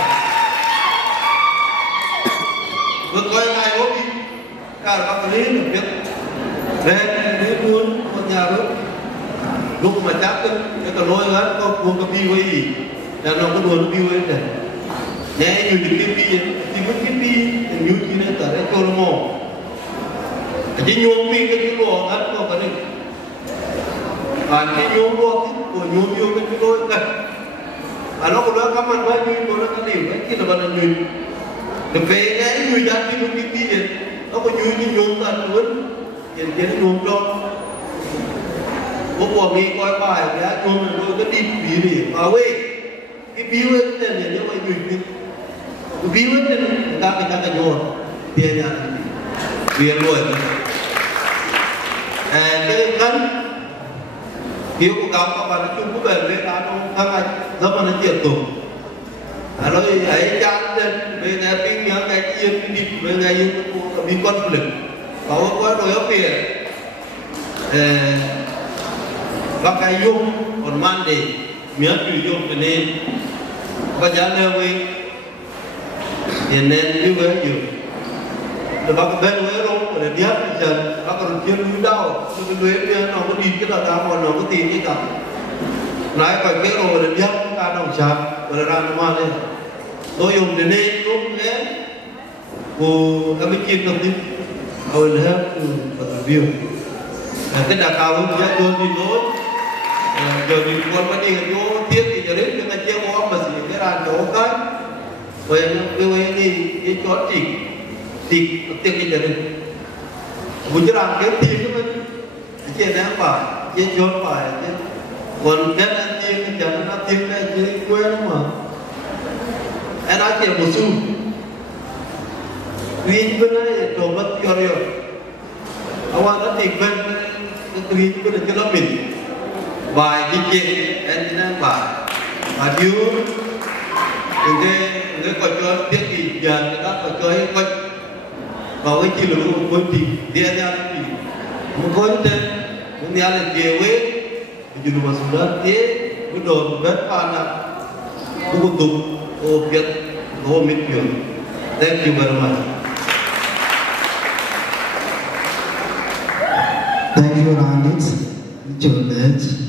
vừa coi ngày hôm đi cả các lý được biết lên đến luôn một nhà luôn lúc mà chắc cái lôi gắn có buông cái bi với là nó có đuôi bi với này nhẹ nhiều những cái bi thì mất cái bi nhiều chi nên tại đây cho nó mồ chỉ nhôm pin cái lỗ ăn có cái này và cái nhôm lỗ của nhôm vô cái đôi này nó có đôi cắm ăn bao nhiêu nó cái điểm cái kia là bạn người được về cái người dân đi một cái gì nó có như nhôm tận luôn hiện tiến nhôm cho bố bỏ đi coi bài cái nhôm này đôi cái đi bí đi vào quê cái bí ấy cái này như vậy người cái bí ấy người ta cái nhôm tiền nhà tiền rồi cái cân hiếu của các bạn nói chung cũng về lên đó thằng anh rất là tiền tùng nói ấy chán lên về ngày pin nhớ ngày kia đi về ngày đi con lực có quá rồi ở phía và cái dung còn man để miếng chịu dung cho nên có giá leo với hiện nên như vậy nhiều rồi bác bên với luôn rồi đi hết dần nó còn chưa lưu đâu cho cái lưới kia nó có đi cái là tao còn nó có tiền cái cả nói coi cái rồi đi hết ta đồng chạm rồi ra nó mà lên tôi dùng để nên cũng thế cô các mấy chuyện đồng tin rồi là hết review cái đặc hào luôn giá tôi đi lối giờ đi con mới đi vô tiếp thì giờ đến cái chiếc bom mà gì cái đàn chỗ cái vậy nó đi cái chỗ chỉ tiếp cái giờ đi muốn cho làm cái tiền của mình cái này phải cái chỗ phải còn cái anh tiền cái giờ nó tiền cái gì quên mà anh nói chuyện một xu vì bên này đồ mất rồi ông anh đã tìm bên vì bên này cho nó mình vài cái chuyện anh đang bài mà thiếu cái coi cho thiết bị giờ người ta coi cho coi vào cái chi lũ của thì dia dia thì một coi tên một dia là dia với thì dù mà sudah dia cái đồ rất là cũng tụng ô biết ô biết nhiều thank you very much. Thank you, Ranjit. Juliet.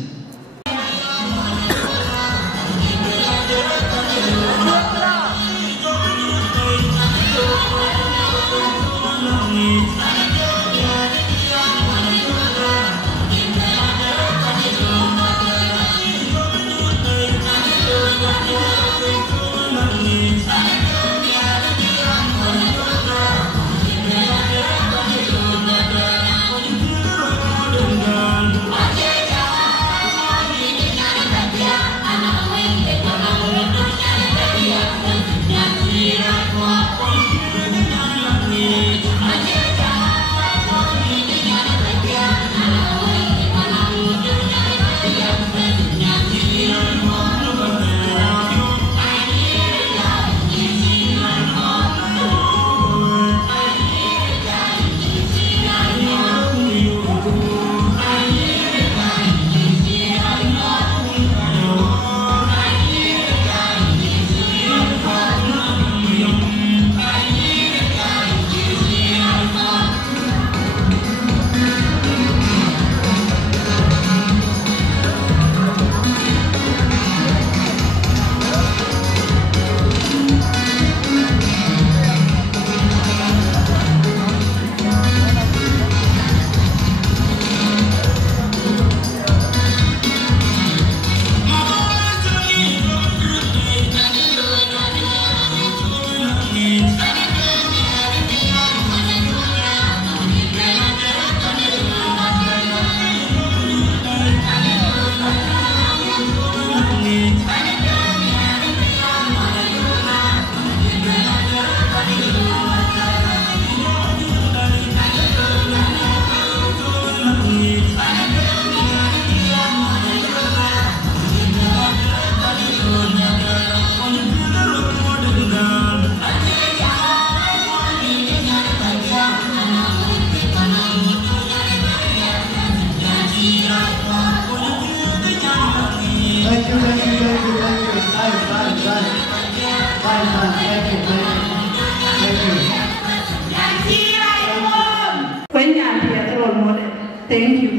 Thank you.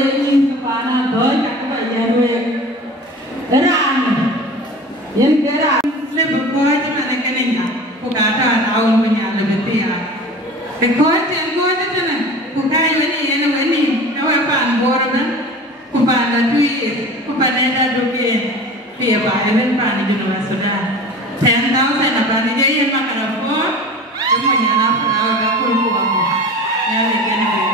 ini kepala boy tak kebayar we. Ran, yang kera lebih boy cuma nak kenanya. Kukata tahu punya lebih tiap. Kekot yang boy tu sana. Kukai ini, kawan pan boran, kupan latui, kupan eda duke. Pia bayar pan itu nama sudah. 10,000 apa ni jadi makan apa? Semuanya nak perawat aku buat. Ya lekian tu.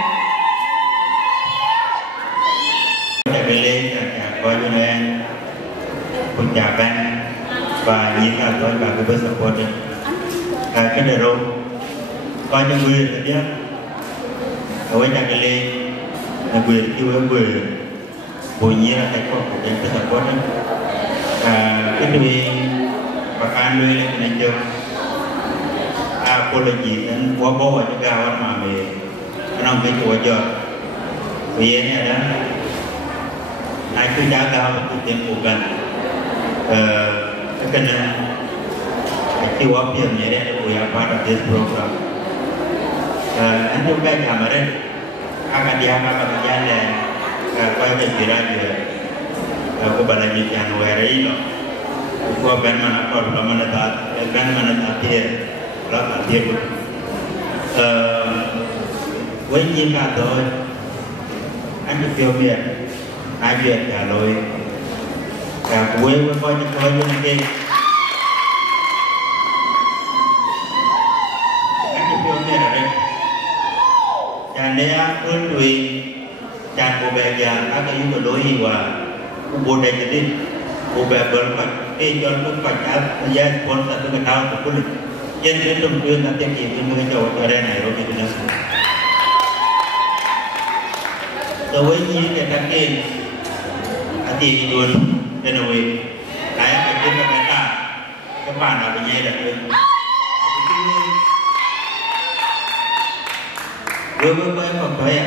Beli coi như này cũng chả bán và nhìn là tôi và cái bớt support cái đề rô coi như người là biết ở với nhà cái lê là người kêu với người bồi nhiên là cái con của cái support cái đuôi và can nuôi lên cái này chưa cô là gì nên quá bố ở cái gạo mà mình nó cái chuột chưa vì này đó ai cứ giá cao thì tiền của gần cái này cái work here này đấy we are part of this program anh chúng ta làm ở đây akan diangkat jalan kau itu kira-kira aku balai yang wari lo aku ben mana kau belum mana tak dia belum tak dia với những cả tôi anh được tiêu miệt ai việc trả lời cả cuối với coi như coi như kia anh được tiêu miệt ở đây chàng đây ơn tùy chàng của bè già các cái những đối hiệu quả của bộ đại dịch của bè bờ mặt khi cho nó phải trả gia con sa cái tao của quân dân đến trong tuyên đã tiêm chìm trong cái chỗ ở đây này rồi thì nó đối với những cái đặc biệt thì luôn nên là vì cái trên các bạn nào bị nhảy đặt lên với còn thấy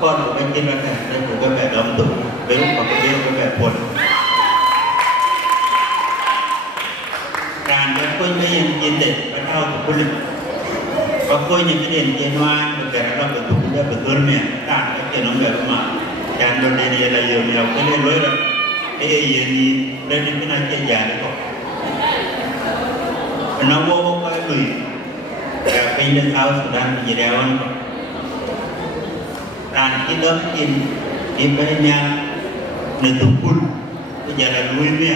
con của anh trên cái đây của cái mẹ đóng tủ với lúc còn cái mẹ phun càng cái coi mấy nhìn để cái thao của quân lực có coi những cái đèn trên hoa được cái nó được tủ ra được hơn mẹ càng cái tiền nó mẹ mà càng đôi này là nhiều nhiều cái lên lối rồi cái gì lên những cái này trên già đấy còn nó vô cái người cái lên thao Sudan gì đeo anh đàn cái lớp in đi bên nhà nên tụi quân bây giờ là nuôi mẹ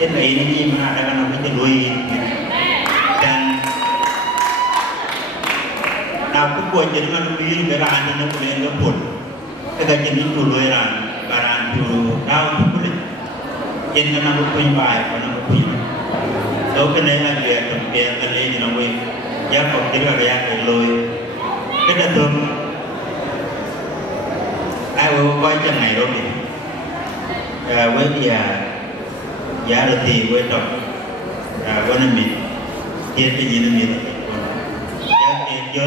cái này nó gì mà đã làm cái nuôi dan nào cũng quay jadi nó nuôi cái đàn thì nó cũng lên nó buồn cái jenis tuluran barang tu tahu kulit jenis nama punya baik nama punya so kena dia tempat kali ni nama ya kau kira dia keloi kita tu ai quay chân này rồi với giá được thì với trọng với nó mịt tiền cái gì nó mịt giá tiền cho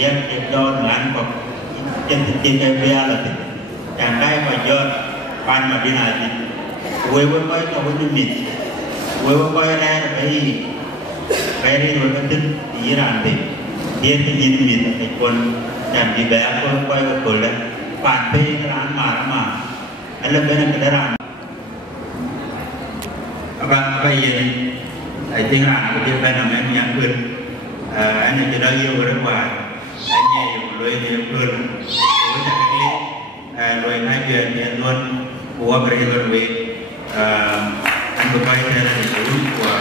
giá tiền cho ngàn bọc trên cái bia là chẳng cái mà do ban mà đi này thì quay với nó mịt quay ra là cái đi rồi cái tính gì làm thì tiền cái gì nó mịt thì còn chẳng gì bé quay cái cổ lên phản phê cái rán mà anh lên bên cái rán và bây giờ thầy tiếng rán của trên bên là em nhận quyền anh ấy đã yêu ở nước ngoài anh nhảy lối thì quyền với cả cái clip lối hai chuyện thì luôn của cái người về anh vừa quay theo là chủ của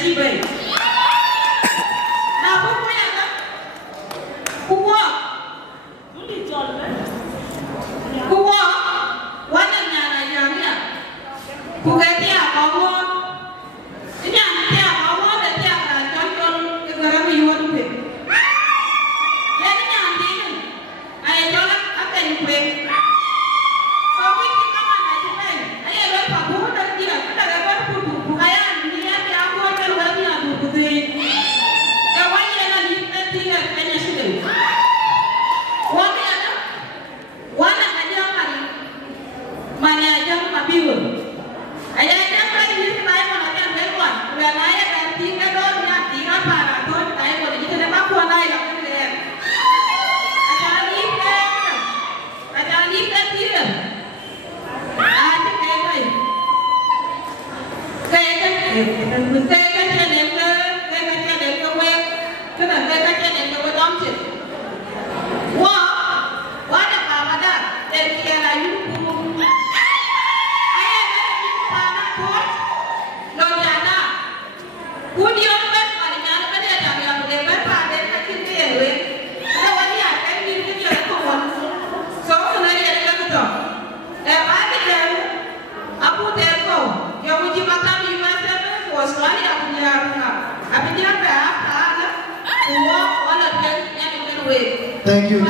Chibai. Now, who went up? Who walked? Who walked? One of Yana, who got there, or Thank you.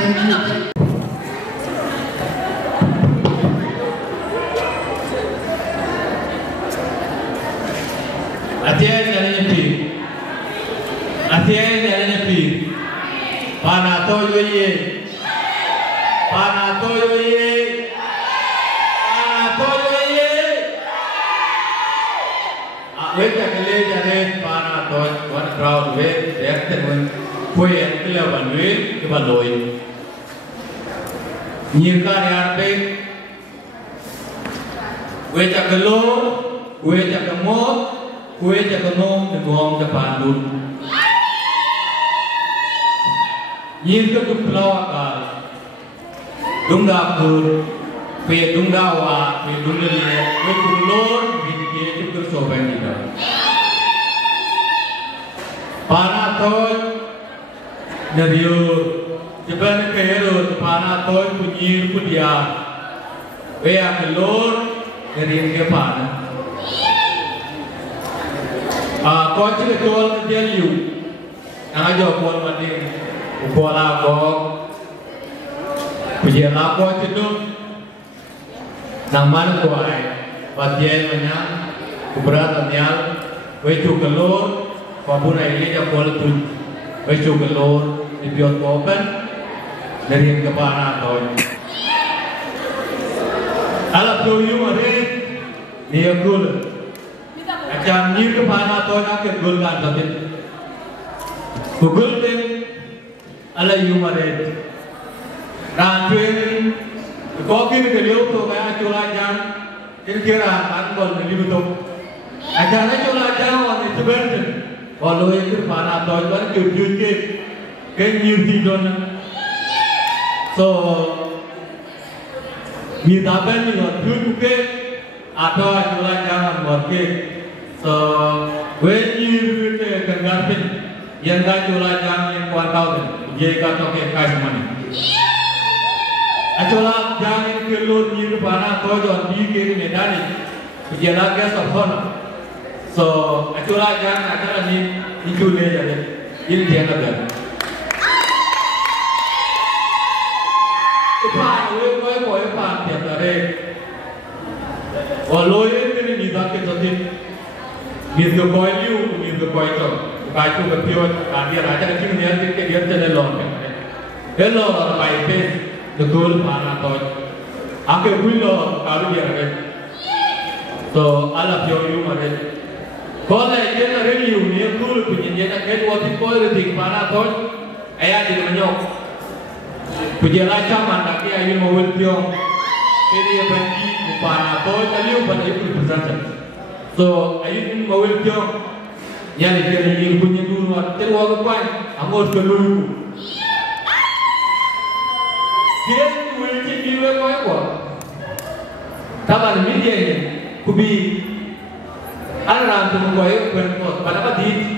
Ana ram tu ko yo pen ko pada pa di.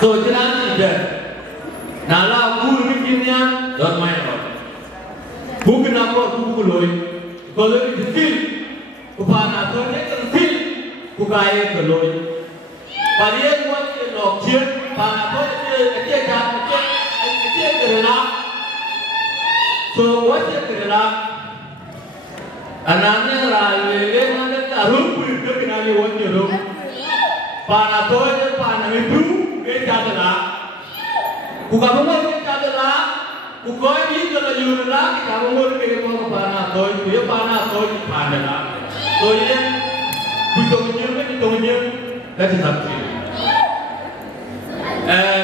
So jalan ida. Nala guru ni kimnya don't mind about. Bukan apa buku loy. Kalau itu feel upana tu ni kan feel bukai ke loy. Parian buat lok cia pana tu cia jam cia kerana. So what cia kerana? Anaknya rayu mana taruh pun ke kenali what cia rum. Pana tu pana itu ke jadala. Bukan bukan ke jadala. Bukan ini kalau jurula kita mungkin ke mana pana tu, dia pana tu pana lah. So ini bukannya that's up to you.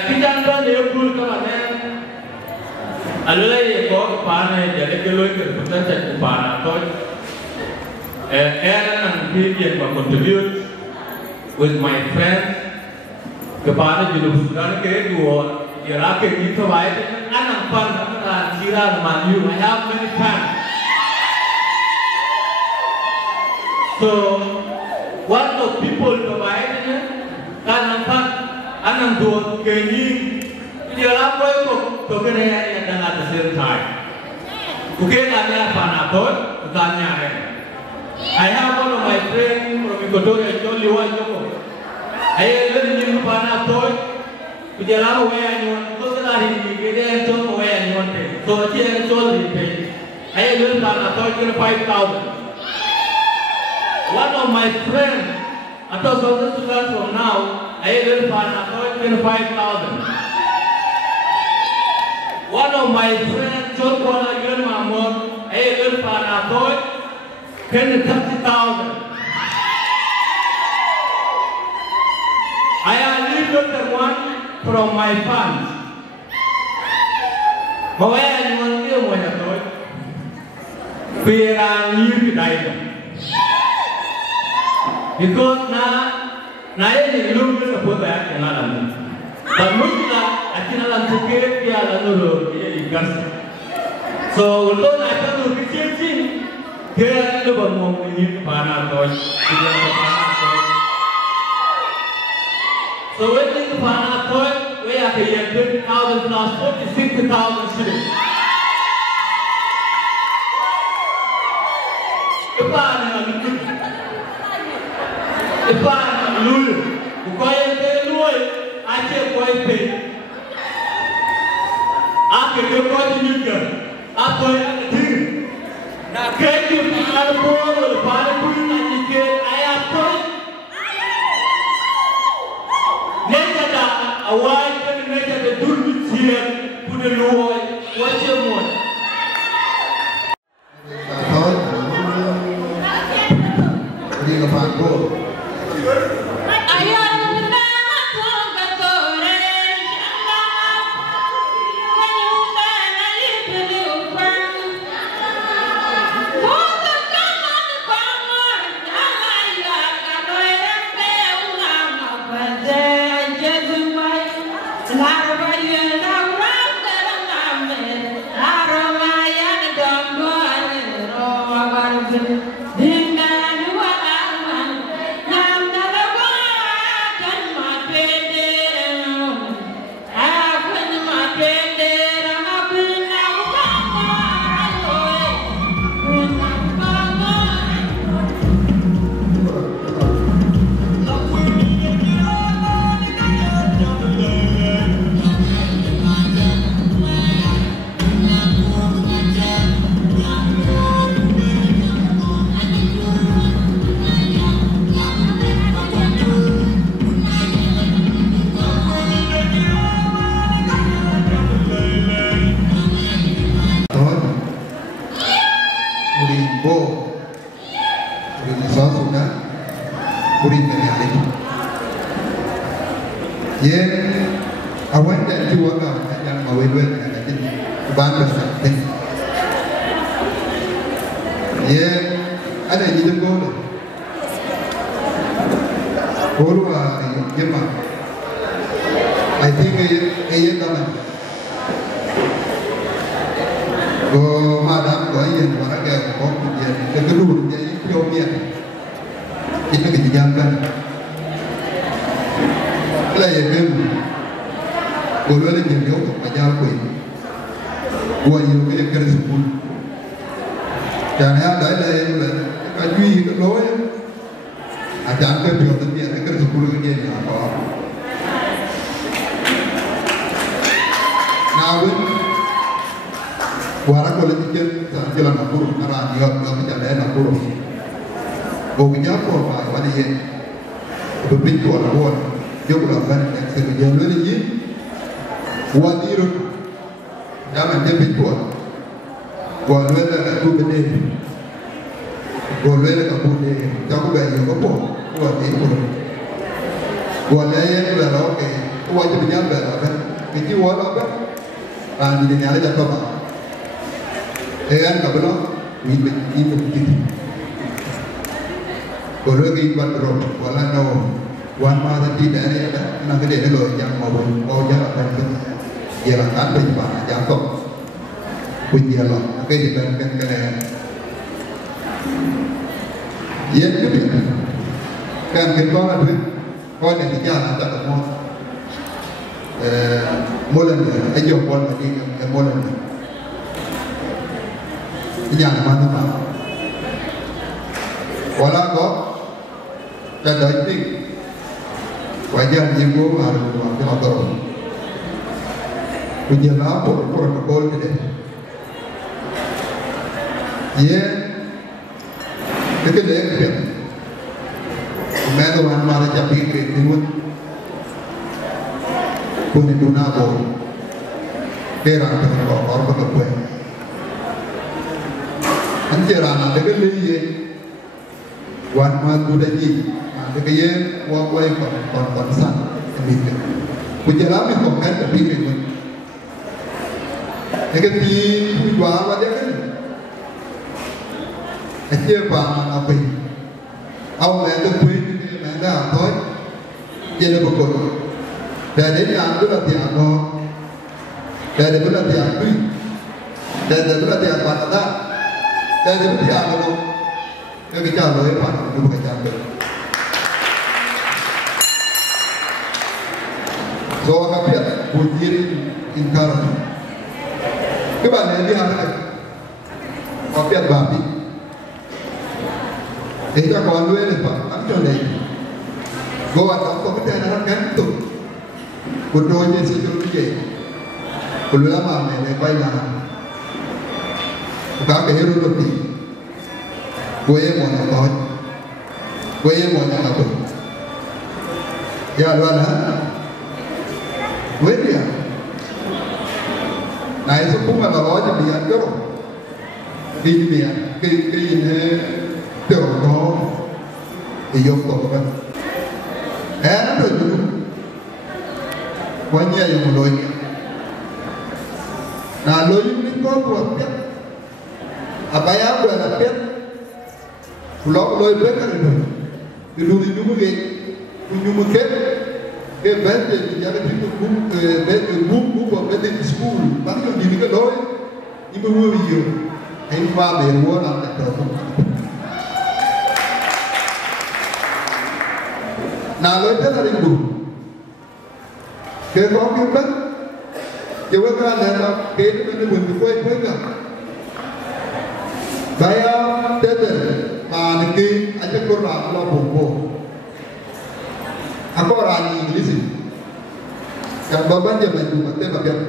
Kita anda ni pun kalau ni, alulai ekor pana jadi kalau kita bukan jadi pana tu, and period will contribute with my friends kepada jurusulan kedua. Dia rakyat itu baik. Anak pan dan jiran maju. I have many fans. So, one of people kebaiknya anak pan, anak dua kening. Dia apa itu kebenaran yang dengan the same time. Bukan hanya pan atau bukannya. I have one of my friends from Ecuador, Jolly One Joko. I live in pan atau Jalan waya nyuan, tu sekali ni kita jual waya nyuan te. So dia jual di te. Ayah jual tanah tu kira 5,000. One of my friends atau saudara from now, ayah jual tanah tu kira 5,000. One of my friends jual kuala jual mamur, ayah jual tanah tu kira 30,000. Ayah live the one from my funds. Bawa yang dia mau nyatoi, pirang you kita. Because na ini belum disebut banyak yang alam. Dan mula akhirnya alam suket dia lalu dia digas. So untuk nak tu kecil dia tu bermau ini mana toi, dia mana toi. So when you find out point, we have to get 30,000 plus 40,000, 60,000 shillings. Ipan lulu, bukan yang luar, aja kau pay. Aku kau tunjukkan, apa yang ada. Nak kerja dengan pun, pada pun nak jikir ayat pun. Awal kan mereka berdua siap punya luar wajib muat. Ini lepas go. I think ayah kaman. Go madam go ayah orang ke kau dia kedua dia itu dia. Kita jangan là gì em của nó là nhiều yếu của nhà quỷ của nhiều cái cái sự buồn chẳng hạn đấy là cái duy cái lối chẳng cái biểu tượng gì cái sự buồn cái gì là có nào với Wara ko lati ken jalan nakuru ara yo yo jale nakuru o gnya ko ba wani ye be bin ko na won yo ko ban se ko je lo ni wadiru dama je bin ko wa lo la ko be ne ko lo la ko be ta ko ba yo ko ko wa ni ko wa la ye la ro ke wa je bin ya ba ba ke ji wa ba ba ni ni ala ja ko ba Egan kabelo ini begitu. Kalau kita berdoa, wala no, wan mata tidak ada, nak kita lo yang mau jalan pun, jalan apa juga jatuh, pun jalan, apa dibandingkan kalian. Yang kedua, kan kita ada, kau yang jalan tak mau, mulan, ayo mulan ini, mulan. Yang mana wala ko tanda tik wajan ibu harus ambil motor punya lapor protokol kita ye dekat dia medo man mara japi ke timun punya dunabo perang dengan orang berkuat anjirana daga liye wan ma duda ji daga ye wa wai kon san amite kujala mi ko kan bi ke mun daga ti wa wa daga aje ba na pe au me da pe ni me da thôi je le ko da de ya du la ti ano da de du la ti atu da de du la ti apa da Dari beti apa tu? Kita bicara loh apa? Kita bukan bicara. So kapiat bujir inkar. Kebalik dia apa? Kapiat babi. Kita kawan dua ni pak, kami coba ni. Gua tak tahu kita nak kan tu. Kudo je sejauh ni. Kulo lama ni baik lah. Các cái hero đột đi, quê một nhà tối, quê một nhà là tụi, giờ luôn hả? Quê đi à? Này số cũng là nói cho đi ăn chứ không? Đi đi à? Cái tiểu đó thì dùng tổ vậy. Nó được chứ? Quá nhiều một lối nhỉ? Là lối những có buồn biết. Apa yang berada pet, pulau loi berkan itu, dulu mungkin, punya mungkin, ke bed jadi itu bed buat bed di school, mana yang di dekat loi, ini baru video, ini apa baru nak terus. Nah loi itu ada ibu, ke kau kibat, jawab kan ada ke itu mana bunyi kue kan. Bayar teder, maniki aja kurang lo bumbu. Aku orang Inggris, kan baban je baju mati bagian.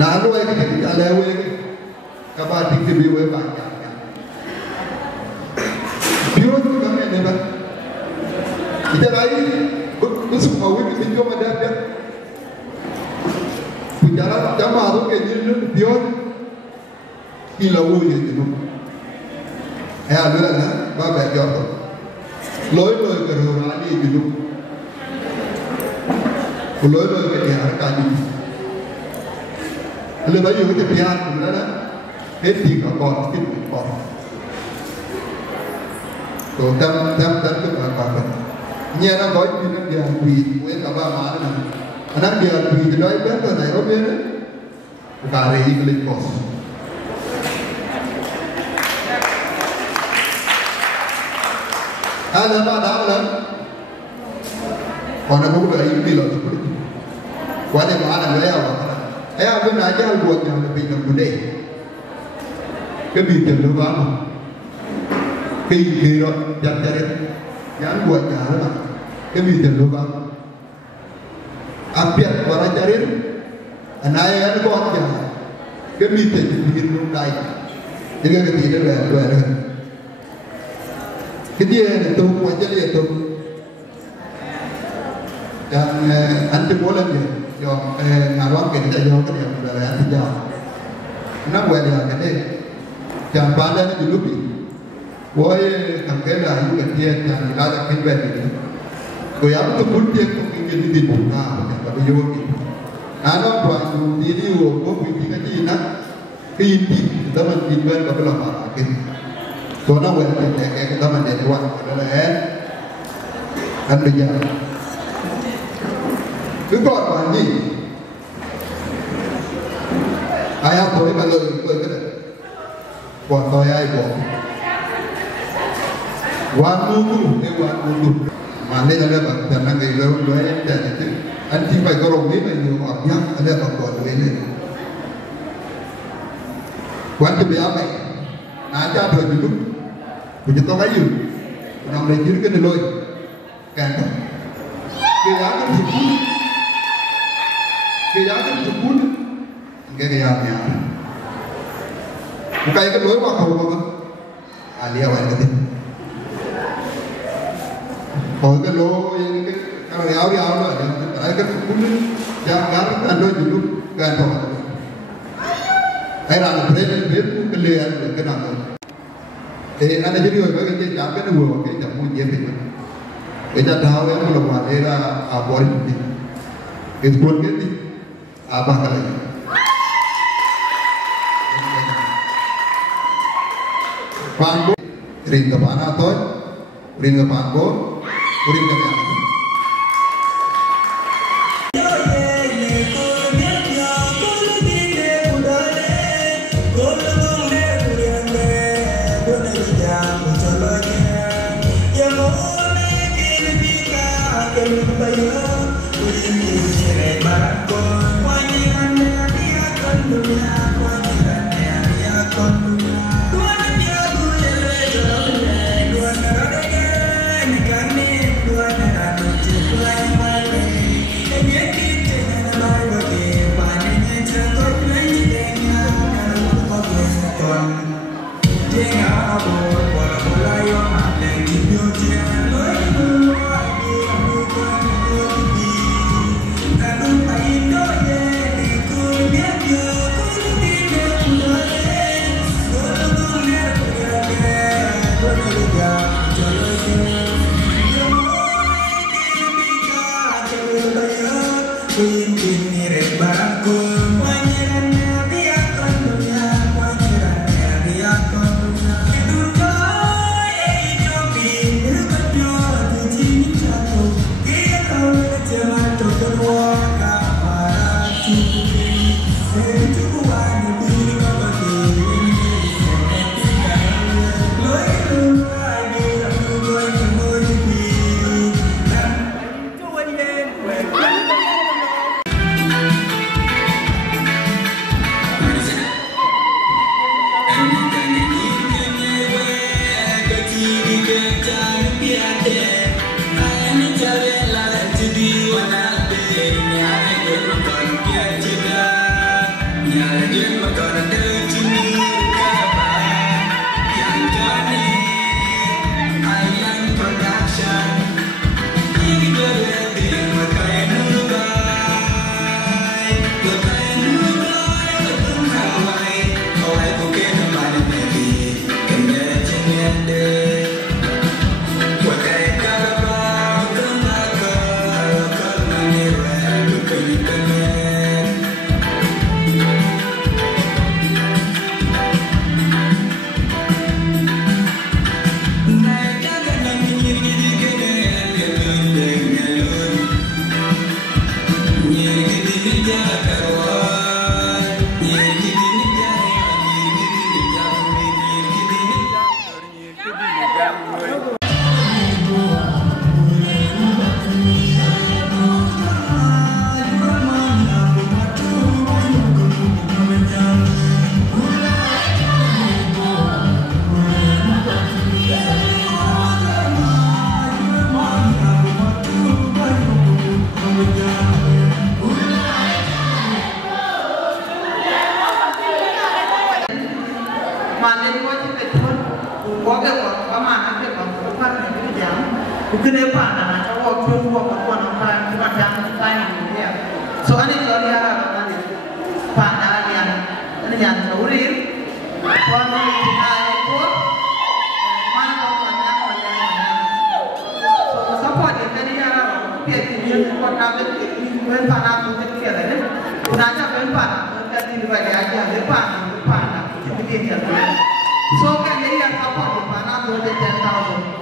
Nah, lu yang kita lewe, kabar tinggi biwe banyak. Biwe tu kami ni ber. Kita lagi, busuk awik kita cuma ada. Bicara jamaah tu kenyir biwe. Ila wuye tu, ada lah, bapa jatuh, loi kerana ni tu, loi kerana kaji, lebih banyak kita pian tu lah, henti kakor, henti kakor, so tam tu kakor, ni anak boy ni dia bui, buat apa mana, anak dia bui tu dah ibarat Nairobi ni, kari iklim kos. Ada apa dah lah? Orang aku dah ini loh tu. Wala mana gaya awak. Ayah aku nak ajar buat yang lebih mudah. Kebiasaan lu apa? Kira jadi yang buat jalan. Kebiasaan lu apa? Apiat para jarir, anaya yang buat jalan. Kebiasaan bikin lu day. Jadi kebiasaan lu ada. Kemudian itu macam itu yang anti bola dia, yang ngaruh ke dia jauh ke dia dari anti jauh. Nak buat dia kan dia, jangan pandai ni dulu ni. Boy tangkai dah itu kan dia jangan lada kembali ni. Boy apa tu pun dia pun ingin di bunga, tapi jauh ni. Anak buat tu ini wo pergi kan dia nak pinti, kita menjinkan kebelah mana kan. Soalnya buat kita menjadi tuan adalah kan dia. Cứ gọi là gì? Ai học thôi mà lời tôi cái này. Còn tôi ai bỏ. Quan ngu cái quan ngu. Mà nên là bạn chẳng là người lớn đối em trẻ thì anh chỉ phải có đồng ý là nhiều học nhá, anh là bạn còn đối lên. Quan cho bé mày. Ai cha rồi thì lúc. Bây giờ tao lấy gì? Nằm đây dưới cái này lôi. Càng thật. Cái giá cái gì? Cái giá cái chục cái nhà một cái lối vào cầu mà lia vậy cái hồi cái lối cái áo rồi cái chục jangan kan do dulu kan thôi ai làm thế nên biết cái liền cái nào thì anh ấy chỉ nói cái chạm cái nó vừa cái chạm mua gì thì cái chạm tháo cái nó là đây là body cái cuốn cái gì apa kali? Panggo, ring ke mana toh? Ring ke panggo, ring ke mana? Ukine pana na tawo tu kwa na pana kwa tang tani ya. So ani ko dia ra na pana ya. Ani ya urir. Kwa na tinai ko. Mana ko na ko ya. So support dia dia ra ke ni ko na be ben pana ko te ke ne. Una ja ben pana ka ti ba ya ja le pana ti ke ya. So kan dia support pana ko te 10,000.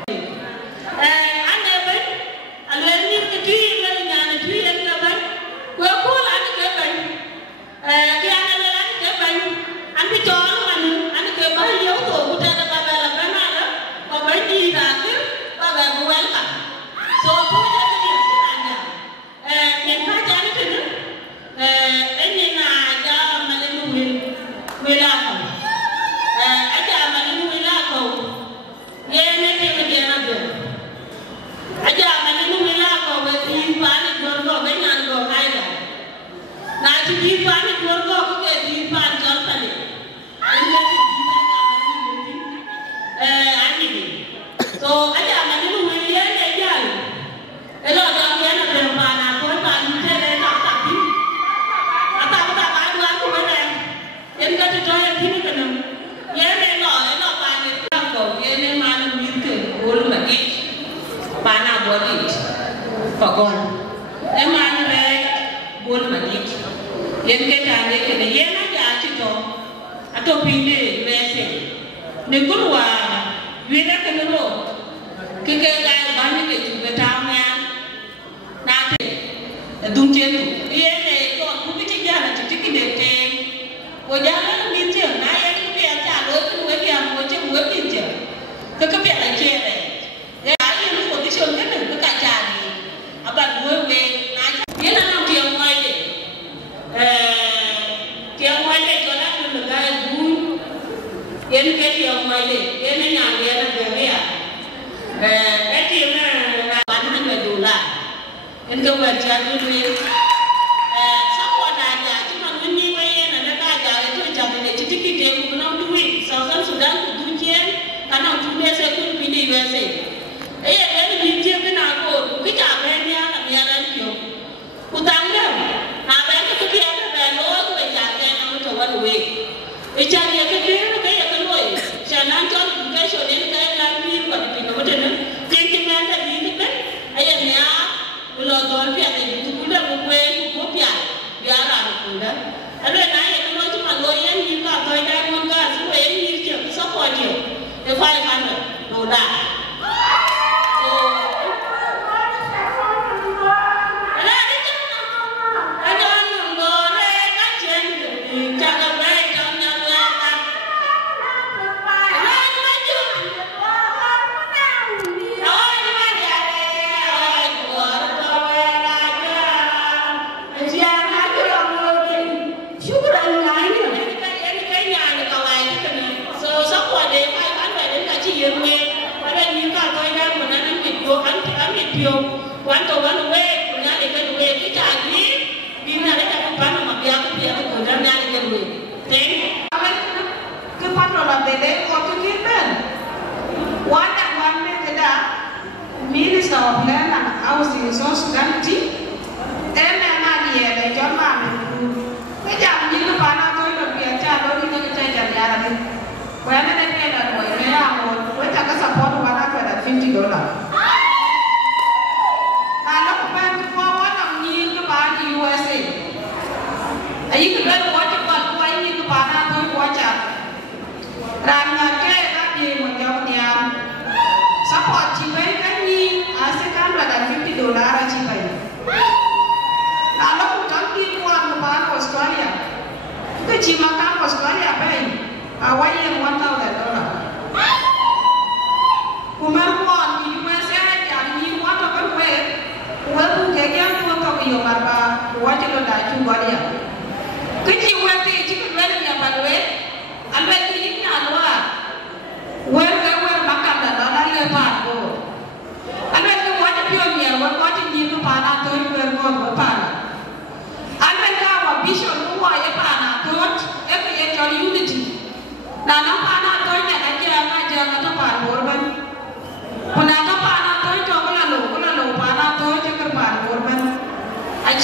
Unity.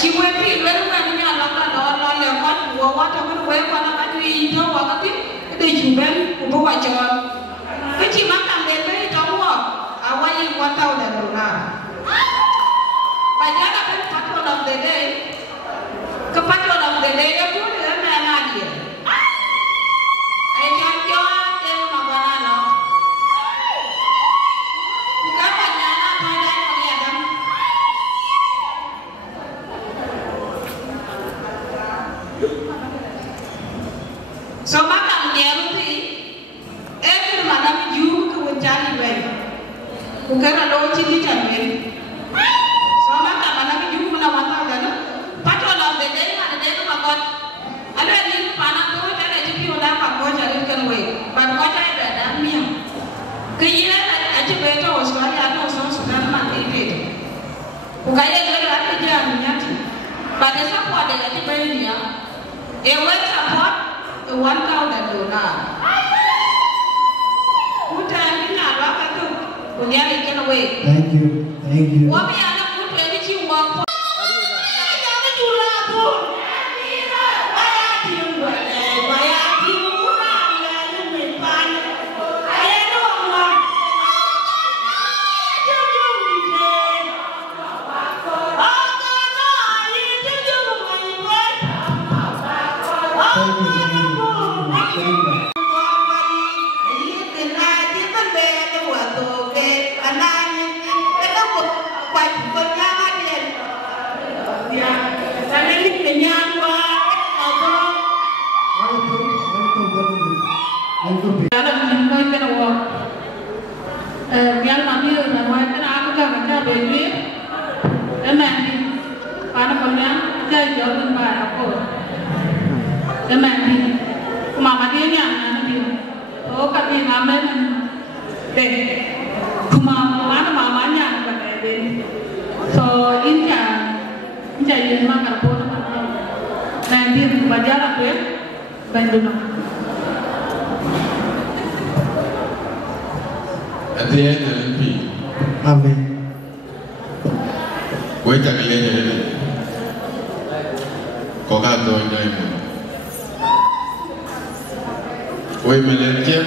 Achi we pi we ru na nya la ka no le ko wo wa ta ko we ko na ka ti to wa ka ti de ju ben ku bo wa cho ke chi ma ka le le to wo a wa yi $1,000 ba ja na ka patron of the day ka patron of the day ya ku le na na dia ai ja jo te ma ba na no ka pa na na pa da ko ya dam so makam nyeru ti every madam you ko jani bay ku gara do ci li tan ben so makam madam you na wata dana patol of the day na de ko got ala ni pana ko ta ci bi wala pa ko jari kan way ban ko ta da dan mi ke yina a ci be to Australia to so Sudan man ke be ku ga ye gara ta jani nyati ba de sa ko de ci be ni ya e wa support $1,000. Uta ina waka tu kunyari kana we. Thank you. Thank you. Wapi ana kutu eni chi wako. At the end of the meeting, Amen. Wait a minute. Kogato Diamond. Wait a minute.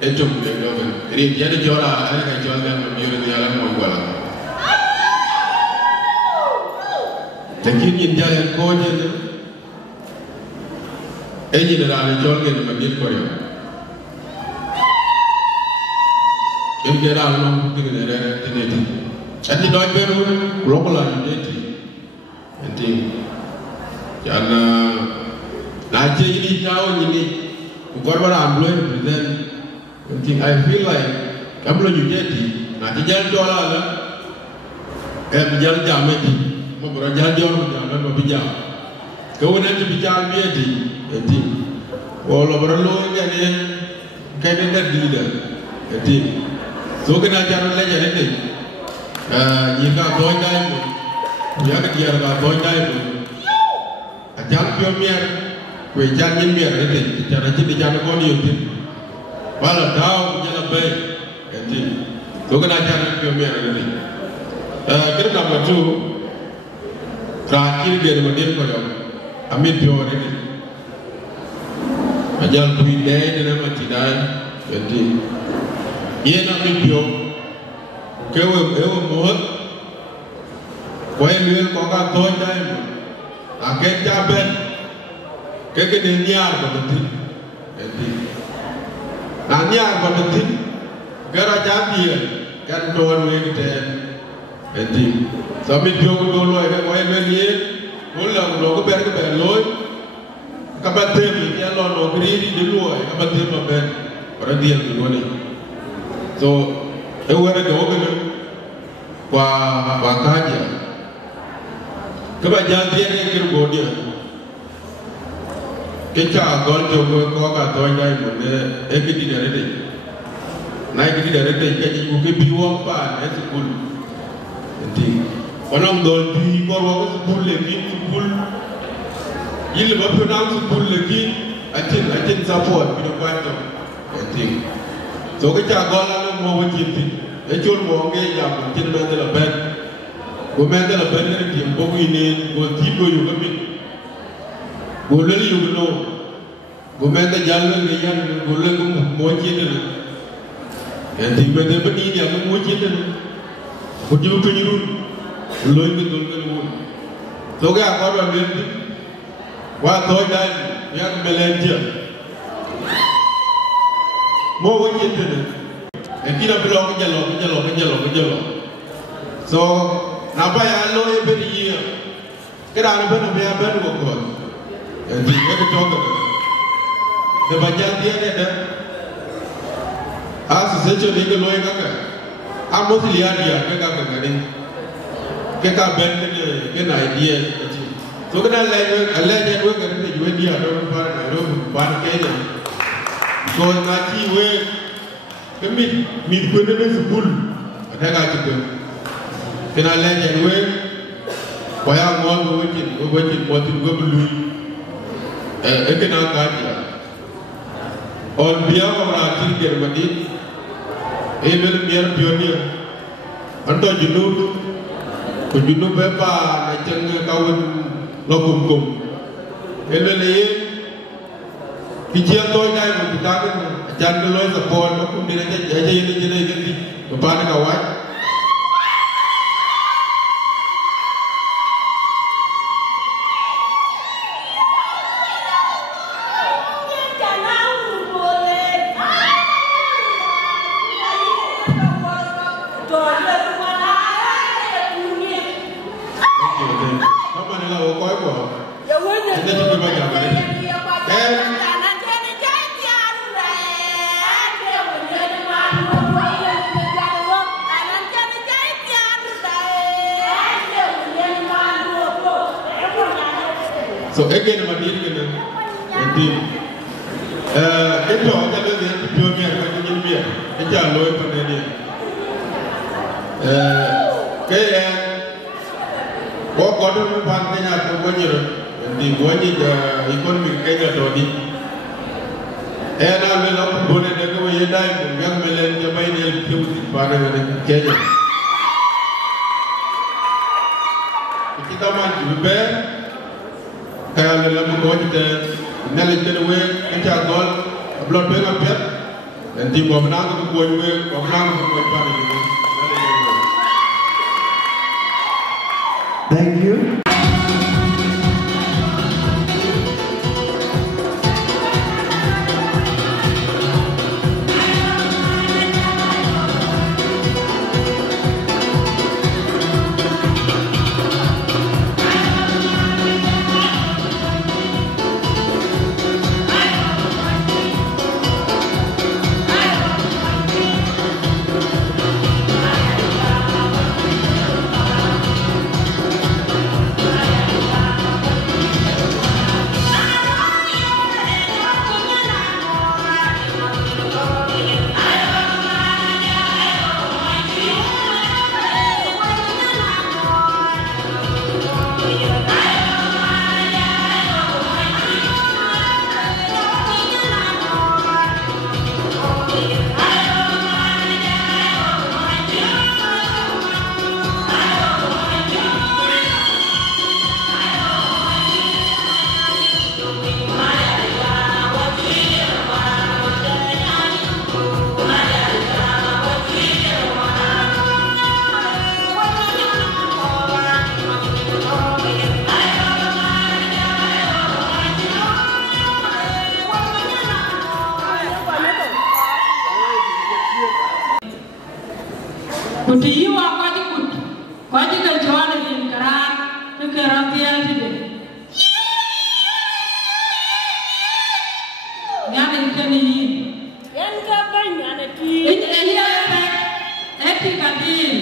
Etum de Dogan. Read Yadi Jora, I join them during the Alan Mongala. The king in Giant Court, Agent and I joined in the Magil Korea. If there are no putting in the identity. And the dog bear global identity. And think, Yana Najee Town in it, Gorba Ambulance present. And think, I feel like Ambulance Unity, Natijan Dollar, and Jal Jameti, Mobrajan John, and Babijam. Go in to be Jal Beatty, and think, all over alone again, candidate leader, and think. So can I tell you anything? You got boy diamond. You have to get about boy diamond. A jump your mirror, we jump in mirror, anything. The Jana body of it. Well, a down, yellow bay, and thing. So can I tell you mirror, anything? Get number 2. Try to get a deal for them. I mean, you're already. I jump to be dead and never to die, and thing. Yena mipyo kewe mohot kwa lwel koka toy diamond aket jaben keke de nyar badati enti na nyar badati gara jambia kan don we ten enti so mipyo ko do loy de kwa lwel ye mulla ko ko ber loy ka batem ya lo no gridi de loy ka batem ben ora diel do ni. So, I want to go to Wakaja. Kabajantia and Cambodia. Kita gone to Koka Toya, Ekiti Director. Nike Director, you can be one part as a good thing. One of those people was full again to pull. You'll never pronounce pull again. I think support with a part of thing. So kita gola mo wajib ti. E chul mo nge jam tin do de la ben. go me da la ben ne di bo ni go ti go yu gamin go le yu no go me da jalla ne yan go le go mo ci de en di me de ba ni ya mo ci de ko ji ko ni ru loy me dol ne won so ga ko ba me wa to da ya me le dia mo wo ci de e kila bilo ko jalo so na ba ya lo e be ni ya kira na be no be ya be no ko e di e to ko de ba ja dia de a se se ni ko lo e ka ka a mo ti ya dia ke ka ka ni ke ka ben ke na idea so kana le je we ka ni we dia do ba ke ni so na ti we mi ko ne school ada ga ti ko kena le je we ko ya mo we ti mo ti go lu e kena ga ti on biya ko ra ti Germany e mel mier pioneer anto junu ko junu be ba na jeng kawun lokum e le le ki ji to dai mo ti ta ko jan lo sa ko no ko ni je je ni ge ti ba na ka wa so again ma dir gena ndi eto ta be be pioneer ka ni mi e ja loy pa ne ni ke ya ko do mo ban ke nya ko ko ni ndi bo ni da economy ke nya do di e na me lo bo ne de ko ye dai ko ngam me len je bay ne ti ba ne ke nya kita man di be kaya le lam ko ci te nele te we ca gol blot be ngam pet en di bo na ko ko we ko na ko pa ni Thank you. Kuti yiwa kwaji kuti kwaji ka jwana din karan to karan tiya tide ngane tani yan ka banya na ti ya ba eti ka din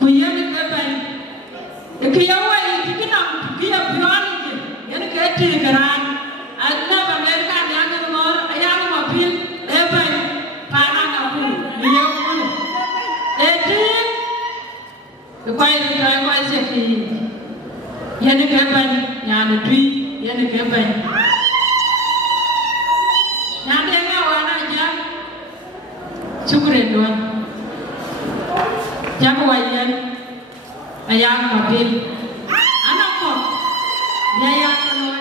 ku yan ka ban ke yawa yi kina ku ya biwan yan ka ti karan adna ba mer ka yan ka ngor ayan ma bil e ban pa na ka ku ni yo the quiet time was a key. Yannick Evan, Yana Tree, Yannick Evan. Nandanga Wana Jam Sukuredon Jamawayan ayam mobil anak kok dia yang kalau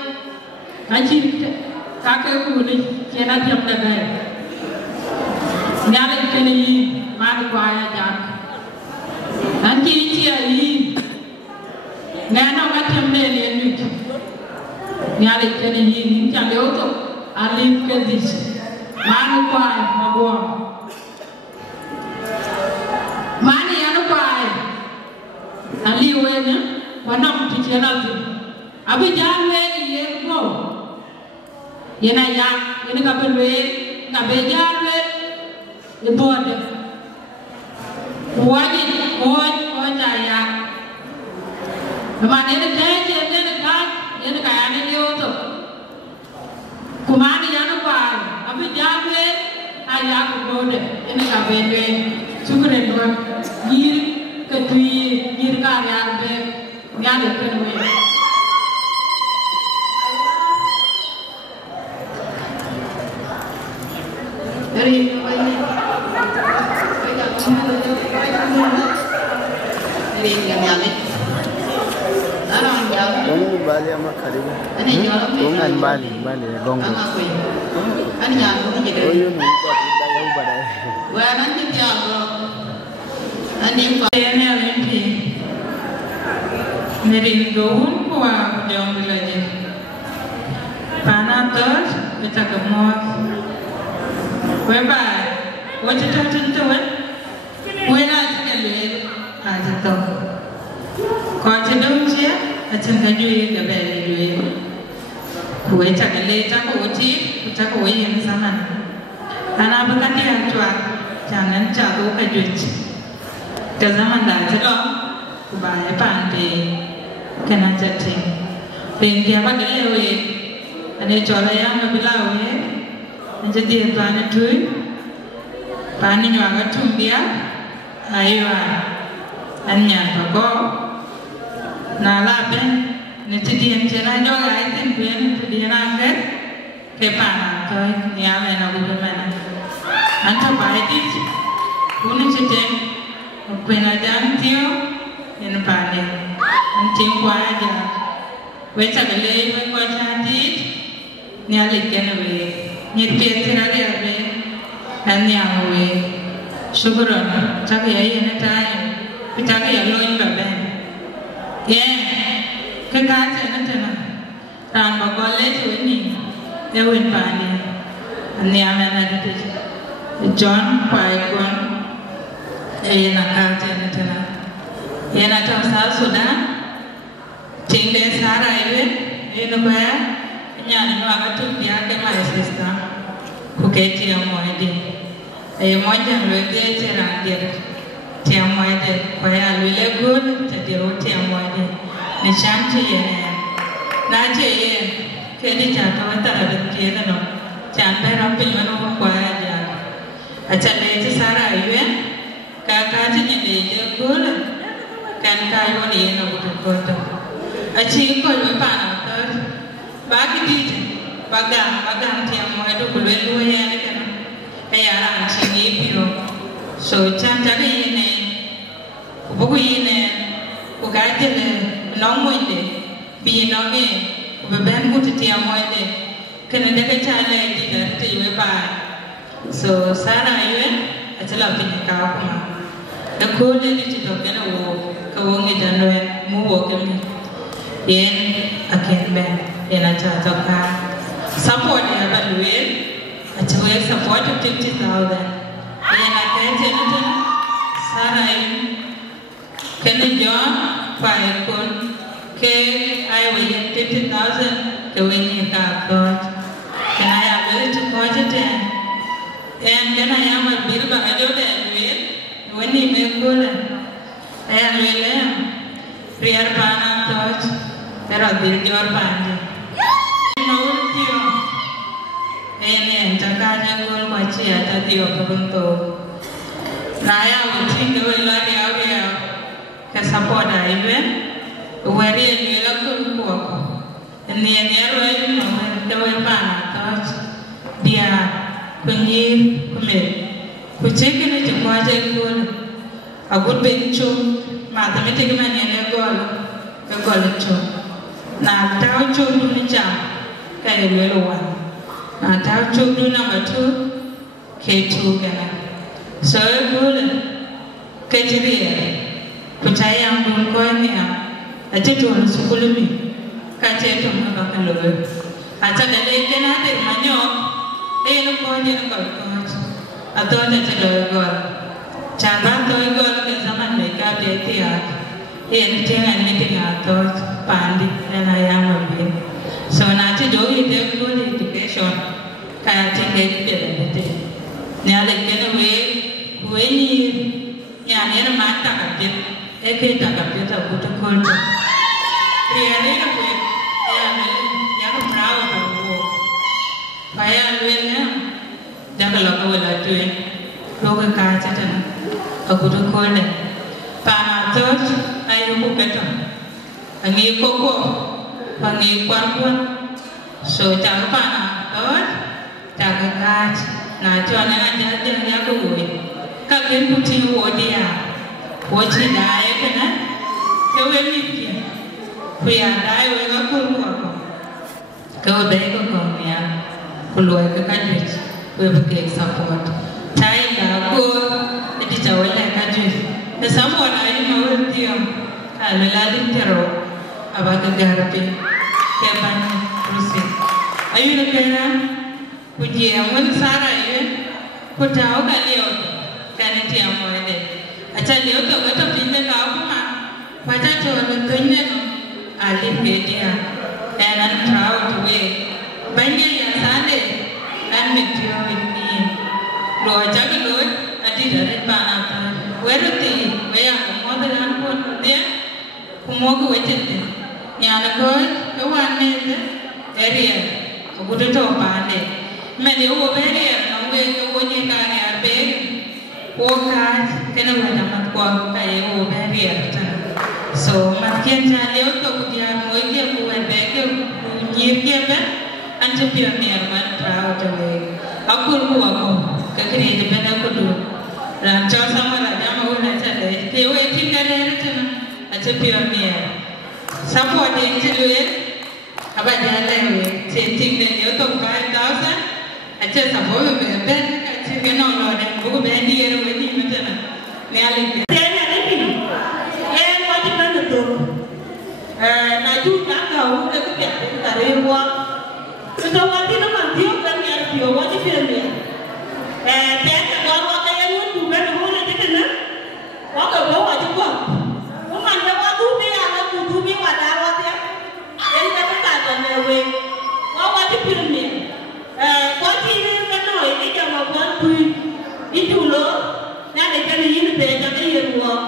kaji kakek kulit kena tiap dagai nyari kena ini mana kuaya jak nanti cia ini nana macam ni ni nyari kena ini jangan auto alif kedis mana kuaya mabuam mana yang kuaya ali wena wanam ti channel ti abi janwe ye go yena ya yena ka pelwe na be janwe e bode wani o ja ya mane ne teje ne ka yena ka ya ne yoto kumani yana pa abi janwe aya ko bode yena ka be ne chukre do yir ketui yir karya be nyale kenwe dari nyale Kamu Bali sama Karibu. Tungan Bali Gongo. Ani nyalo ni jadi. Oh iya nih, buat kita yang badai. Wah nanti tiago. Ani pa ene alempi. Neri gohun kuah jom belajar. Panatos kita kemot. Weba, wajah tertentu kan? Wena sekali aja tu. Kau cendung cia, acan kajui kebeli duit. Kue cakale cakap uci, cakap uci yang sama. Anak berkati yang cuak, jangan cakap kajui. Ke zaman dah cakap, kubaya pandai, kena jadi. Pengen apa gelewe, ane coba yang berbilawe, jadi tuan itu, pani nyuaga tumbia, aywa, anya bago, nala ben, jadi yang cerah juga itu ben, jadi nangger, kepana, tu ni apa yang aku bermana, anta baik itu, unu jadi, kena jam tio, ini pani, anjing kuah aja. Wecha gele we kwa chandi ni alikene we ni pietira le be ani awe shukuran chake yayi na tayo pitake ya loin ba ben ye ke ka chana chana ran ba college we ni e wen ba ni ani amana de John Paikon e na ka chana chana ye na ta sa Sudan tinggal sarai le, ini apa? Nyari nuaga tu dia ke Malaysia, kukai tiang moede, moede luar cerang dia, tiang moede, kaya luar gul, jadi tiang moede, ni cantik ye, nanti ye, kini jatuh antara benci itu no, sampai rampil mana kaya dia, acar le sarai le, kakak ni le gul, kan kayu ni no betul. Aci ko be pana ta ba ki dit baga tiam mo edo kulwe lo ya ne kana e ya ran chi ni piro so chan ta ni ne ko ko yine ko ga de ne no mo inde bi no ne ko be ben ko tiam mo inde kana de ka cha le di da ti we ba so sara yue atala pin ka ko ma da ko le ni ti do be no wo ka wo ngi dan we mu wo ke mi yen akan ben yen aja toka support ya baluel aja we support 50,000 yen akan jenata sarai kena John Paikon ke ai we 50,000 ke we ni ka God kena ya beli tu project en kena ya ma bil ba ajo de luel we ni me kola ay luel priar pana touch pero dir jor pandi no tio ene jakanya gol machi ata tio punto naya uting we la ni avia ka support aibe wari ni la ko ko ni ni ro no te we pana touch dia kunyi kume kucheke ni chikwaje gol agut ben chung ma ta mete ke mani ne gol chung na tao chung ni cha ka ye le wan na tao chung du number 2 K2 kana so gol ke jiri percaya ang ko ni a tu sukulumi ka che to ma ka lo acha dale ke na te manyo no ko ni ko atau ada cakap gol, cara tu gol ke zaman mereka dia tiap, ini jangan ni tengah tu pandi dan ayam lebih. So nanti jogi dia gol education, kaya cakap dia nanti. Ni ada kena we ni ada mata kapit, kita kapit tak butuh gol. Dia ni we, dia perahu baru, kaya we ni. Jangan lupa wala tuin, logo kaca cina, aku tu kode. Pana terus, ayo bukan, angi koko, angi kuarpun, so jangan pana terus, jangan kaca. Nah cuaca aja jangan gue, kalian pucing wodia, woci daya kena, kau ni kuya daya wega kurku, kau daya kau ni keluar ke kaji. We became support. Time da go edi jawala kadri. The someone I know will team. Alalin tero abaga garape. Keban rusi. Ayu na kena kuji amun sara ye kutao kalio kaniti amoede. Acha leo to gato pinda ka kuma. Pacha to no tunne no alif media. And I'm proud to way. Banya ya sade and make you with me. Lord Jagalod, I did a red banana. Where are they? Where are the mother and put there? Kumoku waited. Yanakod, the one made area. A good top band. Many over area, and wait the one you can beg. Walk out, can I wait a month walk by over area. So, Makian Leo, we are going to beg you near and to be a mere man proud away. A good walk, the great Benacudu. Rancho Samara, Dama, they waiting at a to be a mere. Supporting to do it about the taking the youth of 5,000. I just a boy of a bed, I took an honor and go bend here with him. Nearly. And what you going to do? I do not know who the people are. So what you know, you can get you what you feel there. And then the one what I want to get a whole different. Walk a blow at the walk. Woman, the one who be able to do me what I want there. Then never got on their way. What you feel me? What you know, if you are one to it too low, now they can use the other walk.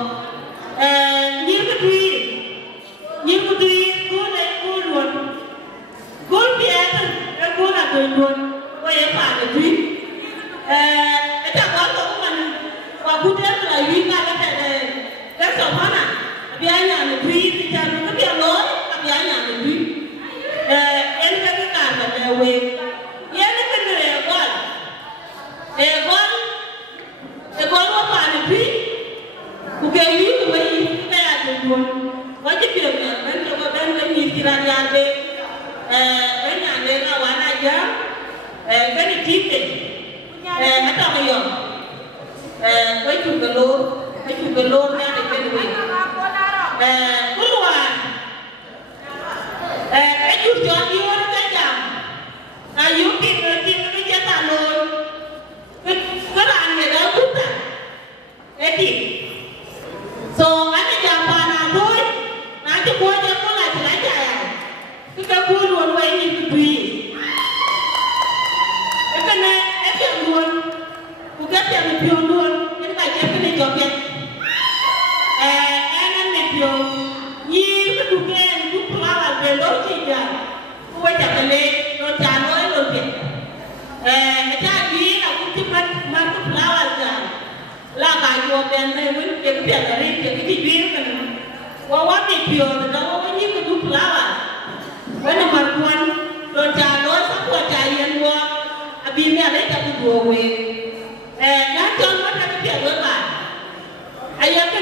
You could do it good and good one. Good people, a good and good way of the dream. It's a woman or good like we got that's a honor. Behind the tree, it can be a lord, behind the tree. Anything got their way. Anything a God. A God of the tree who can use the way you can do. What you feel when you feel at the when you are there, one idea, very deep. I tell you, wait to the Lord, wait to the Lord, now they get away. Who are? And you join you on the down. You keep me just alone. But I'm the Buddha. Eddie. So I'm a Japan boy. I'm the boy that will like that. You can put one way into breathe. If everyone who gets them if you're known, it's like definitely job yet. And if you to get to flower, the low changer, who wait at the lake, no time, no look it. A child being a good different flowers. Like I go then they will get better, it's beautiful. Well, what if you're the dog when you could do flowers? When a one, don't know support giant walk, I've been there later to go away. And that's all what I feel about. I have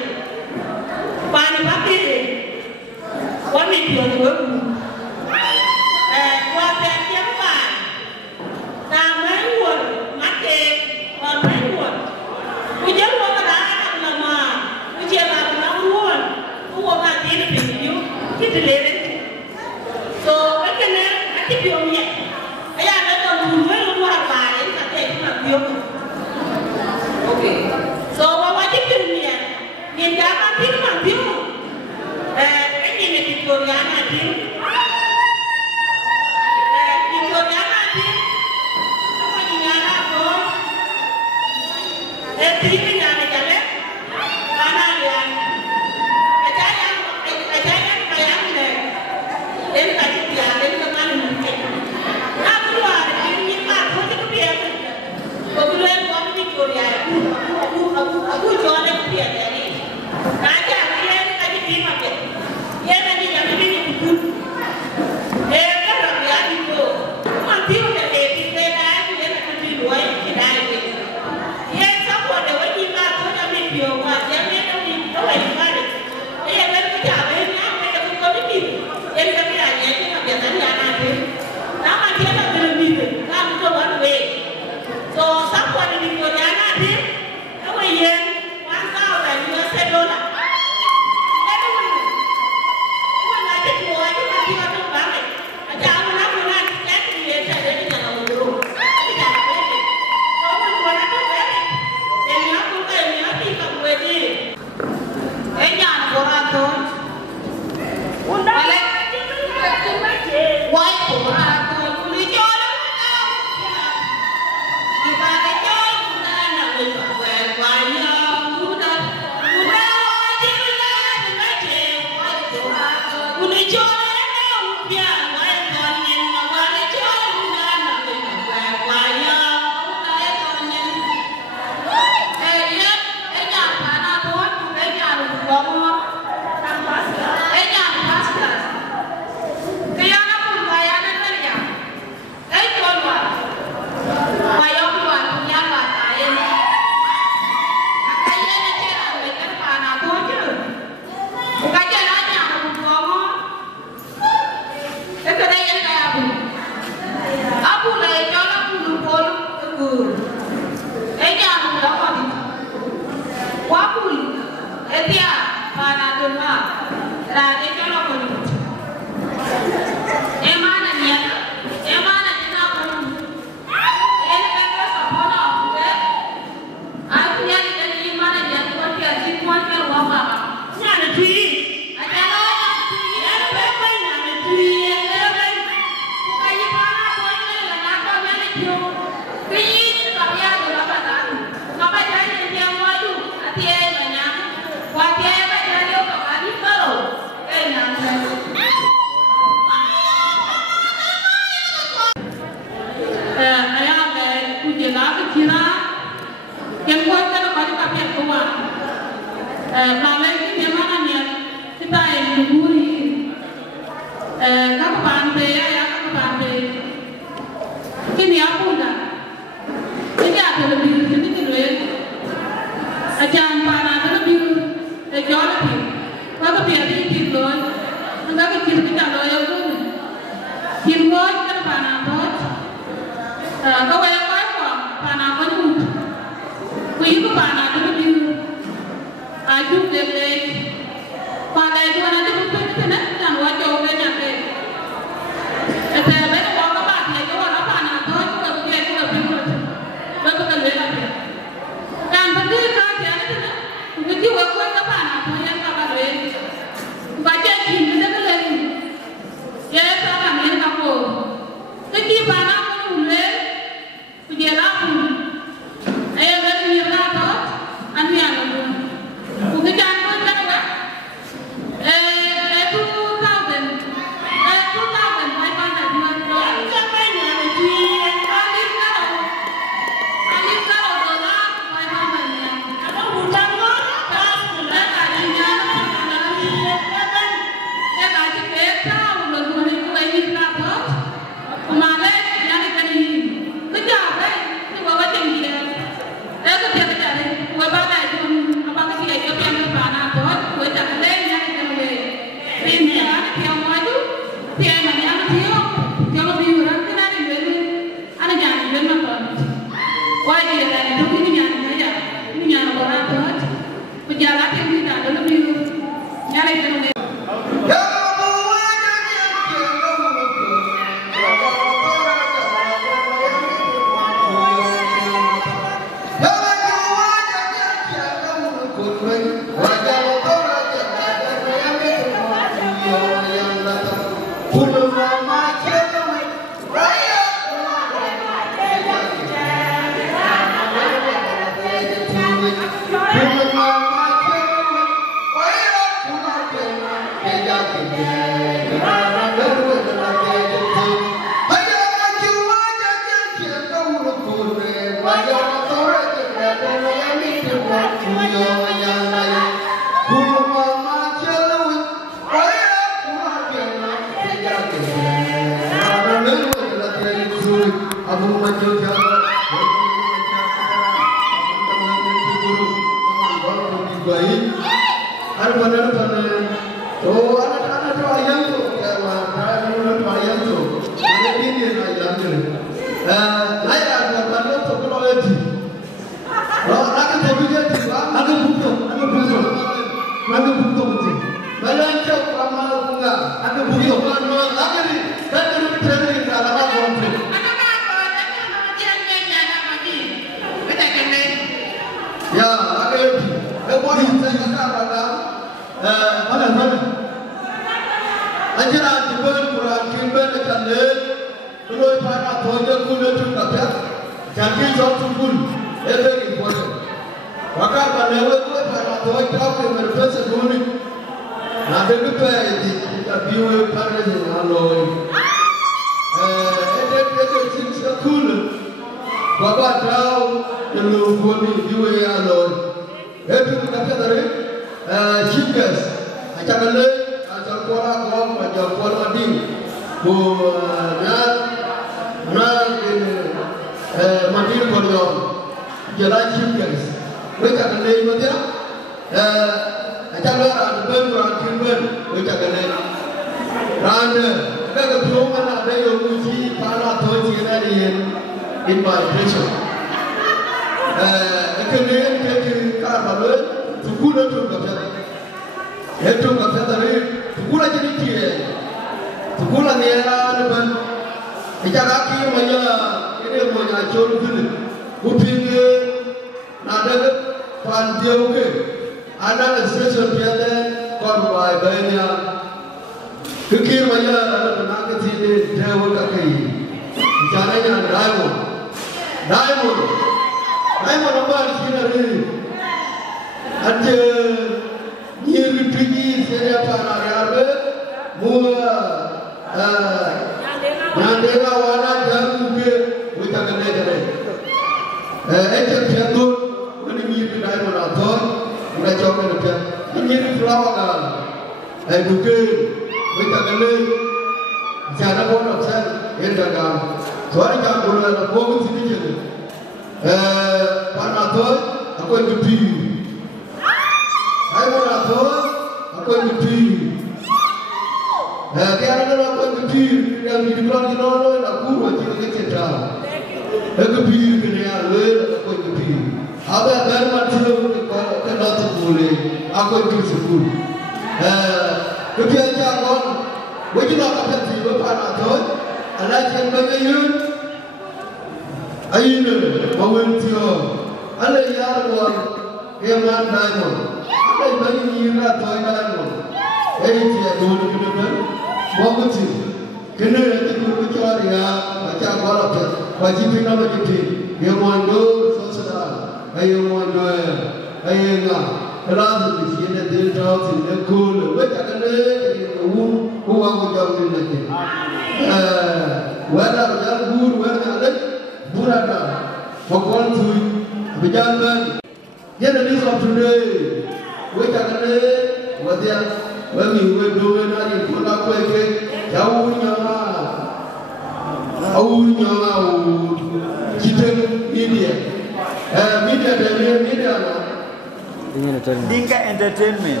Dinka Entertainment.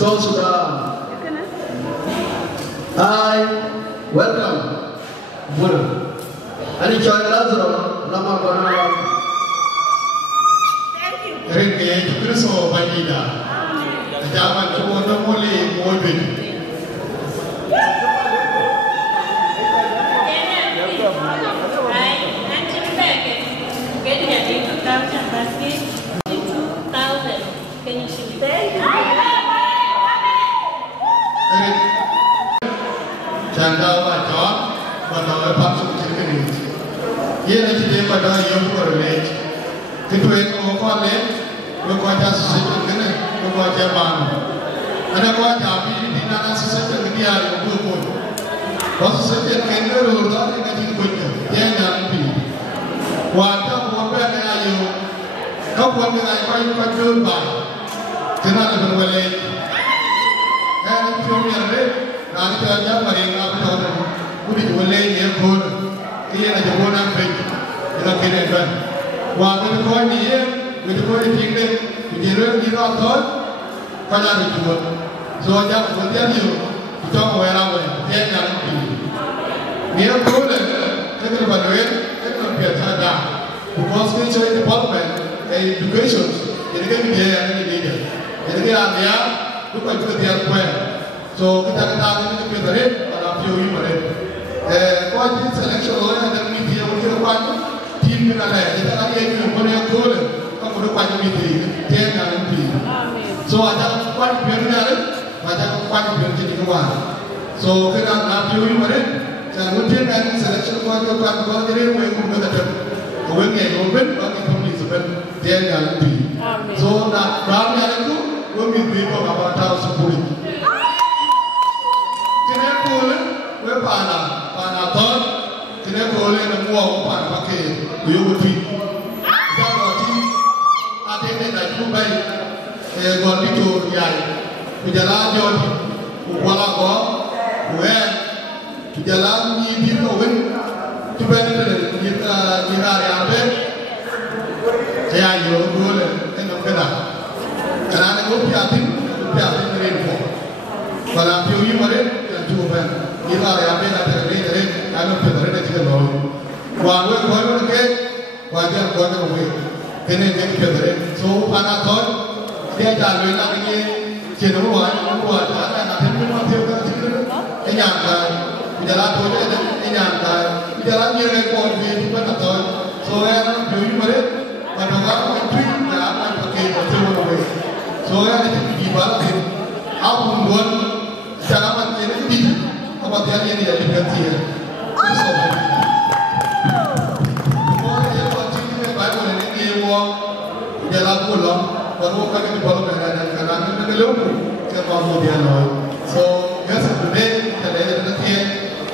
South Sudan. I welcome Buddha. And it's your Lazarus, Lama Banana. Thank you. Renge, Kristo Banida. Jaman Tumono Moli, Morbid. Chandawa John, but our Pasu Chicken. Here is the Mada Yoga Village. Tituate Okame, Lokaja Sikin, Lokaja Ban. And I want Yapi, Dinana Satan, India, Buku. Was a second kangaroo, not in a good, young people. What are you? How one can I find control by? Cannot village. And from your red. Kita jam hari nak tahu, kuri boleh dia pun, dia nak jemput nak pergi, kita kena kan. Waktu itu kau ni, kita kau ni tinggal Jadi orang kita tuh banyak dijual. So jangan kemudian you jangan orang dia jangan pilih. Dia boleh kita berduit kita biasa dah. Because we show development education. Jadi kan dia yang ini. Jadi dia bukan juga dia punya. So kita ini kita berit pada view ini berit. Kau jadi selection orang yang media mungkin orang tim kita lah. Kita lagi yang punya goal. Kamu udah banyak media. Dia jangan pilih. So ada kuat biarnya, ada kuat biar jadi kawan. So kita view ini berit. Jangan mungkin kan selection kuat jadi orang yang kita Orang yang open, bagi penulis open, dia jangan pilih. So, nak ramai itu, kami beri apa tahu sepuluh. Kena boleh, we panah ton, kena boleh nak buat pan pakai uyuh putih. Jangan berarti ada yang nak cuba, gol itu riai, berjalan jauh, buat apa, berjalan ni dia open. Cuba kita hari apa? Saya yo dulu, enggak kena. Karena aku piatin mereka. Kalau piu ini mereka yang cuba. Kita hari apa nanti mereka, kalau mereka juga lalu. Walau ke, wajar boleh. Kena mereka. So panaton dia jalan lagi. Jenuh buat nanti memang dia kan juga. Enggak. Jalan tu je, enggak. Jalan dia rekod di mana tahu. So yang piu mereka, kadang-kadang menteri dah pakai betul betul. So yang itu di bawah ni, apa pun cara macam ni, apa dia ni dia diganti. So yang macam ni baru ni dia buat jalan pulang, baru kaki di bawah kerana ni belum kepada dia lalu. So yang sebelum kita lihat nanti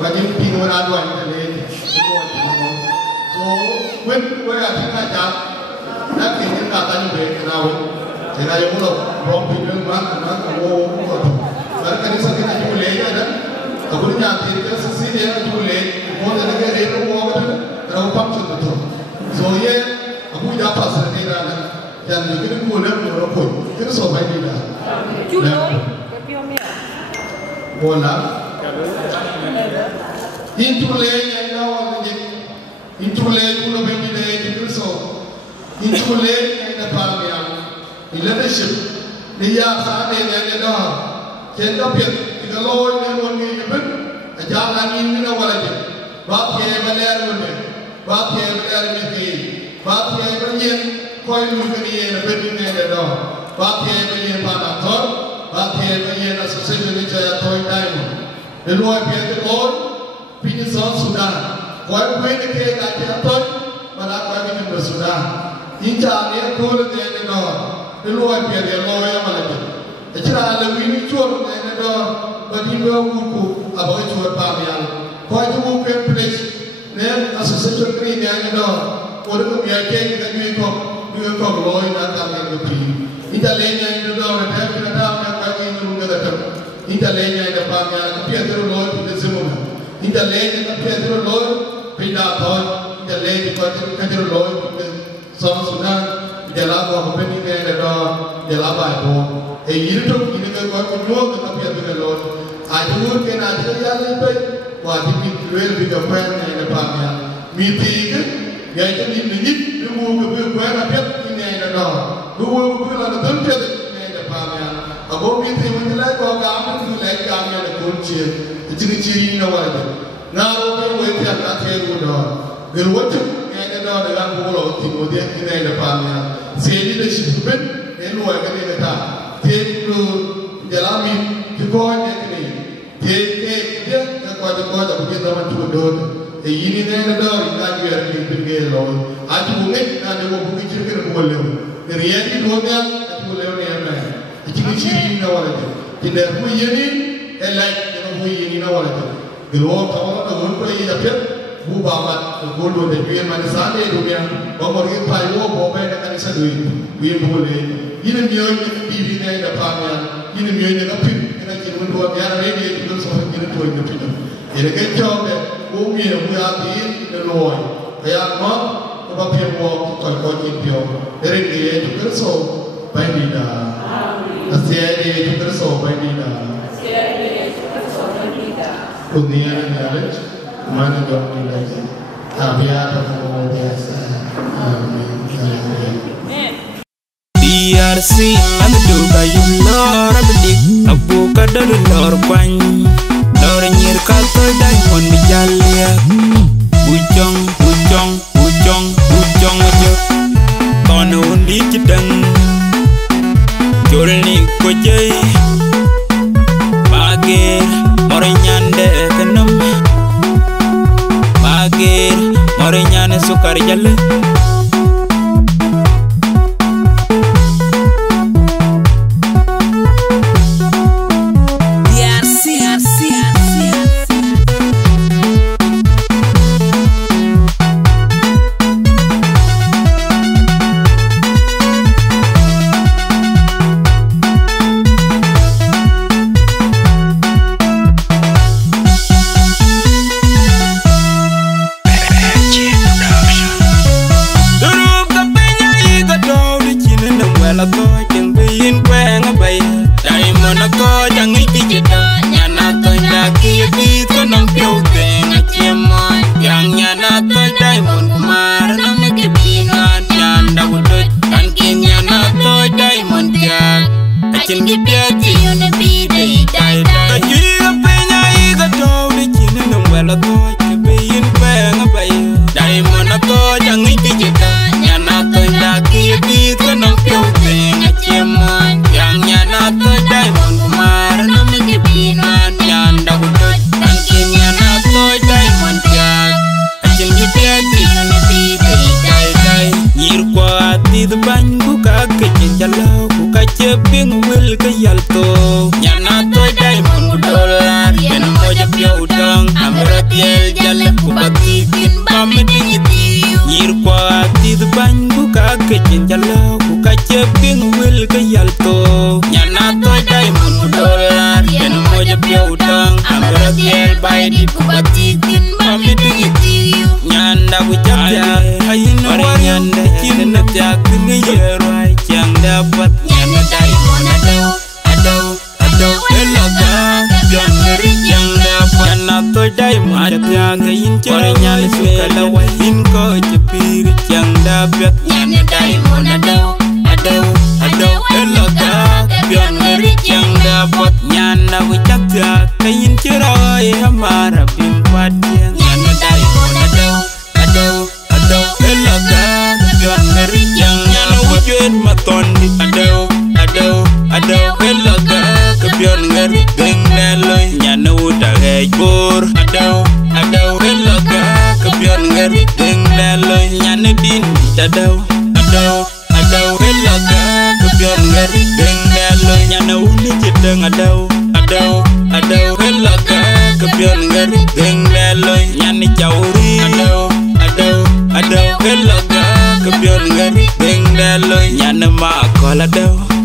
wajib tinggal aduan kita lihat. So when ada macam nak kita katakan berkenaan, saya yang mula rompi dengan mana kamu kata. Kalau kita sakit aja boleh ada, kalau ni nanti kita sesi dia boleh, boleh nak ada rumah ada, terlalu pamcu betul. So ye, aku dah pasal kita ada, yang kita boleh merokok, kita sobat kita. Bola. Intuleh yang awal ni, intuleh pula bagi dia itu so. Intuleh yang dapat dia, leadership. Dia sahaja yang ada. Kita piat, kita lawan yang wangi itu, jalan ini awal aja. Bahagia belar mana, bahagia belar mesti, bahagia berjaya kau mungkin yang berbeda ada. Bahagia berjaya panator, bahagia berjaya asosiasi jaya toy diamond. Lalu piat itu Pini Sudan, kau boleh ke kaki atau malah kau ini bersudah. Inca ni kau le dia ni luar biasa luar malah. Jika ada ini cuar ni bagi dua buku apa cuar pamian. Kau itu bukan place ni asosiasi ni ni orang biasa kita juga luar nak kami beri. Inca lainnya itu dah kita dah kami ini juga dah. Inca lainnya itu pamian biasa luar itu semua. Kita lihat tapi ada loy pindah tahun kita lihat kita ada loy sama sudah jalan apa ni ada jalan apa itu ini kan kau loy tapi ada loy ada mungkin ada jalan baik wajib kita juga pernah ada pamnya meeting ya itu ni dulu kebetulan apa ini ada dulu kebetulan ada tempat ini ada pamnya aku meeting menjelaskan kau kami tu lagi kami ada kunci ciri-ciri ini awal itu. Naruh perlu itu yang tak mudah. Gerwajib yang ada dalam pulau timur dia ini ada depannya. Seni leadership ini luar kini kata. Dia perlu jalami juga ini. Dia kuat begitu macam tu. Ini yang ada ingat biar kita pergi lalu. Aja mungkin ada buku cerita boleh. Realiti dunia boleh ni apa? Ciri-ciri ini awal itu. Tidak mungkin elak ini awal itu. Gelap awal tu gol pergi dapat bubamat gol dua depan mana sana dunia. Bapa kita payu bapa yang kan isa duit. Dia boleh. Ini nyoy ini ni dapatnya. Ini nyoy ni kapit. Kita cuma dua biar ready itu soal ini tu itu tu. Ini kecil deh. Bumi yang berarti leluai. Kayak mak, bapa yang buat kalau kau impio. Dari dia itu kerso. bai ni da asia ni kita so bai ni da dunia ni ada mana jauh ni lagi abiar atau biasa amin DRC anu duga yum lor abdik abu kadal lor kwany lor nyir ka to dai mon mi jalia bujong aja kono undi cidang jolni ko jey bagir more nyande kenem bagir more nyane sukar jalle Nyana ma kola daw